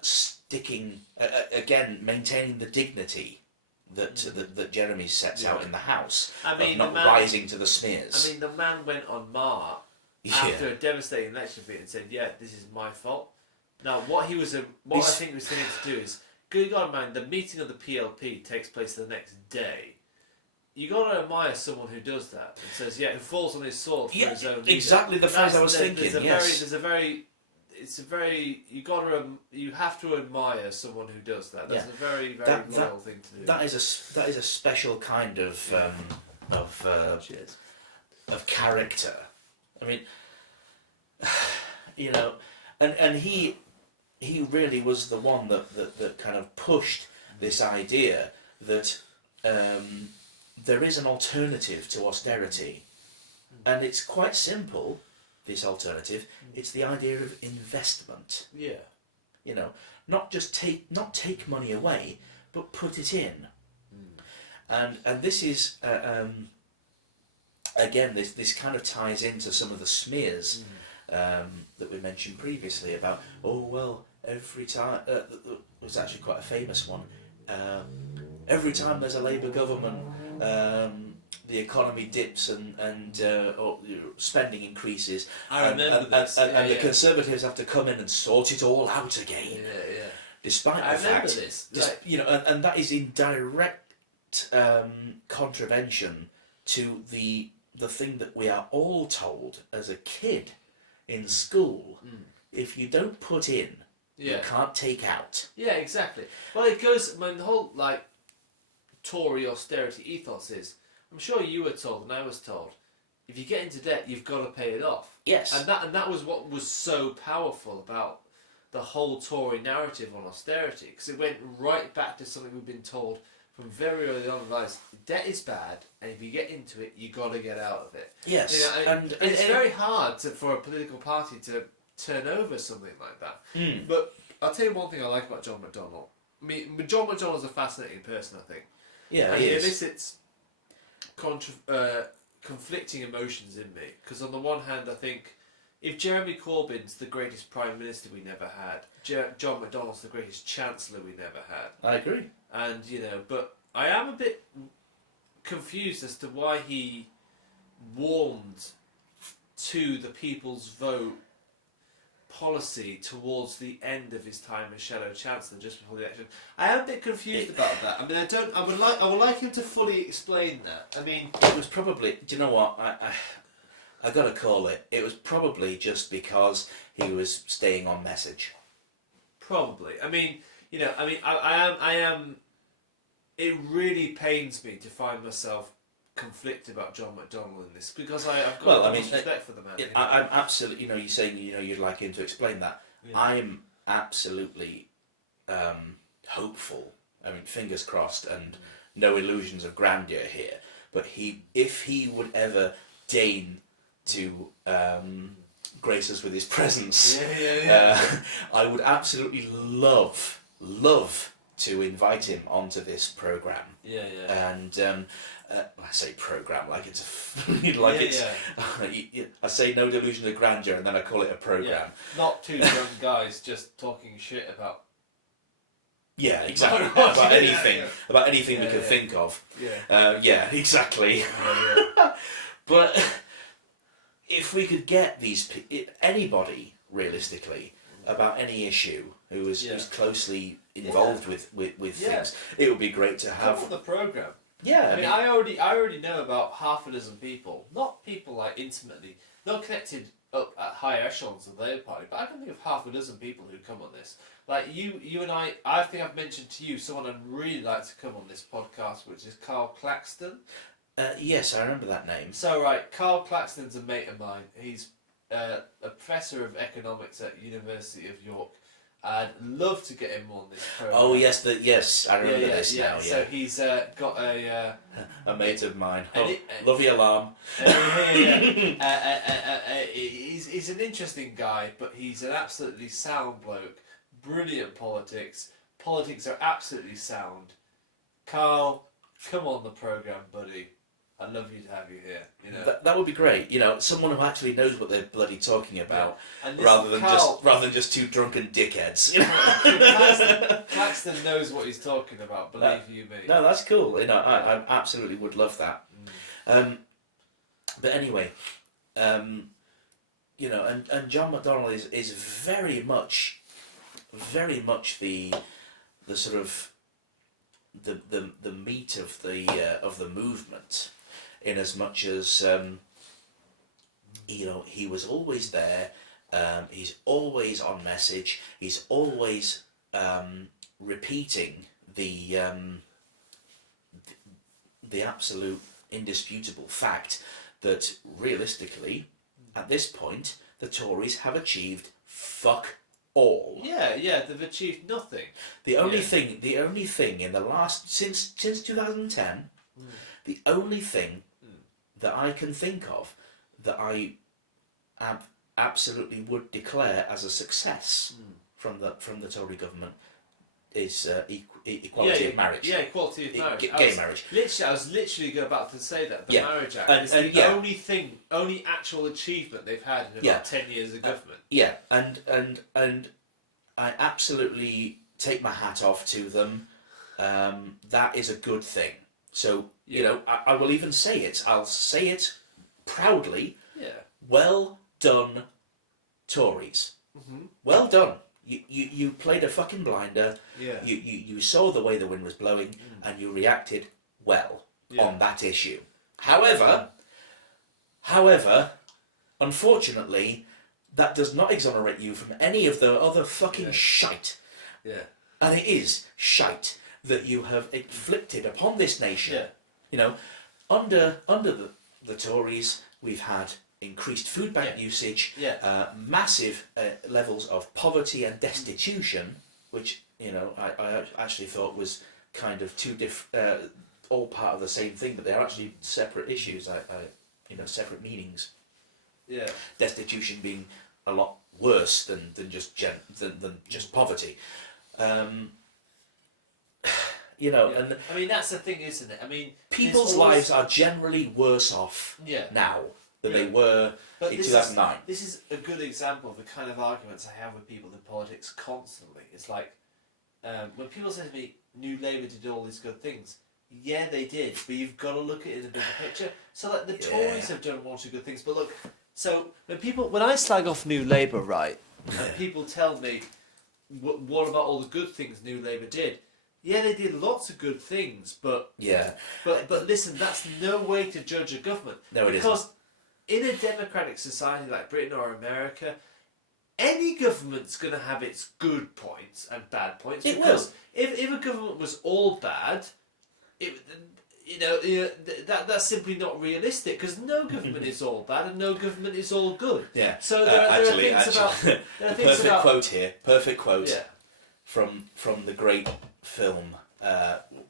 sticking again, maintaining the dignity that Jeremy sets out in the House, not rising to the smears. I mean, the man went on Mar after a devastating election defeat and said, "Yeah, this is my fault." Now, what I think he was thinking to do is, good God, man, the meeting of the PLP takes place the next day. You got to admire someone who does that and says, who falls on his sword for his own leader. Exactly the phrase I was thinking. You have to admire someone who does that. That's a very, very loyal thing to do. That is a special kind of character. I mean, and he really was the one that kind of pushed this idea that there is an alternative to austerity, and it's quite simple. This alternative, it's the idea of investment. Yeah. Not just take money away, but put it in. And this is again, this kind of ties into some of the smears that we mentioned previously about, every time, it was actually quite a famous one, Every time there's a Labour government, the economy dips or spending increases. I remember this. And the Conservatives have to come in and sort it all out again. Yeah. Despite I the remember fact, this. and that is in direct contravention to the thing that we are all told as a kid in school. If you don't put in, you can't take out. Yeah, exactly. Well, it goes. I mean, the whole Tory austerity ethos is. I'm sure you were told, and I was told, if you get into debt, you've got to pay it off. Yes. And that was what was so powerful about the whole Tory narrative on austerity, because it went right back to something we've been told from very early on in life. Debt is bad, and if you get into it, you got to get out of it. Yes. And it's very hard for a political party to turn over something like that. But I'll tell you one thing I like about John McDonnell. I mean, John McDonnell's a fascinating person, I think. Yeah, and he elicits conflicting emotions in me. Because on the one hand, I think if Jeremy Corbyn's the greatest Prime Minister we never had, John McDonnell's the greatest Chancellor we never had. I agree. And, but I am a bit confused as to why he warmed to the people's vote policy towards the end of his time as Shadow Chancellor, just before the election. I am a bit confused about that. I mean, I would like him to fully explain that. I mean, it was probably. Do you know what? I got to call it. It was probably just because he was staying on message. Probably. I mean, I am. It really pains me to find myself conflicted about John McDonnell in this, because I've got respect for the man. I'm absolutely. You're saying you'd like him to explain that. Yeah. I'm absolutely hopeful. I mean, fingers crossed, and no illusions of grandeur here. But if he would ever deign to grace us with his presence, I would absolutely love to invite him onto this program. And I say program like it's I say no delusion of grandeur, and then I call it a program. Yeah. Not two young guys just talking shit about. Yeah, exactly. About anything we can think of. Yeah, exactly. But if we could get anybody realistically about any issue who's closely involved with things, it would be great to have. Come on the program. Yeah, I mean, I already know about half a dozen people, not people intimately, not connected up at high echelons of the Labour Party, but I can think of half a dozen people who come on this. Like you and I think I've mentioned to you someone I'd really like to come on this podcast, which is Carl Claxton. Yes, I remember that name. So Carl Claxton's a mate of mine. He's a professor of economics at University of York. I'd love to get him on this program. Oh yes, I remember this now. Yeah. So he's got a mate of mine. Love your alarm. He's an interesting guy, but he's an absolutely sound bloke. Brilliant politics. Politics are absolutely sound. Carl, come on the program, buddy. I'd love you to have you here. That would be great. Someone who actually knows what they're bloody talking about, rather than just two drunken dickheads. Claxton knows what he's talking about. Believe you me. No, that's cool. I absolutely would love that. But anyway, and John McDonnell is very much the sort of the meat of the movement. In as much as he was always there, he's always on message. He's always repeating the absolute indisputable fact that realistically, at this point, the Tories have achieved fuck all. Yeah, they've achieved nothing. The only thing in the last since 2010, the only thing that I can think of that I absolutely would declare as a success from the Tory government is equality of marriage. Yeah, equality of marriage. Gay marriage. I was literally about to say that the Marriage Act is the only actual achievement they've had in about 10 years of government. And I absolutely take my hat off to them. that is a good thing. So, you know, I will even say it. I'll say it proudly. Yeah. Well done, Tories. Mm-hmm. Well done. You played a fucking blinder. Yeah. You saw the way the wind was blowing, and you reacted well on that issue. However, unfortunately, that does not exonerate you from any of the other fucking shite. Yeah. And it is shite that you have inflicted upon this nation. Yeah. You know, under the Tories, we've had increased food bank usage, massive levels of poverty and destitution, which, you know, I actually thought was kind of all part of the same thing, but they're actually separate issues. Separate meanings. Yeah. Destitution being a lot worse than just poverty. And I mean, that's the thing, isn't it? I mean, people's lives are generally worse off now than they were in 2009. This is a good example of the kind of arguments I have with people in politics constantly. It's like, when people say to me, New Labour did all these good things. Yeah, they did, but you've got to look at it in the bigger picture. So, like, the Tories have done one or two good things, but look, so when I slag off New Labour, right, and people tell me, what about all the good things New Labour did? Yeah, they did lots of good things, but listen, that's no way to judge a government. No, it isn't. Because in a democratic society like Britain or America, any government's going to have its good points and bad points. Because if a government was all bad, that's simply not realistic. Because no government is all bad and no government is all good. Yeah. So there are things about perfect quote. Yeah. From the great film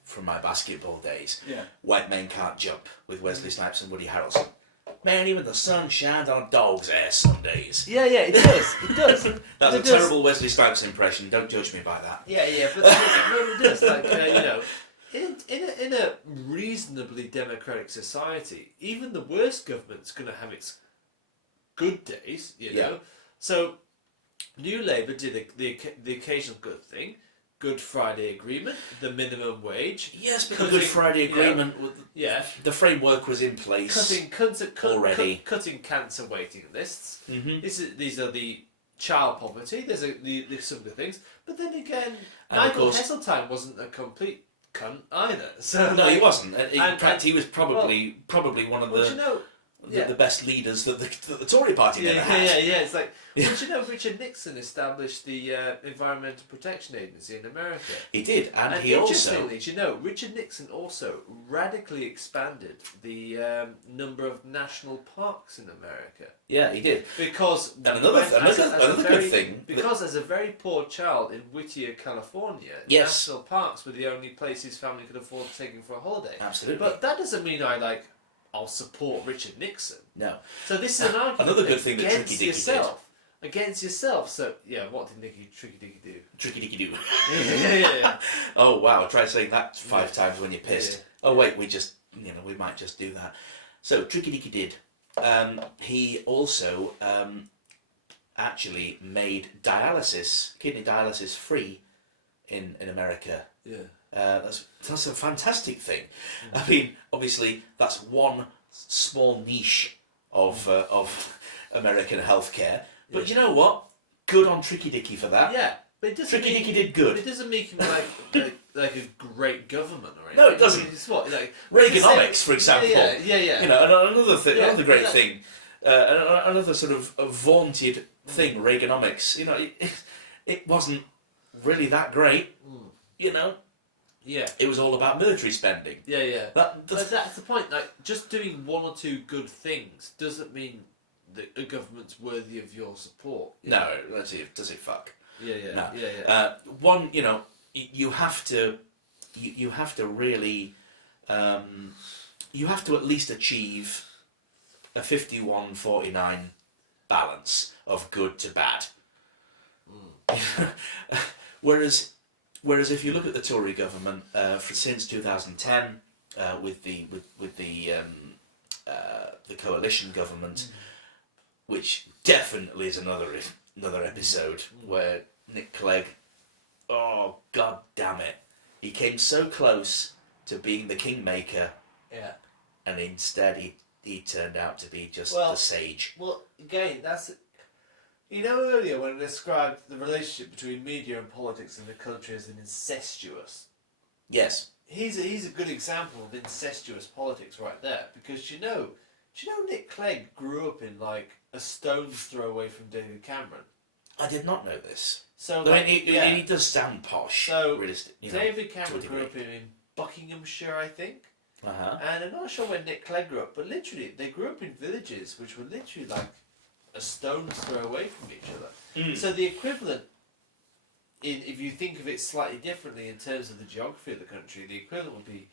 from my basketball days. Yeah. White Men Can't Jump with Wesley Snipes and Woody Harrelson. Man, even the sun shines on a dog's ass some days. Yeah, it does. It does. That's a terrible Wesley Snipes impression. Don't judge me by that. Yeah, but it does. Like, in a reasonably democratic society, even the worst government's going to have its good days. You know. So, New Labour did the occasional good thing. Good Friday Agreement, the minimum wage. Yes, but the Good Friday Agreement, the framework was in place already. Cutting cancer waiting lists. Mm-hmm. These are the child poverty. There's some good things, but then again, Nigel Heseltine wasn't a complete cunt either. So no, he wasn't. In fact, he was probably one of the best leaders that the Tory party never had. Yeah. It's like, well, Richard Nixon established the Environmental Protection Agency in America. He did, and he also... Richard Nixon also radically expanded the number of national parks in America. Yeah, he did. Because... And another good thing... Because as a very poor child in Whittier, California, national parks were the only place his family could afford to take him for a holiday. Absolutely. But that doesn't mean I'll support Richard Nixon. No. So this is an argument another good thing that Tricky Dicky did. Against yourself. So, what did Tricky Dicky do? Tricky Dicky do. Yeah. Oh, wow. Try saying that 5 times when you're pissed. Yeah. Oh, wait, we might just do that. So, Tricky Dicky did. He also actually made kidney dialysis free in America. Yeah. That's a fantastic thing. I mean, obviously, that's one small niche of American healthcare. But you know what? Good on Tricky Dicky for that. Yeah, but it doesn't. Tricky Dicky did good. But it doesn't make him like a great government or anything. No, it doesn't. It's what Reaganomics, for example. Yeah. You know, another great thing, another sort of vaunted thing. Reaganomics. You know, it wasn't really that great. You know. Yeah. It was all about military spending. Yeah. But that's the point. Like, just doing one or two good things doesn't mean that a government's worthy of your support. No, let's see. Does it fuck? Yeah. No. Yeah. One, you have to really, you have to at least achieve a 51-49 balance of good to bad. Whereas if you look at the Tory government since 2010, with the coalition government, which definitely is another episode where Nick Clegg, oh god damn it, He came so close to being the kingmaker, Yeah. and instead he turned out to be just the sage. Well, again, that's... You know, earlier when I described the relationship between media and politics in the country as an incestuous... Yes. He's a good example of incestuous politics right there, because do you know Nick Clegg grew up in like a stone's throw away from David Cameron? I did not know this. So But he does sound posh. So you know, David Cameron grew up in Buckinghamshire, I think. And I'm not sure when Nick Clegg grew up, but literally they grew up in villages which were literally like a stone's throw away from each other. So the equivalent, if you think of it slightly differently in terms of the geography of the country, the equivalent would be,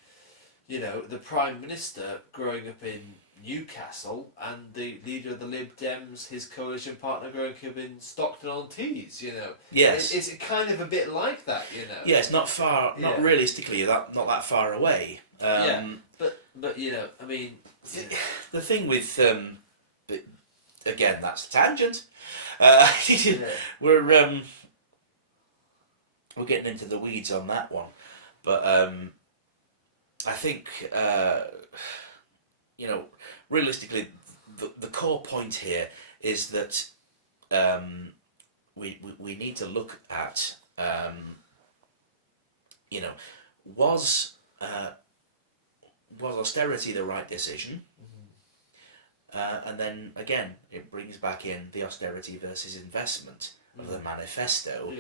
you know, the Prime Minister growing up in Newcastle and the leader of the Lib Dems, his coalition partner, growing up in Stockton-on-Tees, you know. Yes. It's kind of a bit like that, you know. Yeah, it's not far, not realistically, not that far away. But you know, I mean... The thing with... again, that's a tangent. We're getting into the weeds on that one. But I think... you know, realistically, the core point here is that we need to look at, you know, was austerity the right decision? And then again, it brings back in the austerity versus investment of the manifesto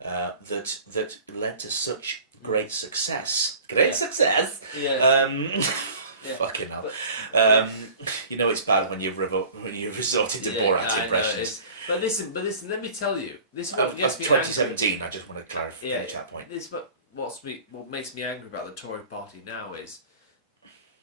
that led to such great success. Success. Fucking hell. You know it's bad when you've resorted to Borat impressions. But listen, let me tell you. This is what gets me 2017, angry. I just want to clarify that point. What makes me angry about the Tory party now is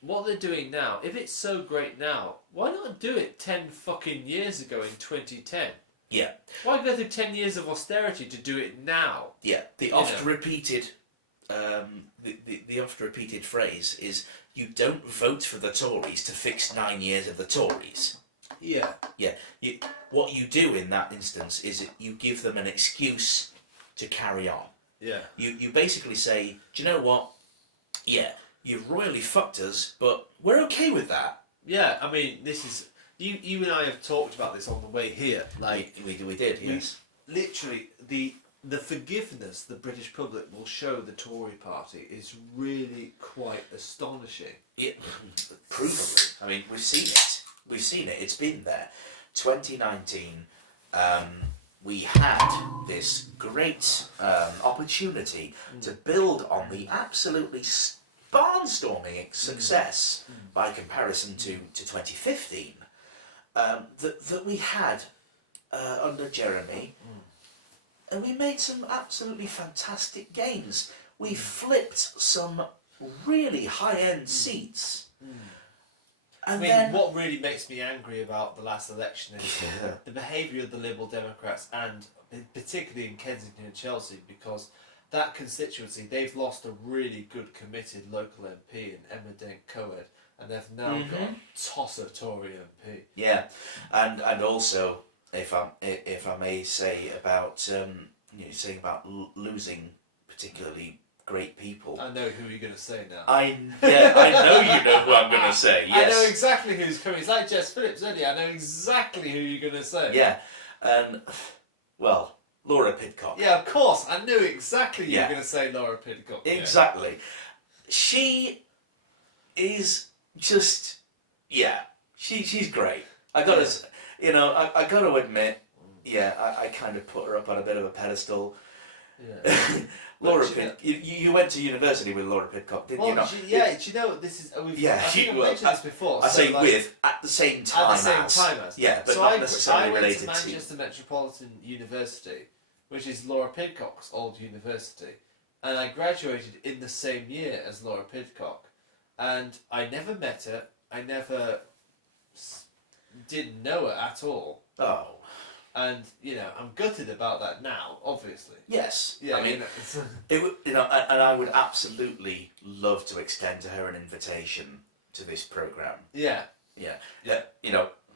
what they're doing now. If it's so great now, why not do it 10 fucking years ago in 2010? Yeah. Why go through 10 years of austerity to do it now? Yeah. The oft-repeated phrase is, you don't vote for the Tories to fix 9 years of the Tories. Yeah. Yeah. What you do in that instance is you give them an excuse to carry on. Yeah. You basically say, do you know what? Yeah, you've royally fucked us, but we're okay with that. Yeah, I mean, this is... You and I have talked about this on the way here. Like we did, yes. Literally, the forgiveness the British public will show the Tory party is really quite astonishing. Yeah, provably. I mean, we've seen it. It's been there. 2019, we had this great opportunity to build on the absolutely barnstorming success by comparison to 2015 that we had under Jeremy. And we made some absolutely fantastic gains. We flipped some really high-end seats. And then what really makes me angry about the last election is the behaviour of the Liberal Democrats, and particularly in Kensington and Chelsea, because that constituency, they've lost a really good committed local MP in Emma Dent-Coed, and they've now got a tosser Tory MP. Yeah, and also, if I may say about saying about losing particularly great people. I know who you're going to say now. I know you know who I'm going to say. Yes. I know exactly who's coming. It's like Jess Phillips earlier. I know exactly who you're going to say. Yeah, well, Laura Pidcock. Yeah, of course. I knew exactly you were going to say Laura Pidcock. Exactly. Yeah. She is just she's great. I gotta admit, I kind of put her up on a bit of a pedestal. Yeah. Laura Pidcock. You went to university with Laura Pidcock, didn't you? Do you know this is? I've mentioned this before. I say at the same time as. Yeah, but not necessarily related to. I went to Manchester Metropolitan University, which is Laura Pidcock's old university, and I graduated in the same year as Laura Pidcock, and I never met her. I never didn't know her at all. Oh. And I'm gutted about that now. Obviously. Yes. Yeah. I mean, it would, and I would absolutely love to extend to her an invitation to this program. Yeah. Yeah.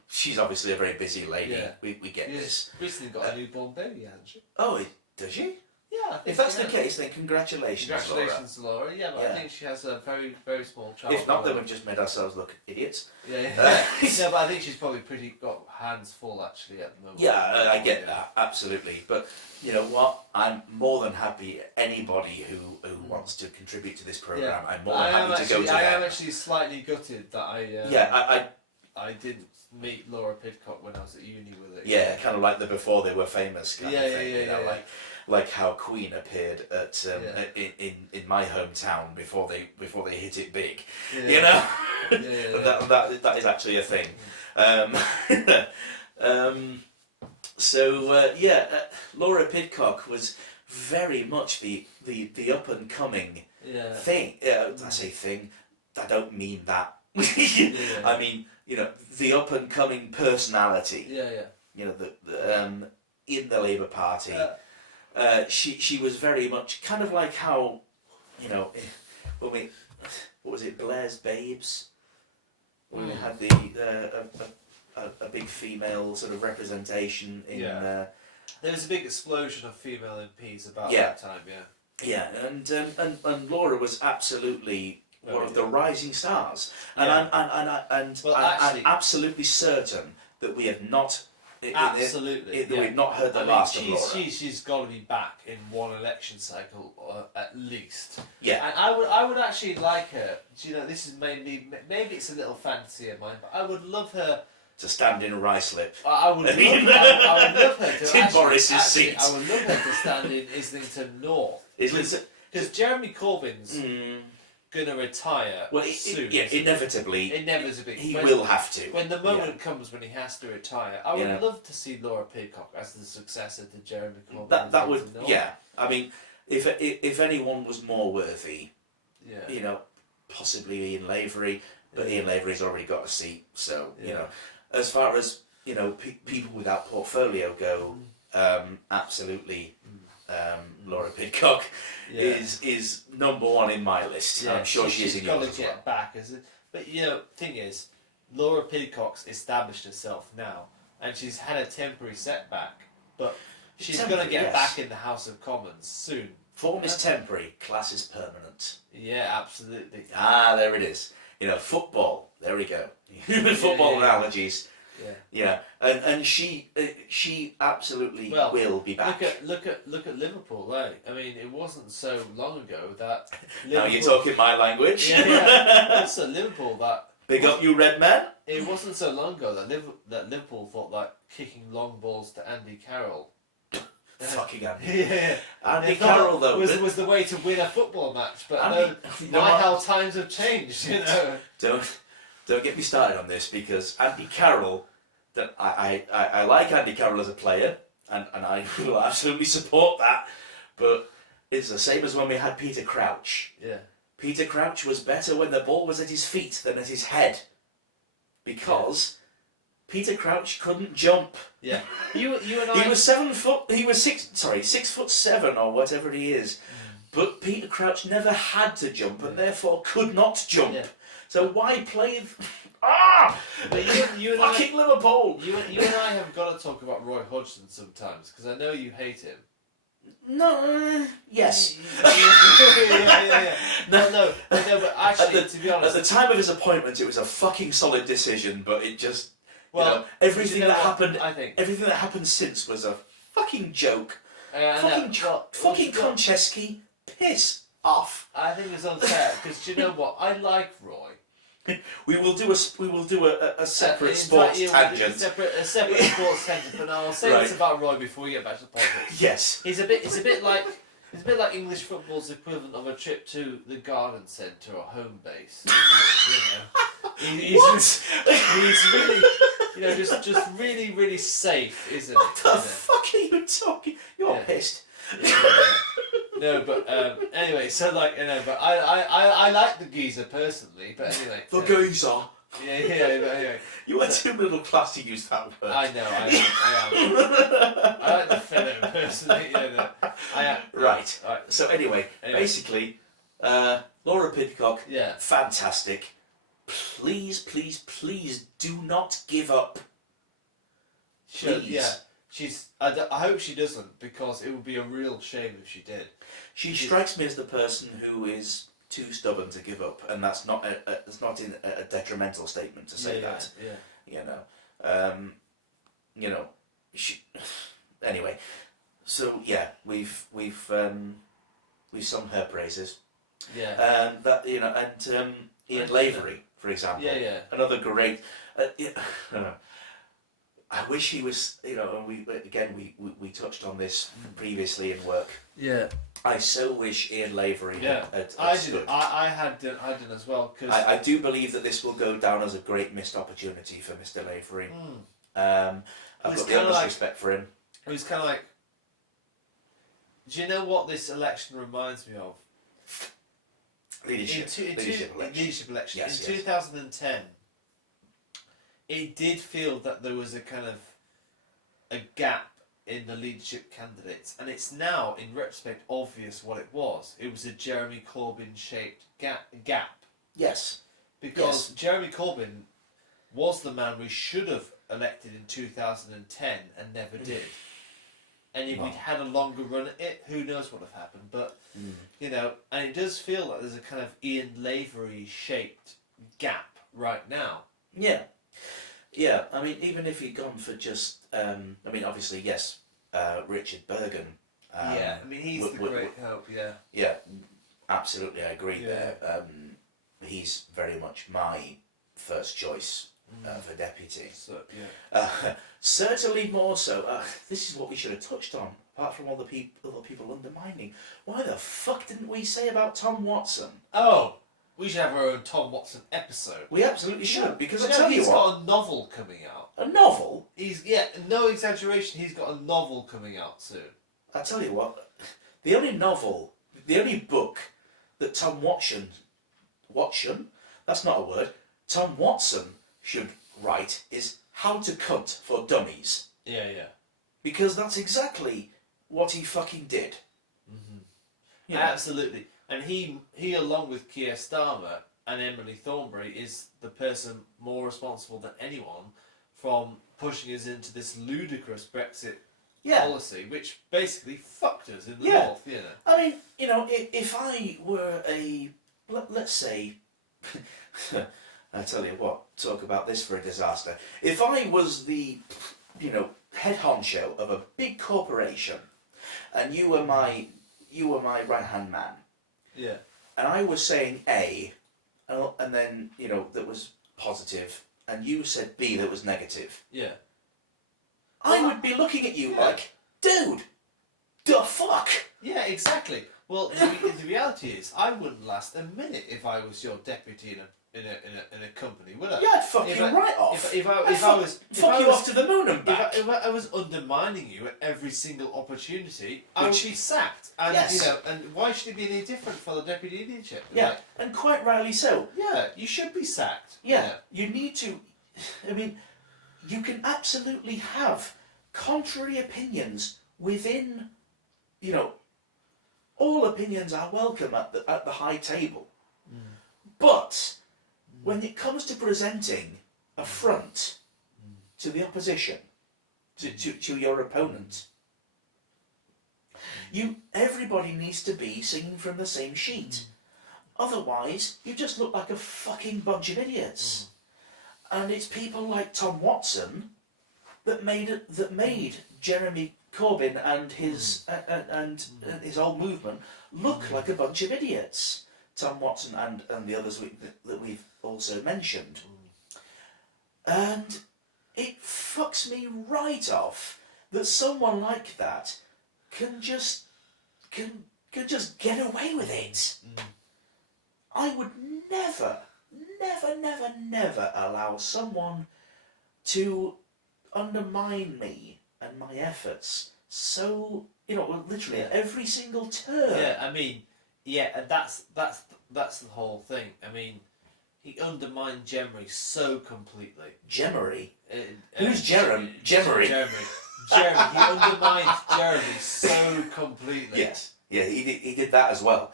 She's obviously a very busy lady. Yeah. We get this. Recently got a newborn baby, hasn't she? Oh, does she? Yeah. If that's the case, then congratulations, Laura. Laura. Yeah, but I think she has a very, very small child. If not, then we've just made ourselves look idiots. Yeah. No, but I think she's probably got hands full actually at the moment. Yeah, I get that, absolutely. But you know what? I'm more than happy. Anybody who wants to contribute to this program, I'm more than happy to go to them. I am actually slightly gutted that I didn't meet Laura Pidcock when I was at uni with her. Yeah, kind of like the before they were famous kind of thing. Yeah, like how Queen appeared at in my hometown before they hit it big. You know, that is actually a thing. Laura Pidcock was very much the up and coming thing. I say thing. I don't mean that. I mean, you know, the up and coming personality. You know, the in the Labour Party. She was very much kind of like how, you know, when what was it, Blair's Babes, when we had a big female sort of representation in. There was a big explosion of female MPs about that time. Yeah, and Laura was absolutely one of the rising stars, and I'm absolutely certain that we have not. We've not heard the last of Laura. She's got to be back in one election cycle at least. Yeah. And I would actually like her. You know, this is maybe it's a little fantasy of mine, but I would love her to stand in a rice lip. I would love her to in Boris's seat. I would love her to stand in Islington North. Because Jeremy Corbyn's gonna retire soon. Inevitably. He will have to. When the moment comes when he has to retire, I would love to see Laura Pidcock as the successor to Jeremy Corbyn. That would, I mean, if anyone was more worthy, you know, possibly Ian Lavery, but Ian Lavery's already got a seat, so you know, as far as you know, people without portfolio go, absolutely. Laura Pidcock is number one in my list. I'm sure she is in yours as well. Get back but you know, thing is, Laura Pidcock's established herself now, and she's had a temporary setback, but she's going to get back in the House of Commons soon. Form is temporary, class is permanent. Yeah, absolutely. There it is. You know, football. There we go. Football analogies. Yeah, and she absolutely will be back. Look at Liverpool, right? I mean, it wasn't so long ago that. Now you're talking my language. So Liverpool that. Big up, you red man. It wasn't so long ago that Liverpool thought that kicking long balls to Andy Carroll. Fucking Andy. Andy Carroll though was the way to win a football match, but how times have changed. You know. Don't get me started on this, because Andy Carroll, that I like Andy Carroll as a player, and I will absolutely support that, but it's the same as when we had Peter Crouch. Yeah. Peter Crouch was better when the ball was at his feet than at his head, because Peter Crouch couldn't jump. Yeah. You and I. He was 7 foot. He was 6'7" or whatever he is, but Peter Crouch never had to jump and therefore could not jump. Yeah. So why play? But you and fucking Liverpool. You and I have got to talk about Roy Hodgson sometimes, because I know you hate him. No. Yes. Yeah. No. But actually, to be honest, at the time of his appointment, it was a fucking solid decision. But it just, everything that happened. I think everything that happened since was a fucking joke. Fucking Konchesky, piss off. I think it's unfair, because do you know what? I like Roy. We will do a separate sports tangent. A separate sports tangent. But now I'll say this about Roy before we get back to politics. Yes. It's a bit like English football's equivalent of a trip to the garden centre or home base. You know. He's really, you know, just really, really safe, isn't it? What the fuck are you talking? You're pissed. No, but anyway, so like, you know, but I like the geezer personally, but anyway. The geezer. Yeah, but anyway. You went too middle class to use that word. I know, I am. I like the fellow personally, I am. Right. So anyway, basically, Laura Pidcock, fantastic. Please do not give up. Please. I hope she doesn't, because it would be a real shame if she did. She strikes me as the person who is too stubborn to give up, and that's not it's not in a detrimental statement to say that. Yeah. She. Anyway, so yeah, we've sung her praises. Yeah. That and Ian Lavery, for example. Yeah. Another great. I wish he was, and we touched on this previously in work. Yeah. I so wish Ian Lavery had stood. I had done as well, because I do believe that this will go down as a great missed opportunity for Mr. Lavery. I've got the utmost respect for him. It was kind of like, do you know what this election reminds me of? Leadership election. Yes, in 2010, it did feel that there was a kind of a gap in the leadership candidates, and it's now, in retrospect, obvious what it was. It was a Jeremy Corbyn-shaped gap. Yes. Because Jeremy Corbyn was the man we should have elected in 2010 and never did. And if we'd had a longer run at it, who knows what would have happened. But, and it does feel like there's a kind of Ian Lavery-shaped gap right now. Yeah. Yeah, I mean, even if he'd gone for just, obviously, yes, Richard Bergen. He's the great hope, Yeah, absolutely, I agree there. He's very much my first choice for deputy. So, certainly more so. This is what we should have touched on, apart from all the other people undermining. Why the fuck didn't we say about Tom Watson? Oh! We should have our own Tom Watson episode. We absolutely should, because I tell you what... He's got a novel coming out. A novel? No exaggeration, he's got a novel coming out soon. I tell you what, the only book that Tom Watson, that's not a word, Tom Watson should write is How to Cunt for Dummies. Yeah. Because that's exactly what he fucking did. Mm-hmm. Absolutely. And he along with Keir Starmer and Emily Thornberry is the person more responsible than anyone from pushing us into this ludicrous Brexit policy, which basically fucked us in the north, I mean, if I were let's say, I tell you what, talk about this for a disaster. If I was the, head honcho of a big corporation, and you were my right-hand man, and I was saying A, and then, that was positive, and you said B that was negative. Yeah. I would be looking at you like, dude, the fuck? Yeah, exactly. Well, the reality is, I wouldn't last a minute if I was your deputy in a company, would I? Yeah, I'd fuck you right off. If I was off to the moon and back. If I was undermining you at every single opportunity, I would be sacked. And and why should it be any different for the deputy leadership? Yeah, and quite rightly so. Yeah, you should be sacked. Yeah, you need to. I mean, you can absolutely have contrary opinions within. All opinions are welcome at the high table, but when it comes to presenting a front to the opposition, to your opponent, everybody needs to be singing from the same sheet. Otherwise, you just look like a fucking bunch of idiots. And it's people like Tom Watson that made Jeremy Corbyn and his his whole movement look like a bunch of idiots. Tom Watson and the others that we've also mentioned. And it fucks me right off that someone like that can just get away with it. I would never allow someone to undermine me and my efforts so, literally at every single turn. Yeah, I mean, and that's the whole thing. I mean, he undermined Jemery so completely. Jemery? Who's Jeremy? Jemery. Jeremy. He undermined Jeremy so completely. Yes. Yeah, he did that as well.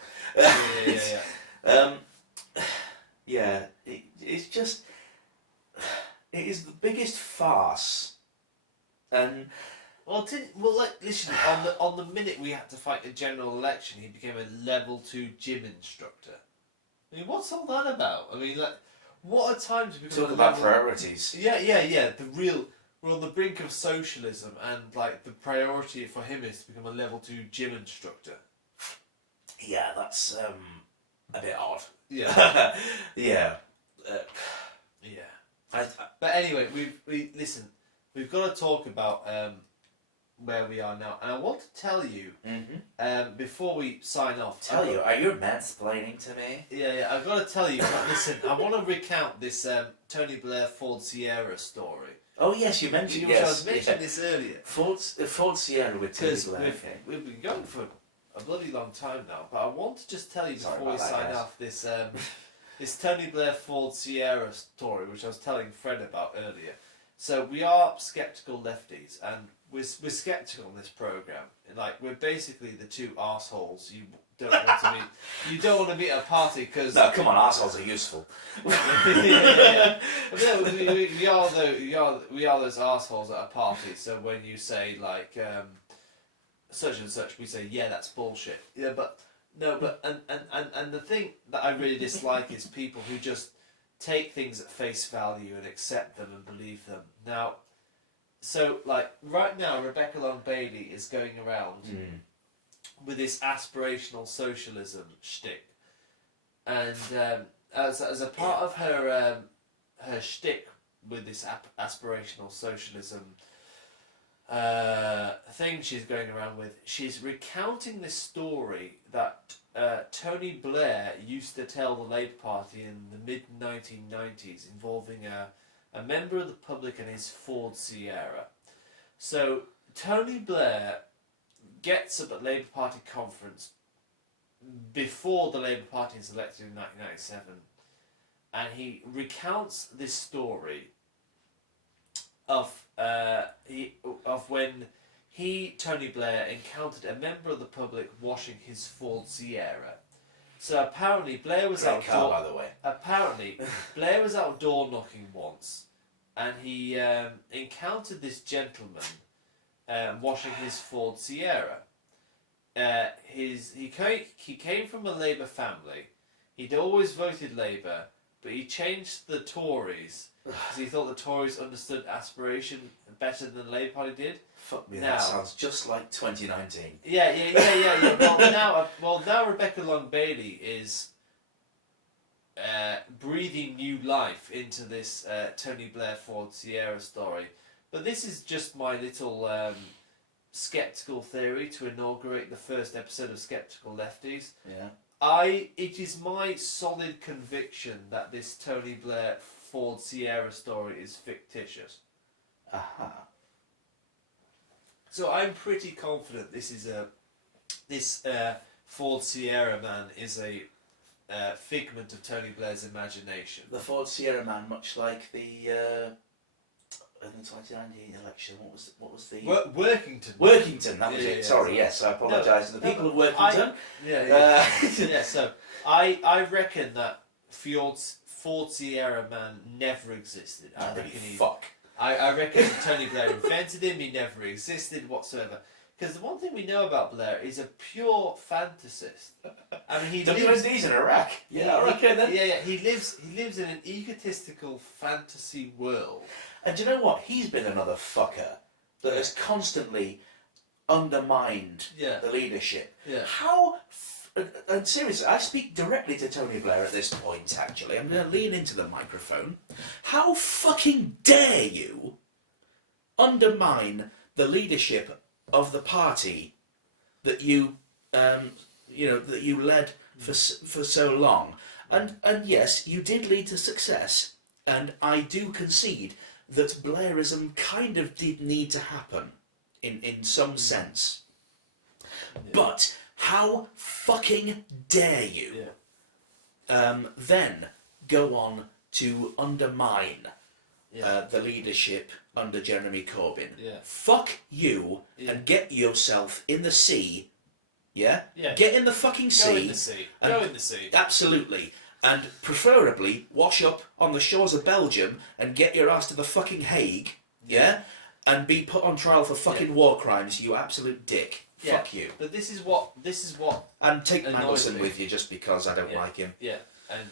It's just... It is the biggest farce. And Listen. On the minute we had to fight a general election, he became a level 2 gym instructor. I mean, what's all that about? I mean, like, what a time to become Talk about priorities. Yeah. We're on the brink of socialism, and like the priority for him is to become a level 2 gym instructor. Yeah, that's a bit odd. Yeah. Yeah. Yeah. But anyway, we've got to talk about where we are now, and I want to tell you before we sign off. Are you mansplaining to me? Yeah. I've got to tell you. Listen, I want to recount this Tony Blair Ford Sierra story. Oh yes, you mentioned. I was mentioning this earlier. Ford Sierra with Tony Blair. We've been going for a bloody long time now, but I want to just tell you before we sign off this this Tony Blair Ford Sierra story, which I was telling Fred about earlier. So we are Sceptical Lefties, and we're sceptical on this program. Like, we're basically the two arseholes you don't want to meet. You don't want to meet at a party because no, come on, arseholes are useful. yeah. We are those arseholes at a party. So when you say like such and such, we say that's bullshit. Yeah, but and the thing that I really dislike is people who just take things at face value and accept them and believe them. Now, so like right now, Rebecca Long Bailey is going around with this aspirational socialism shtick, and as a part of her her shtick with this aspirational socialism thing she's going around with, she's recounting this story that Tony Blair used to tell the Labour Party in the mid-1990s involving a member of the public and his Ford Sierra. So Tony Blair gets up at Labour Party conference before the Labour Party is elected in 1997, and he recounts this story of when Tony Blair, encountered a member of the public washing his Ford Sierra. So apparently Blair was out by the way. Apparently Blair was out door knocking once, and he encountered this gentleman washing his Ford Sierra. He came from a Labour family. He'd always voted Labour, but he changed the Tories because he thought the Tories understood aspiration better than the Labour Party did. Fuck me, that sounds just like 2019. Yeah. Well, now Rebecca Long Bailey is breathing new life into this Tony Blair Ford Sierra story. But this is just my little sceptical theory to inaugurate the first episode of Sceptical Lefties. Yeah. It is my solid conviction that this Tony Blair Ford Sierra story is fictitious. Aha. So I'm pretty confident this Ford Sierra man is a figment of Tony Blair's imagination. The Ford Sierra man, much like the in the 2019 election, what was the Workington. Workington, that was it. Yeah. Sorry, yes, I apologise to the people of Workington. So I reckon that Ford Sierra man never existed. I reckon Tony Blair invented him. He never existed whatsoever. Because the one thing we know about Blair is a pure fantasist. I mean, he WSD's in Iraq. Yeah, okay then. Yeah. He lives in an egotistical fantasy world. And do you know what? He's been another fucker that has constantly undermined the leadership. Yeah. And seriously, I speak directly to Tony Blair at this point, actually. I'm going to lean into the microphone. How fucking dare you undermine the leadership of the party that you led for so long? And yes, you did lead to success, and I do concede that Blairism kind of did need to happen in some sense. Yeah. But how fucking dare you then go on to undermine the leadership under Jeremy Corbyn? Yeah. Fuck you and get yourself in the sea. Yeah? Get in the fucking sea. Go in the sea. Go in the sea. Absolutely. And preferably wash up on the shores of Belgium and get your ass to the fucking Hague. Yeah? and be put on trial for fucking war crimes, you absolute dick. Yeah. Fuck you. But this is what And take annoys Mandelson me. with you just because I don't like him. Yeah, and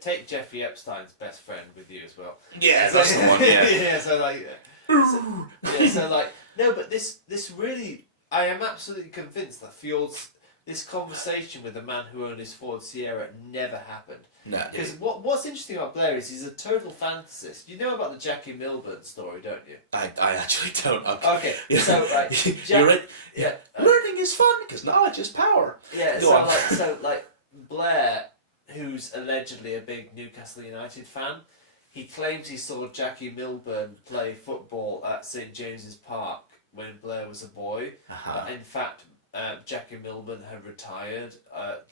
take Jeffrey Epstein's best friend with you as well. Yeah, So- that's the one. Yeah. yeah. So like no, but this really, I am absolutely convinced that this conversation with the man who owned his Ford Sierra never happened. No. Because what's interesting about Blair is he's a total fantasist. You know about the Jackie Milburn story, don't you? I actually don't. Okay, Yeah. so You're right. yeah, Learning is fun because knowledge is power. yeah. Go on. So Blair, who's allegedly a big Newcastle United fan, he claims he saw Jackie Milburn play football at St James's Park when Blair was a boy. Uh-huh. In fact, Jackie Milburn had retired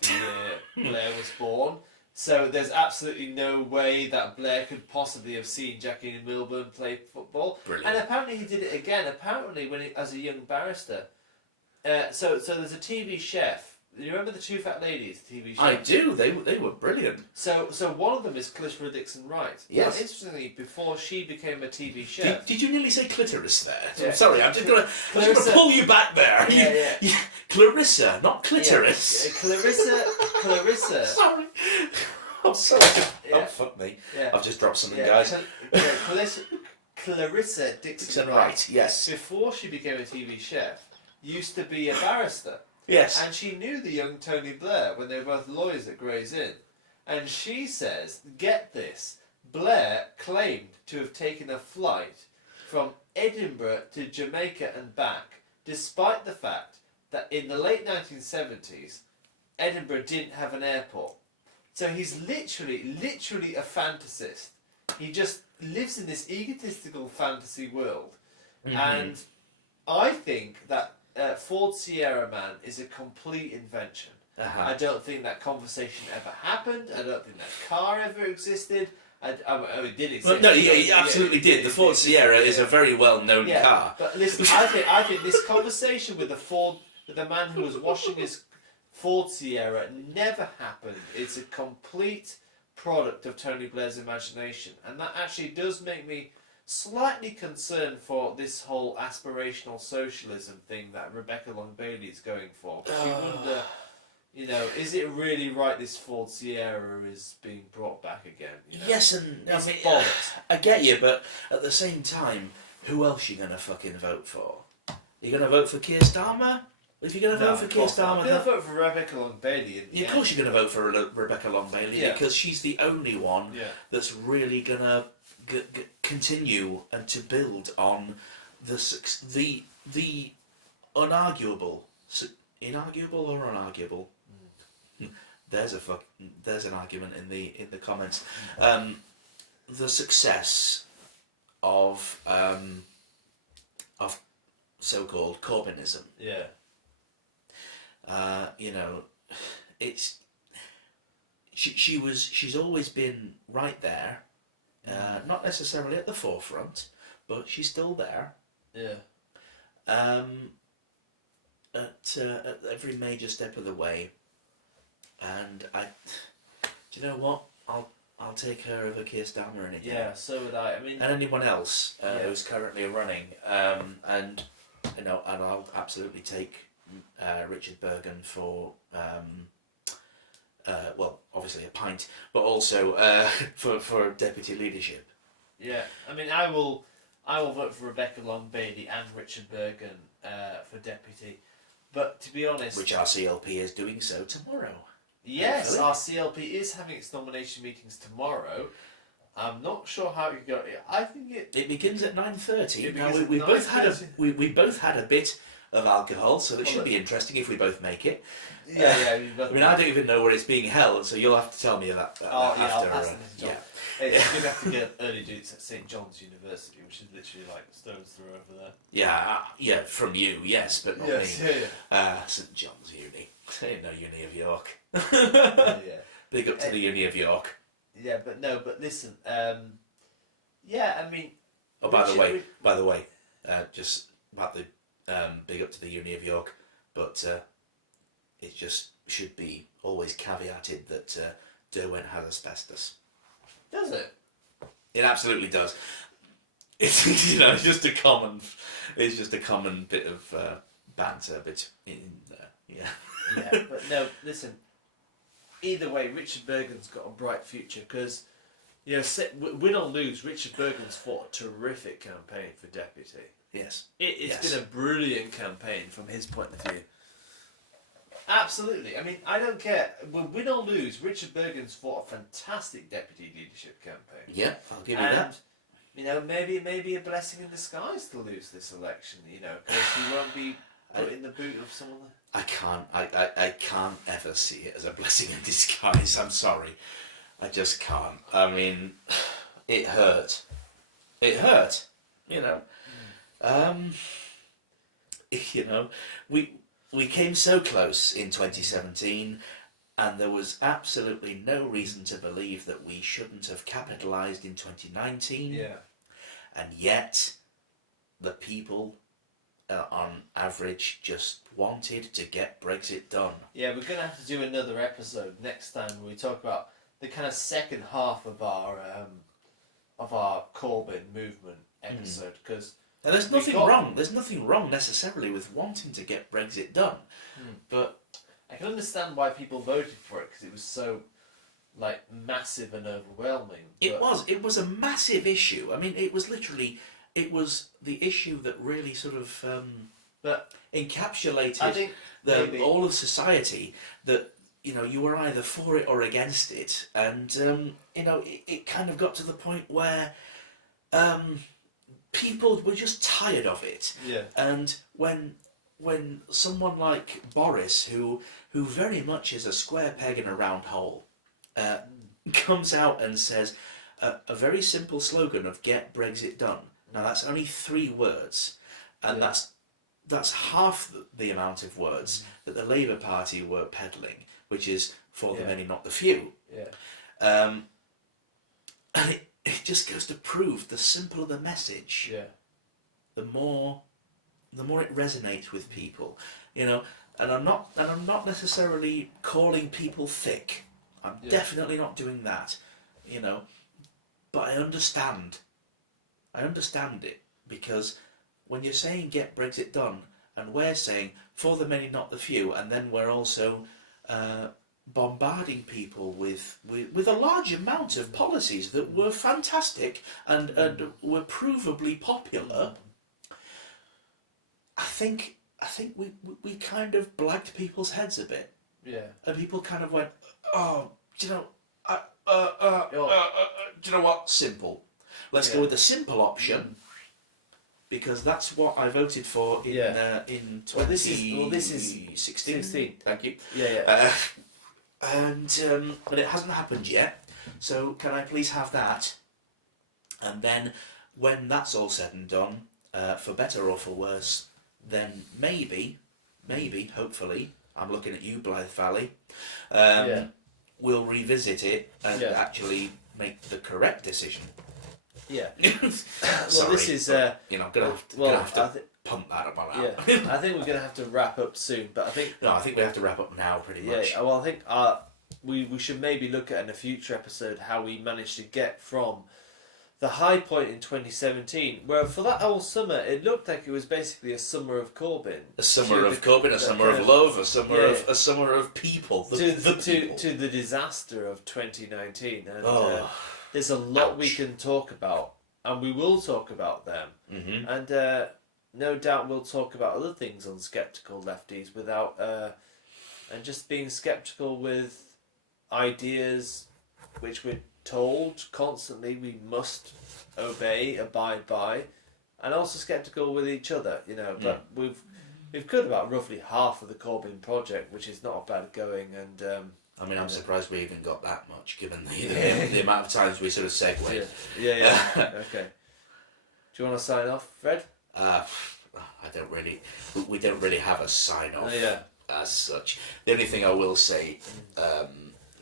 the year Blair was born. So there's absolutely no way that Blair could possibly have seen Jackie Milburn play football. Brilliant. And apparently he did it again. Apparently as a young barrister. So there's a TV chef. You remember the Two Fat Ladies TV chef? I do. They were brilliant. So one of them is Clarissa Dixon Wright. Yes. Now, interestingly, before she became a TV chef. Did you nearly say clitoris there? Yeah. I'm sorry, I'm just gonna Clarissa- pull you back there. Yeah. Clarissa, not clitoris. Yeah, Clarissa. Sorry. I'm sorry. Yeah. Oh, fuck me. Yeah. I've just dropped something, Yeah, guys. Clarissa Dixon Wright. Right, yes. Before she became a TV chef, used to be a barrister. Yes. And she knew the young Tony Blair when they were both lawyers at Gray's Inn. And she says, get this, Blair claimed to have taken a flight from Edinburgh to Jamaica and back, despite the fact that in the late 1970s, Edinburgh didn't have an airport. So he's literally a fantasist. He just lives in this egotistical fantasy world. Mm-hmm. And I think that Ford Sierra Man is a complete invention. Uh-huh. I don't think that conversation ever happened. I don't think that car ever existed. It did exist. Well, no, he absolutely did. The Ford Sierra is a very well-known car. But listen, I think this conversation with the man who was washing his Ford Sierra never happened. It's a complete product of Tony Blair's imagination, and that actually does make me slightly concerned for this whole aspirational socialism thing that Rebecca Long Bailey is going for. Because you wonder, is it really right this Ford Sierra is being brought back again? Yes, and It's I mean, bollocks. I get you, but at the same time, who else are you going to fucking vote for? You're going to vote for Keir Starmer? If you're going to vote for Keir Starmer, I'm going to vote for Rebecca Long Bailey. of course you're going to vote for Rebecca Long Bailey because she's the only one that's really going to continue and to build on the unarguable, inarguable or unarguable. There's an argument in the comments. The success of so-called Corbynism. Yeah. It's she's always been right there, not necessarily at the forefront, but she's still there. Yeah. At every major step of the way, and do you know what? I'll take her over Keir Starmer any day. Yeah, so would I. I mean, and anyone else who's currently running, and I'll absolutely take Richard Bergen for obviously a pint, but also for deputy leadership. Yeah, I mean, I will vote for Rebecca Long Bailey and Richard Bergen for deputy, but to be honest, Which our CLP is doing so tomorrow. yes, Hopefully. our CLP is having its nomination meetings tomorrow. I'm not sure how it go. I think It begins at 9:30. It Now begins at we both had 9:30. we both had a bit of alcohol, so it should Well, be interesting if we both make it. Yeah. I mean, I don't even know where it's being held, so you'll have to tell me that I'll after. pass the message on. Yeah. Hey, you're gonna have to get early dates at St John's University, which is literally like a stone's throw over there. Yeah, from you, yes, but not Yes, me. yeah. St John's Uni. Ain't no Uni of York. Yeah. Big up to the Uni of York. Yeah, but listen, yeah, I mean. Oh, by the way, just about the big up to the Uni of York, but it just should be always caveated that Derwent has asbestos. Does it? It absolutely does. It's it's just a common. It's just a common bit of banter between yeah. Yeah, but no, listen. Either way, Richard Bergen's got a bright future because, win or lose, Richard Bergen's fought a terrific campaign for deputy. Yes. It's been a brilliant campaign from his point of view. Absolutely. I mean, I don't care. Win or lose, Richard Bergen's fought a fantastic deputy leadership campaign. Yeah, I'll give you that. Maybe a blessing in disguise to lose this election, because he won't be put in the boot of someone. I can't ever see it as a blessing in disguise. I'm sorry. I just can't. I mean, it hurt. It hurt. We came so close in 2017, and there was absolutely no reason to believe that we shouldn't have capitalised in 2019. Yeah. And yet, the people, on average, just wanted to get Brexit done. Yeah, we're going to have to do another episode next time where we talk about the kind of second half of our Corbyn movement episode, because and there's nothing wrong. There's nothing wrong necessarily with wanting to get Brexit done, but I can understand why people voted for it because it was so massive and overwhelming. It was a massive issue. I mean, it was the issue that really sort of but encapsulated I think all of society. That you were either for it or against it, and it kind of got to the point where people were just tired of it. Yeah. And when someone like Boris, who very much is a square peg in a round hole, comes out and says a very simple slogan of "Get Brexit Done." Now that's only 3 words, and that's half the amount of words that the Labour Party were peddling, which is for the many, not the few. Yeah. And it just goes to prove the simpler the message, the more it resonates with people, And I'm not necessarily calling people thick. I'm definitely not doing that, But I understand. I understand it, because when you're saying get Brexit done, and we're saying for the many, not the few, and then we're also bombarding people with a large amount of policies that were fantastic and were provably popular, I think we kind of blagged people's heads a bit. Yeah. And people kind of went, oh, do you know what? Simple. Let's go with the simple option, because that's what I voted for in 2016. Thank you. Yeah. But it hasn't happened yet. So can I please have that? And then when that's all said and done, for better or for worse, then maybe, hopefully, I'm looking at you, Blythe Valley, we'll revisit it and actually make the correct decision. Yeah. Sorry, this is I'm gonna have to pump that about out. Yeah. I think we're gonna have to wrap up soon, but I think we have to wrap up now, pretty much. Yeah. Well, I think we should maybe look at in a future episode how we managed to get from the high point in 2017, where for that whole summer it looked like it was basically a summer of Corbyn. A summer of Corbyn, a summer of love, a summer of people. To the disaster of 2019, and there's a lot we can talk about, and we will talk about them, and no doubt we'll talk about other things on Sceptical Lefties without and just being sceptical with ideas which we're told constantly we must abide by, and also sceptical with each other, but we've cut about roughly half of the Corbyn project, which is not bad going, and I'm surprised we even got that much, given the amount of times we sort of segued. Yeah. Okay. Do you want to sign off, Fred? We don't really have a sign off as such. The only thing I will say,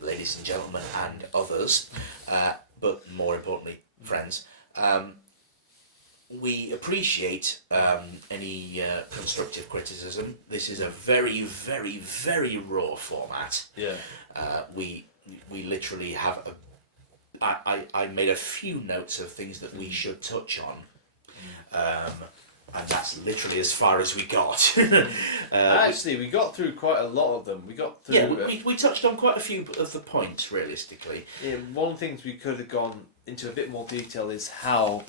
ladies and gentlemen and others, but more importantly, friends, we appreciate any constructive criticism. This is a very, very, very raw format. Yeah. We literally have I made a few notes of things that we should touch on, And that's literally as far as we got. Actually, we got through quite a lot of them. We got through. Yeah, we touched on quite a few of the points, realistically. One of the things we could have gone into a bit more detail is how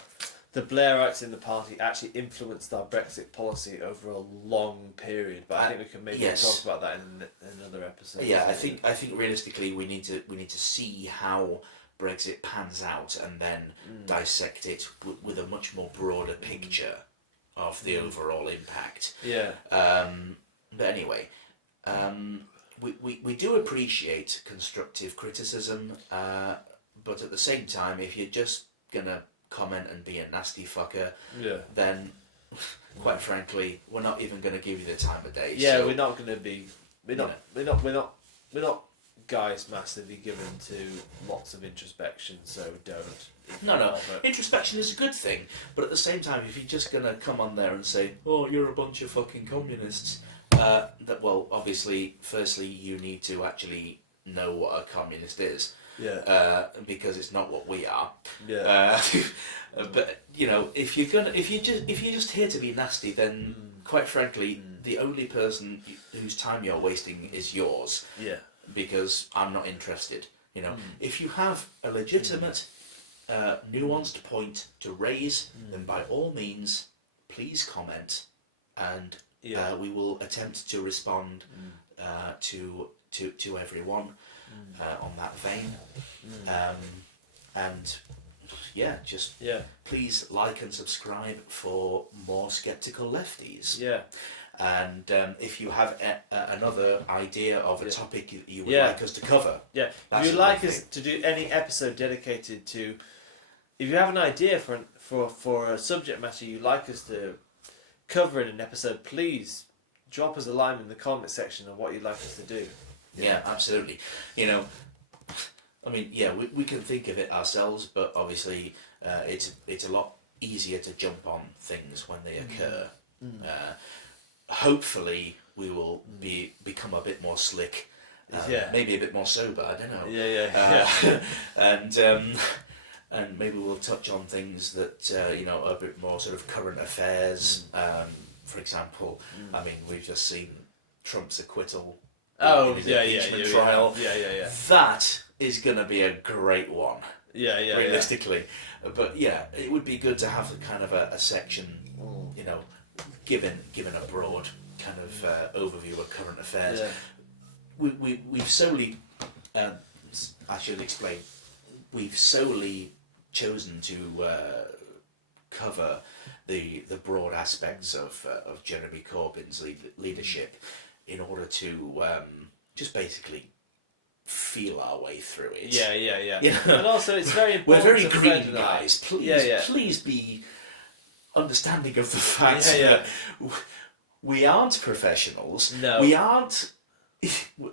the Blairites in the party actually influenced our Brexit policy over a long period. But I think we can maybe talk about that in another episode. Yeah, I think realistically we need to see how Brexit pans out and then dissect it with a much more broader picture of the overall impact. Yeah. But anyway, we do appreciate constructive criticism, but at the same time, if you're just gonna comment and be a nasty fucker, then quite frankly, we're not even gonna give you the time of day. Yeah, so, we're not gonna be. We're not guys massively given to lots of introspection, so don't. No. Introspection is a good thing, but at the same time, if you're just gonna come on there and say, "Oh, you're a bunch of fucking communists," obviously, firstly, you need to actually know what a communist is. Yeah. Because it's not what we are. Yeah. But if you're just here to be nasty, then quite frankly, the only person whose time you're wasting is yours. Yeah. Because I'm not interested. If you have a legitimate, nuanced point to raise, then by all means, please comment, and we will attempt to respond to everyone on that vein. Please like and subscribe for more Sceptical Lefties. Yeah. And if you have another idea of a topic you would like us to cover, if you'd like us to do any episode dedicated to, if you have an idea for a subject matter you'd like us to cover in an episode, please drop us a line in the comment section of what you'd like us to do. Yeah, absolutely. We can think of it ourselves, but obviously it's a lot easier to jump on things when they occur. Hopefully we will become a bit more slick, maybe a bit more sober, I don't know. And maybe we'll touch on things that are a bit more sort of current affairs. For example, we've just seen Trump's acquittal in his impeachment trial. Yeah. That is going to be a great one. Realistically. But it would be good to have kind of a section, given a broad kind of overview of current affairs. We've solely, I should explain, we've solely chosen to cover the broad aspects of Jeremy Corbyn's leadership in order to just basically feel our way through it. Yeah. And also, it's very important. We're very green guys. Please be understanding of the fact that we aren't professionals. No. We aren't.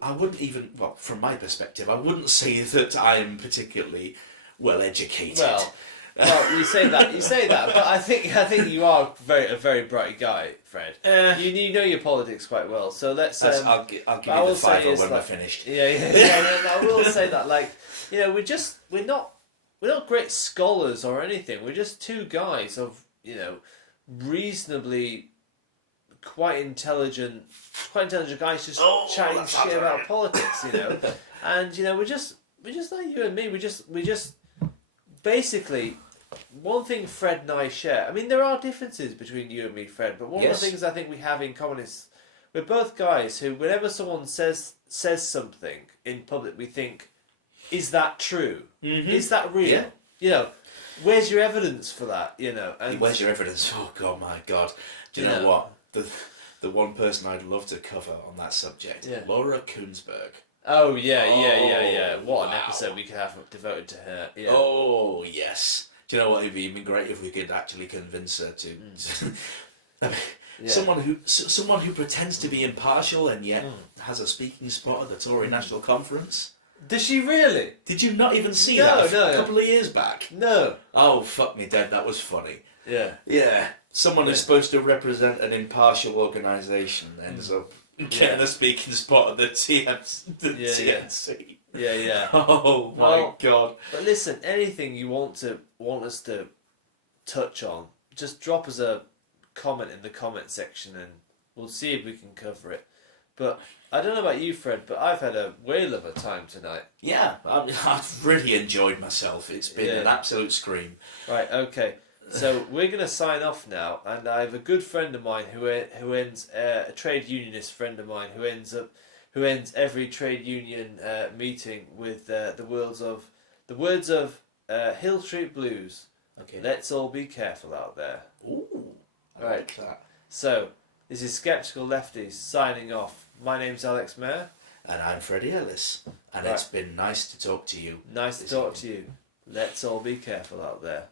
I wouldn't even. Well, from my perspective, I wouldn't say that I am particularly well educated. Well, you say that, but I think you are a very bright guy, Fred. You know your politics quite well, so let's. I'll give you the fiver when we're finished. I will say that, we're not great scholars or anything. We're just two guys of reasonably quite intelligent guys just chatting shit about politics, and we're just like you and me. We just basically. One thing Fred and I share, there are differences between you and me, Fred, but one of the things I think we have in common is we're both guys who, whenever someone says something in public, we think, is that true? Mm-hmm. Is that real? Yeah. Where's your evidence for that? And where's your evidence? Oh, God, my God. Do you know what? The one person I'd love to cover on that subject, Laura Kuenssberg. Oh, yeah. What an episode we could have devoted to her. Yeah. Oh, yes. Do you know what? It'd be even great if we could actually convince her to. Someone who pretends to be impartial and yet has a speaking spot at the Tory National Conference. Does she really? Did you not even see that a couple of years back? No. Oh, fuck me dead, that was funny. Yeah. Yeah. Someone who's supposed to represent an impartial organisation ends up getting a speaking spot at the TNC. Yeah. Oh my God. But listen, anything you want us to touch on, just drop us a comment in the comment section and we'll see if we can cover it. But I don't know about you, Fred, but I've had a whale of a time tonight. Yeah, I've really enjoyed myself. It's been an absolute scream. Right, okay. So we're going to sign off now, and I have a good friend of mine who ends a trade unionist friend of mine who ends every trade union meeting with the words of Hill Street Blues. Okay. Let's all be careful out there. Ooh, I Right. like that. So this is Sceptical Lefties signing off. My name's Alex Mayer. And I'm Freddie Ellis, and Right. it's been nice to talk to you. Nice to talk to you. Let's all be careful out there.